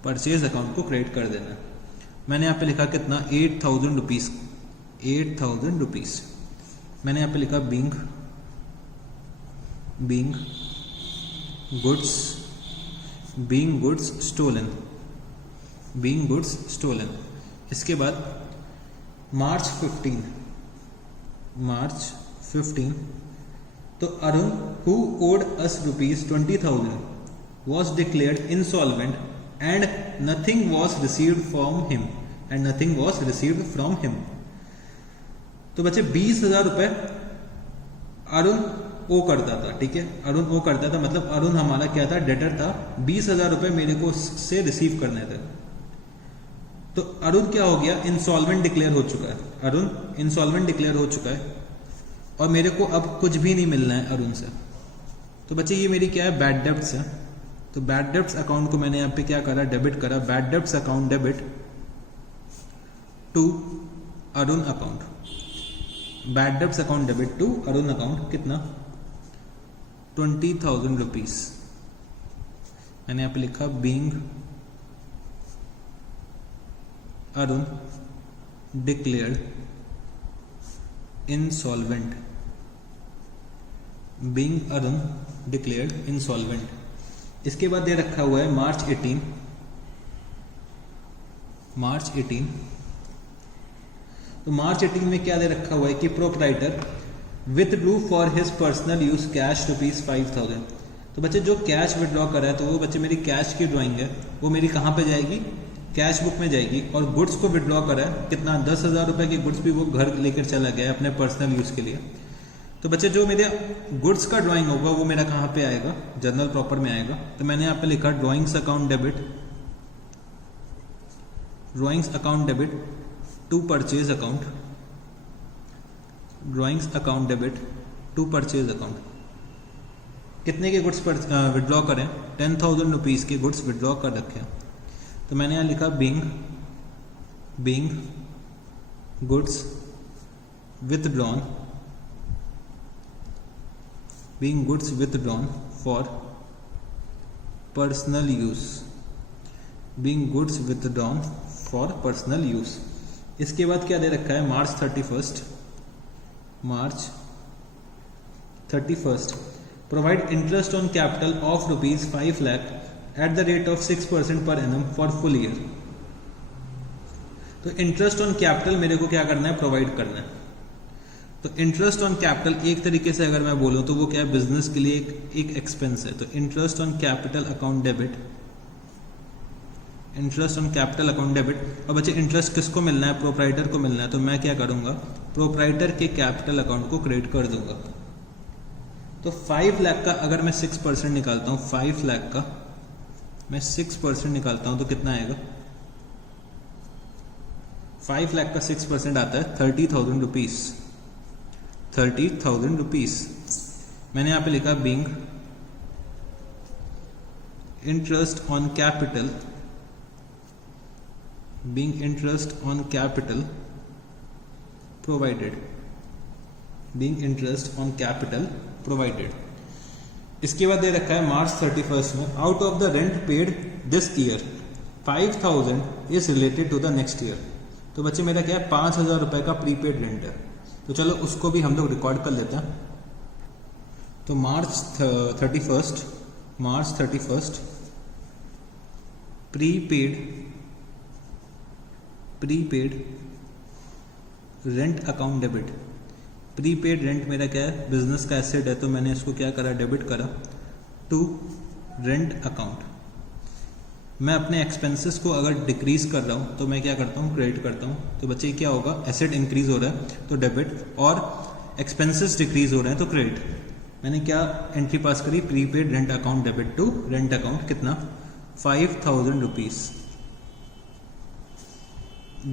परचेज अकाउंट को क्रेडिट कर देना है। मैंने यहाँ पे लिखा कितना, 8,000 रुपीज, 8,000 रुपीज। मैंने यहाँ पे लिखा बीइंग गुड्स स्टोलन। इसके बाद March 15, तो Arun who owed us ₹20,000 was declared insolvent and nothing was received from him। तो बच्चे 20,000 रुपए अरुण ओ करता था, ठीक है, अरुण ओ करता था, मतलब अरुण हमारा क्या था, डेटर था, 20,000 रुपए मेरे को से रिसीव करने थे। तो अरुण क्या हो गया, इंसॉल्वेंट डिक्लेयर हो चुका है, अरुण इंसॉल्वेंट डिक्लेयर हो चुका है और मेरे को अब कुछ भी नहीं मिलना है अरुण से। तो बच्चे ये मेरी क्या है, बैड डेब्ट्स है। तो बैड डेब्ट्स अकाउंट को मैंने यहाँ पे क्या करा, डेबिट करा, bad debts account debit to Arun account, bad debts account debit to Arun account, कितना 20,000 रुपीज। मैंने यहाँ पे लिखा being Arun declared insolvent, being Arun declared insolvent. इसके बाद दे रखा हुआ है मार्च 18, तो मार्च 18 में क्या दे रखा हुआ है कि proprietor withdrew for his personal use cash ₹5,000। तो बच्चे जो कैश विड्रॉ करा है, तो वो बच्चे मेरी कैश की ड्राइंग है, वो मेरी कहाँ पे जाएगी, कैश बुक में जाएगी। और गुड्स को विड्रॉ करा है कितना, 10,000 रुपए की गुड्स भी वो घर लेकर चला गया अपने पर्सनल यूज के लिए। तो बच्चे जो मेरे गुड्स का ड्राइंग होगा वो मेरा कहाँ पे आएगा, जनरल प्रॉपर में आएगा। तो मैंने यहाँ पे लिखा drawings account debit, drawings account debit to purchase account, drawings account debit to purchase account. कितने के गुड्स विड्रॉ करें, 10,000 रुपीज के गुड्स विड्रॉ कर रखे हैं। तो मैंने यहाँ लिखा being goods withdrawn, being goods withdrawn for personal use, being goods withdrawn for personal use. इसके बाद क्या दे रखा है, March 31st provide interest on capital of ₹5 lakh eight the rate of 6% per annum for full year. तो interest on capital मेरे को क्या करना है, प्रोवाइड करना है। तो इंटरेस्ट ऑन कैपिटल एक तरीके से अगर मैं बोलूं तो वो क्या है, बिजनेस के लिए एक एक्सपेंस है। तो interest on capital account debit, interest on capital account debit. और बच्चे इंटरेस्ट किसको मिलना है, प्रोप्राइटर को मिलना है। तो मैं क्या करूंगा, प्रोप्राइटर के कैपिटल अकाउंट को क्रेडिट कर दूंगा। तो 5 लाख का अगर मैं 6% निकालता हूं, 5 लाख का मैं 6% निकालता हूं तो कितना आएगा, 5 लाख का 6% आता है 30,000 रुपीज, 30,000 रुपीज। मैंने यहां पे लिखा being interest on capital, being interest on capital provided, being interest on capital provided। इसके बाद दे रखा है मार्च 31st में out of the rent paid this year 5,000 is related to the next year. तो बच्चे मेरा क्या है, 5,000 रुपए का प्रीपेड रेंट है। तो चलो उसको भी हम लोग रिकॉर्ड कर लेते हैं। तो मार्च 31st prepaid rent account debit. Prepaid rent मेरा क्या है, बिजनेस का एसेट है, तो मैंने इसको क्या करा, डेबिट करा टू रेंट अकाउंट। मैं अपने एक्सपेंसेस को अगर डिक्रीज कर रहा हूं तो मैं क्या करता हूं, क्रेडिट करता हूं। तो बच्चे क्या होगा, एसेट इंक्रीज हो रहा है तो डेबिट, और एक्सपेंसेस डिक्रीज हो रहे हैं तो क्रेडिट। मैंने क्या एंट्री पास करी, prepaid rent account debit to rent account, कितना 5,000 rupees.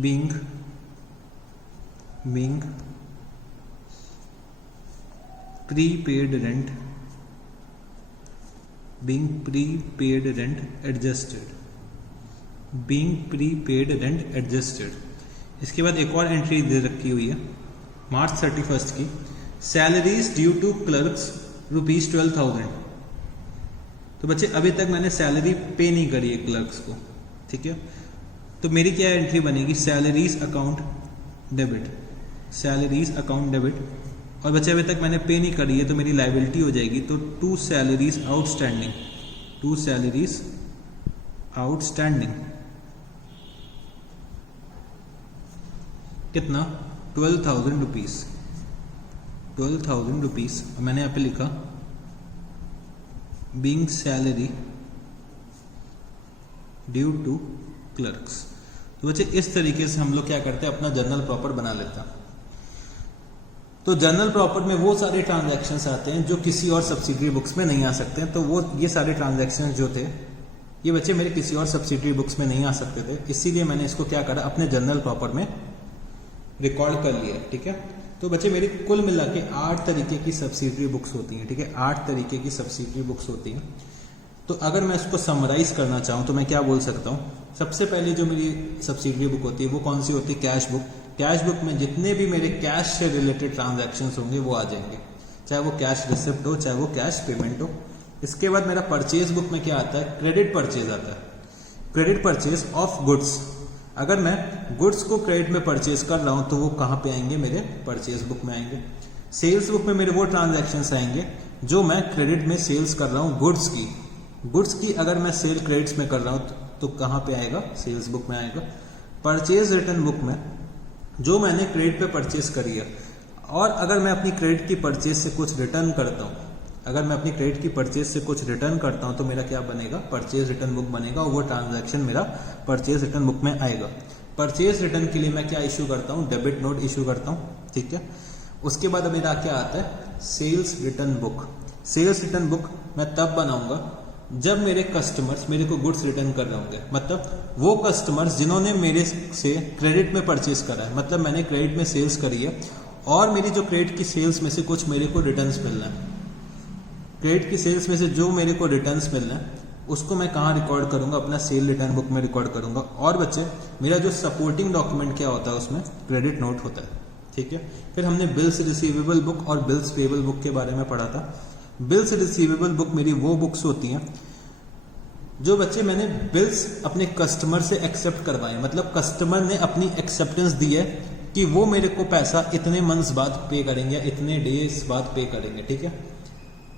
being prepaid rent, being prepaid rent adjusted, being prepaid rent adjusted। इसके बाद एक और एंट्री दे रखी हुई है मार्च 31st की, सैलरीज ड्यू टू क्लर्क्स ₹12,000। तो बच्चे अभी तक मैंने सैलरी पे नहीं करी है क्लर्क्स को, ठीक है। तो मेरी क्या एंट्री बनेगी, salaries account debit, salaries account debit. और बच्चे अभी तक मैंने पे नहीं करी है तो मेरी लाइबिलिटी हो जाएगी। तो to salaries outstanding, to salaries outstanding, कितना 12,000 रुपीज, 12,000 रुपीज। मैंने यहाँ पे लिखा being salary due to clerks. तो बच्चे इस तरीके से हम लोग क्या करते हैं, अपना जर्नल प्रॉपर बना लेते हैं। तो तो जर्नल प्रॉपर में वो सारे ट्रांजैक्शंस आते हैं जो किसी और सब्सिडरी बुक्स में नहीं आ सकते हैं। तो वो ये सारे ट्रांजैक्शंस जो थे ये बच्चे मेरे किसी और सब्सिडरी बुक्स में नहीं आ सकते थे, इसीलिए मैंने इसको क्या करा, अपने जर्नल प्रॉपर में रिकॉर्ड कर लिया। ठीक है, तो बच्चे मेरी कुल मिला के 8 तरीके की सब्सिडरी बुक्स होती हैं। ठीक है, 8 तरीके की सब्सिडरी बुक्स होती हैं। तो अगर मैं इसको समराइज करना चाहूँ तो मैं क्या बोल सकता हूँ, सबसे पहले जो मेरी सब्सिडरी बुक होती है वो कौन सी होती है, कैश बुक। कैश बुक में जितने भी मेरे कैश से रिलेटेड ट्रांजैक्शंस होंगे वो आ जाएंगे, चाहे वो कैश रिसिप्ट हो चाहे वो कैश पेमेंट हो। इसके बाद मेरा परचेज बुक में क्या आता है, क्रेडिट परचेज आता है, क्रेडिट परचेज ऑफ गुड्स। अगर मैं गुड्स को क्रेडिट में परचेज कर रहा हूं तो वो कहां पे आएंगे, मेरे परचेज बुक में आएंगे। सेल्स बुक में मेरे वो ट्रांजैक्शंस आएंगे जो मैं क्रेडिट में सेल्स कर रहा हूं गुड्स की। गुड्स की अगर मैं सेल क्रेडिट्स में कर रहा हूं तो कहां पे आएगा, सेल्स बुक में आएगा। परचेज रिटर्न बुक में जो मैंने क्रेडिट पे परचेज करी है, और अगर मैं अपनी क्रेडिट की परचेज से कुछ रिटर्न करता हूं, अगर मैं अपनी क्रेडिट की परचेज से कुछ रिटर्न करता हूं तो मेरा क्या बनेगा, परचेज रिटर्न बुक बनेगा, और वो ट्रांजैक्शन मेरा परचेज रिटर्न बुक में आएगा। परचेज रिटर्न के लिए मैं क्या इशू करता हूं, डेबिट नोट इशू करता हूं। ठीक है, उसके बाद मेरा क्या आता है, sales return book. Sales return book मैं तब बनाऊंगा जब मेरे कस्टमर्स मेरे को गुड्स रिटर्न कर रहे होंगे, मतलब वो कस्टमर्स जिन्होंने मेरे से क्रेडिट में परचेज करा है, मतलब मैंने क्रेडिट में सेल्स करी है और मेरी जो क्रेडिट की सेल्स में से कुछ मेरे को रिटर्न्स मिलना है। क्रेडिट की सेल्स में से जो मेरे को रिटर्न्स मिलना है उसको मैं कहाँ रिकॉर्ड करूंगा, अपना सेल रिटर्न बुक में रिकॉर्ड करूंगा। और बच्चे मेरा जो सपोर्टिंग डॉक्यूमेंट क्या होता है, उसमें क्रेडिट नोट होता है। ठीक है, फिर हमने बिल्स रिसीवेबल बुक और बिल्स पेबल बुक के बारे में पढ़ा था। बिल्स रिसीवेबल बुक मेरी वो बुक्स होती हैं जो बच्चे मैंने बिल्स अपने कस्टमर से एक्सेप्ट करवाए, मतलब कस्टमर ने अपनी एक्सेप्टेंस दी है कि वो मेरे को पैसा इतने मंथ्स बाद पे करेंगे या इतने डेज बाद पे करेंगे। ठीक है,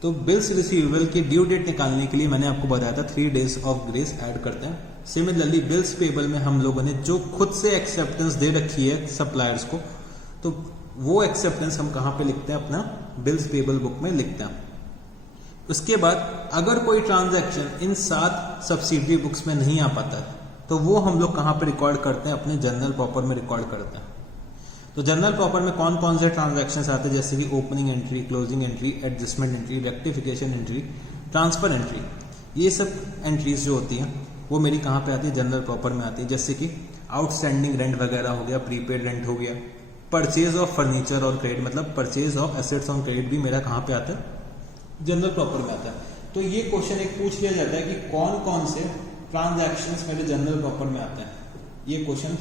तो बिल्स रिसीवेबल की ड्यू डेट निकालने के लिए मैंने आपको बताया था 3 डेज ऑफ ग्रेस ऐड करते हैं। सिमिलरली बिल्स पेबल में हम लोगों ने जो खुद से एक्सेप्टेंस दे रखी है सप्लायर्स को, तो वो एक्सेप्टेंस हम कहाँ पे लिखते हैं, अपना बिल्स पेबल बुक में लिखते हैं। उसके बाद अगर कोई ट्रांजैक्शन इन 7 सब्सिडरी बुक्स में नहीं आ पाता है तो वो हम लोग कहाँ पे रिकॉर्ड करते हैं, अपने जर्नल प्रॉपर में रिकॉर्ड करते हैं। तो जर्नल प्रॉपर में कौन कौन से ट्रांजैक्शंस आते हैं, जैसे कि opening entry, closing entry, adjustment entry, rectification entry, transfer entry, ये सब एंट्रीज जो होती हैं वो मेरी कहाँ पे आती है, जर्नल प्रॉपर में आती है। जैसे कि आउटस्टैंडिंग रेंट वगैरह हो गया, प्रीपेड रेंट हो गया, परचेज ऑफ फर्नीचर और क्रेडिट, मतलब purchase of assets on credit भी मेरा कहाँ पे आता है, जनरल प्रॉपर में आता है। तो ये क्वेश्चन एक पूछ लिया जाता है कि कौन कौन से ट्रांजैक्शंस मेरे जनरल प्रॉपर में आते हैं। ये क्वेश्चन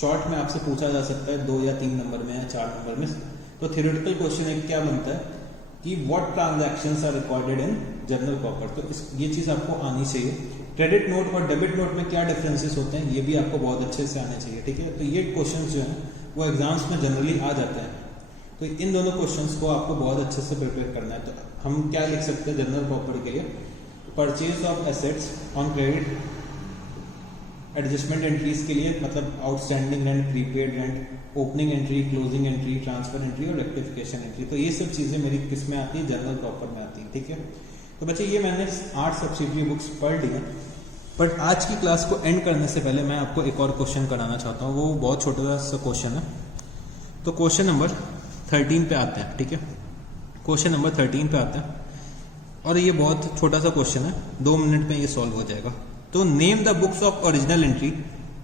शॉर्ट में आपसे पूछा जा सकता है 2 या 3 नंबर में या 4 नंबर में। तो थ्योरेटिकल क्वेश्चन एक क्या बनता है कि what transactions are recorded in general proper, तो ये चीज आपको आनी चाहिए। क्रेडिट नोट और डेबिट नोट में क्या डिफरेंसेस होते हैं ये भी आपको बहुत अच्छे से आने चाहिए। ठीक है, तो ये क्वेश्चन जो है वो एग्जाम्स में जनरली आ जाते हैं। तो इन दोनों क्वेश्चंस को आपको बहुत अच्छे से प्रिपेयर करना है। तो हम क्या लिख सकते हैं जनरल प्रॉपर के लिए, purchase of assets on credit, adjustment entries के लिए मतलब outstanding rent, prepaid rent, opening entry, closing entry, transfer entry और रेक्टिफिकेशन एंट्री। तो ये सब चीजें मेरी किस में आती है, जनरल प्रॉपर में आती है। ठीक है, तो बच्चे ये मैंने 8 सब्सिडरी बुक्स पढ़ ली हैं। बट आज की क्लास को एंड करने से पहले मैं आपको एक और क्वेश्चन कराना चाहता हूँ, वो बहुत छोटा सा क्वेश्चन है। तो क्वेश्चन नंबर 13 पे आते हैं। ठीक है, क्वेश्चन नंबर 13 पे आते हैं और ये बहुत छोटा सा क्वेश्चन है, 2 मिनट में ये सॉल्व हो जाएगा। तो name the books of original entry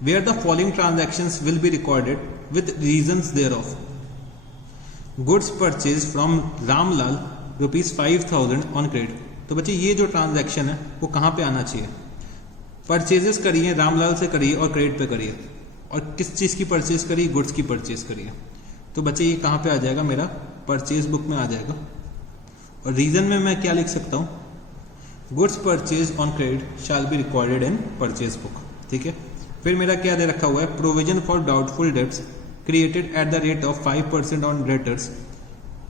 where the following transactions will be recorded with reasons thereof. Goods purchase from Ramlal ₹5000 on credit. तो बच्चे ये जो ट्रांजैक्शन है वो कहाँ पे आना चाहिए, परचेजेस करिए, रामलाल से करिए और क्रेडिट पे करिए। और किस चीज की परचेज करिए, गुड्स की परचेज करिए। तो बच्चे ये कहाँ पे आ जाएगा, मेरा परचेज बुक में आ जाएगा। और रीजन में मैं क्या लिख सकता हूँ, goods purchase on credit shall be recorded in purchase book. ठीक है, फिर मेरा क्या दे रखा हुआ है, provision for doubtful debts created at the rate of 5% on debtors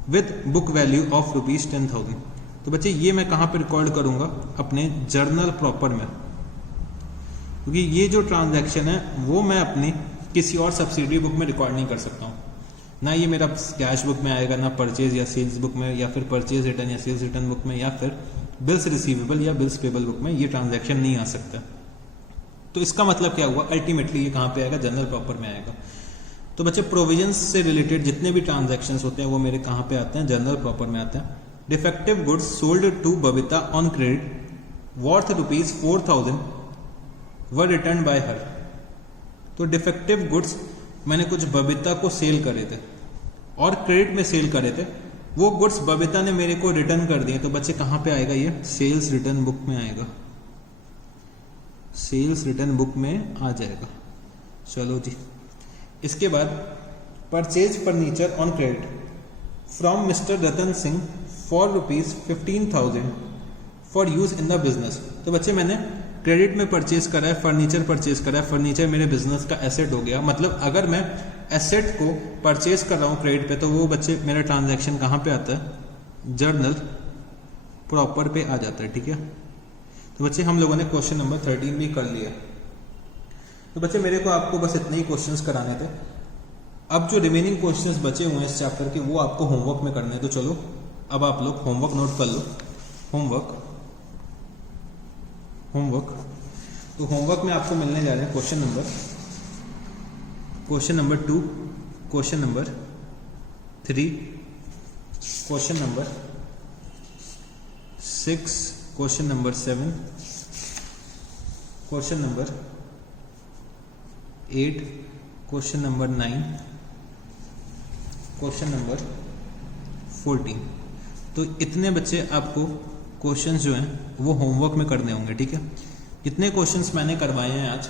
with book value of ₹10,000। तो बच्चे ये मैं कहाँ पे रिकॉर्ड करूंगा, अपने जर्नल प्रॉपर में, क्योंकि ये जो ट्रांजैक्शन है वो मैं अपनी किसी और सब्सिडरी बुक में रिकॉर्ड नहीं कर सकता हूँ। ना ये मेरा कैश बुक में आएगा, ना परचेज या सेल्स बुक में, या फिर परचेज रिटर्न या सेल्स रिटर्न बुक में, या फिर बिल्स रिसीवेबल या बिल्स पेबल बुक में ये ट्रांजैक्शन नहीं आ सकता। तो इसका मतलब क्या हुआ, अल्टीमेटली ये कहाँ पे आएगा, जनरल प्रॉपर में आएगा। तो बच्चे प्रोविजंस से रिलेटेड जितने भी ट्रांजैक्शंस होते हैं वो मेरे कहाँ पे आते हैं, जनरल प्रॉपर में आते हैं। Defective goods sold to Babita on credit worth ₹4,000 were return by her. तो डिफेक्टिव गुड्स मैंने कुछ बबीता को सेल करे थे और क्रेडिट में सेल करे थे, वो गुड्स बबीता ने मेरे को रिटर्न कर दिए। तो बच्चे कहाँ पे आएगा ये, सेल्स रिटर्न बुक में आएगा, सेल्स रिटर्न बुक में आ जाएगा। चलो जी, इसके बाद purchase furniture on credit from mister Ratan Singh for ₹15,000 for use in the business. तो बच्चे मैंने क्रेडिट में परचेज करा है, फर्नीचर परचेज करा है, फर्नीचर मेरे बिजनेस का एसेट हो गया। मतलब अगर मैं एसेट को परचेज कर रहा हूँ क्रेडिट पे, तो वो बच्चे मेरा ट्रांजैक्शन कहाँ पे आता है, जर्नल प्रॉपर पे आ जाता है। ठीक है, तो बच्चे हम लोगों ने क्वेश्चन नंबर 13 भी कर लिया। तो बच्चे मेरे को आपको बस इतने ही क्वेश्चंस कराने थे। अब जो रिमेनिंग क्वेश्चंस बचे हुए हैं इस चैप्टर के, वो आपको होमवर्क में करने हैं। तो चलो अब आप लोग होमवर्क नोट कर लो। होमवर्क तो होमवर्क में आपको मिलने जा रहे हैं question number 2, question number 3, question number 6, question number 7, question number 8, question number 9, question number 14। तो इतने बच्चे आपको क्वेश्चंस जो हैं वो होमवर्क में करने होंगे। ठीक है, जितने क्वेश्चंस मैंने करवाए हैं आज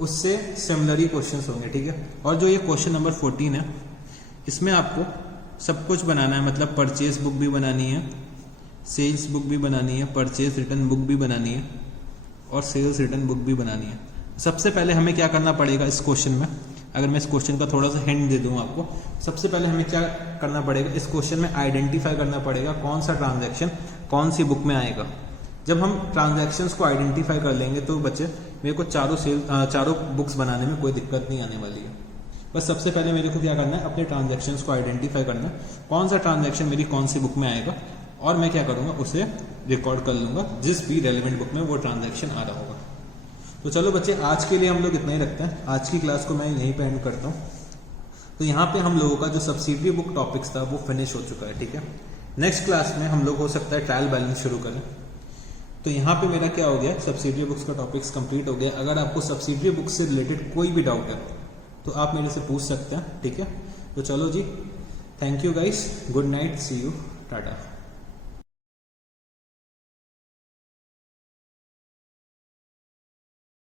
उससे सिमिलर ही क्वेश्चंस होंगे। ठीक है, और जो ये क्वेश्चन नंबर 14 है इसमें आपको सब कुछ बनाना है। मतलब परचेज बुक भी बनानी है, सेल्स बुक भी बनानी है, परचेज रिटर्न बुक भी बनानी है और सेल्स रिटर्न बुक भी बनानी है। सबसे पहले हमें क्या करना पड़ेगा इस क्वेश्चन में, अगर मैं इस क्वेश्चन का थोड़ा सा हिंट दे दूं आपको, सबसे पहले हमें क्या करना पड़ेगा, इस क्वेश्चन में आइडेंटिफाई करना पड़ेगा कौन सा ट्रांजैक्शन कौन सी बुक में आएगा। जब हम ट्रांजैक्शंस को आइडेंटिफाई कर लेंगे तो बच्चे मेरे को चारों बुक्स बनाने में कोई दिक्कत नहीं आने वाली है। बस सबसे पहले मेरे को क्या करना है, अपने ट्रांजैक्शंस को आइडेंटिफाई करना है, कौन सा ट्रांजैक्शन मेरी कौन सी बुक में आएगा, और मैं क्या करूँगा उसे रिकॉर्ड कर लूँगा जिस भी रेलिवेंट बुक में वो ट्रांजैक्शन आ रहा होगा। तो चलो बच्चे आज के लिए हम लोग इतना ही रखते हैं। आज की क्लास को मैं यहीं पे एंड करता हूँ। तो यहाँ पे हम लोगों का जो सब्सिडरी बुक टॉपिक्स था वो फिनिश हो चुका है। ठीक है, नेक्स्ट क्लास में हम लोग हो सकता है ट्रायल बैलेंस शुरू करें। तो यहाँ पे मेरा क्या हो गया, सब्सिडरी बुक्स का टॉपिक्स कंप्लीट हो गया। अगर आपको सब्सिडरी बुक्स से रिलेटेड कोई भी डाउट है तो आप मेरे से पूछ सकते हैं। ठीक है, तो चलो जी, thank you guys, good night, see you, Tata.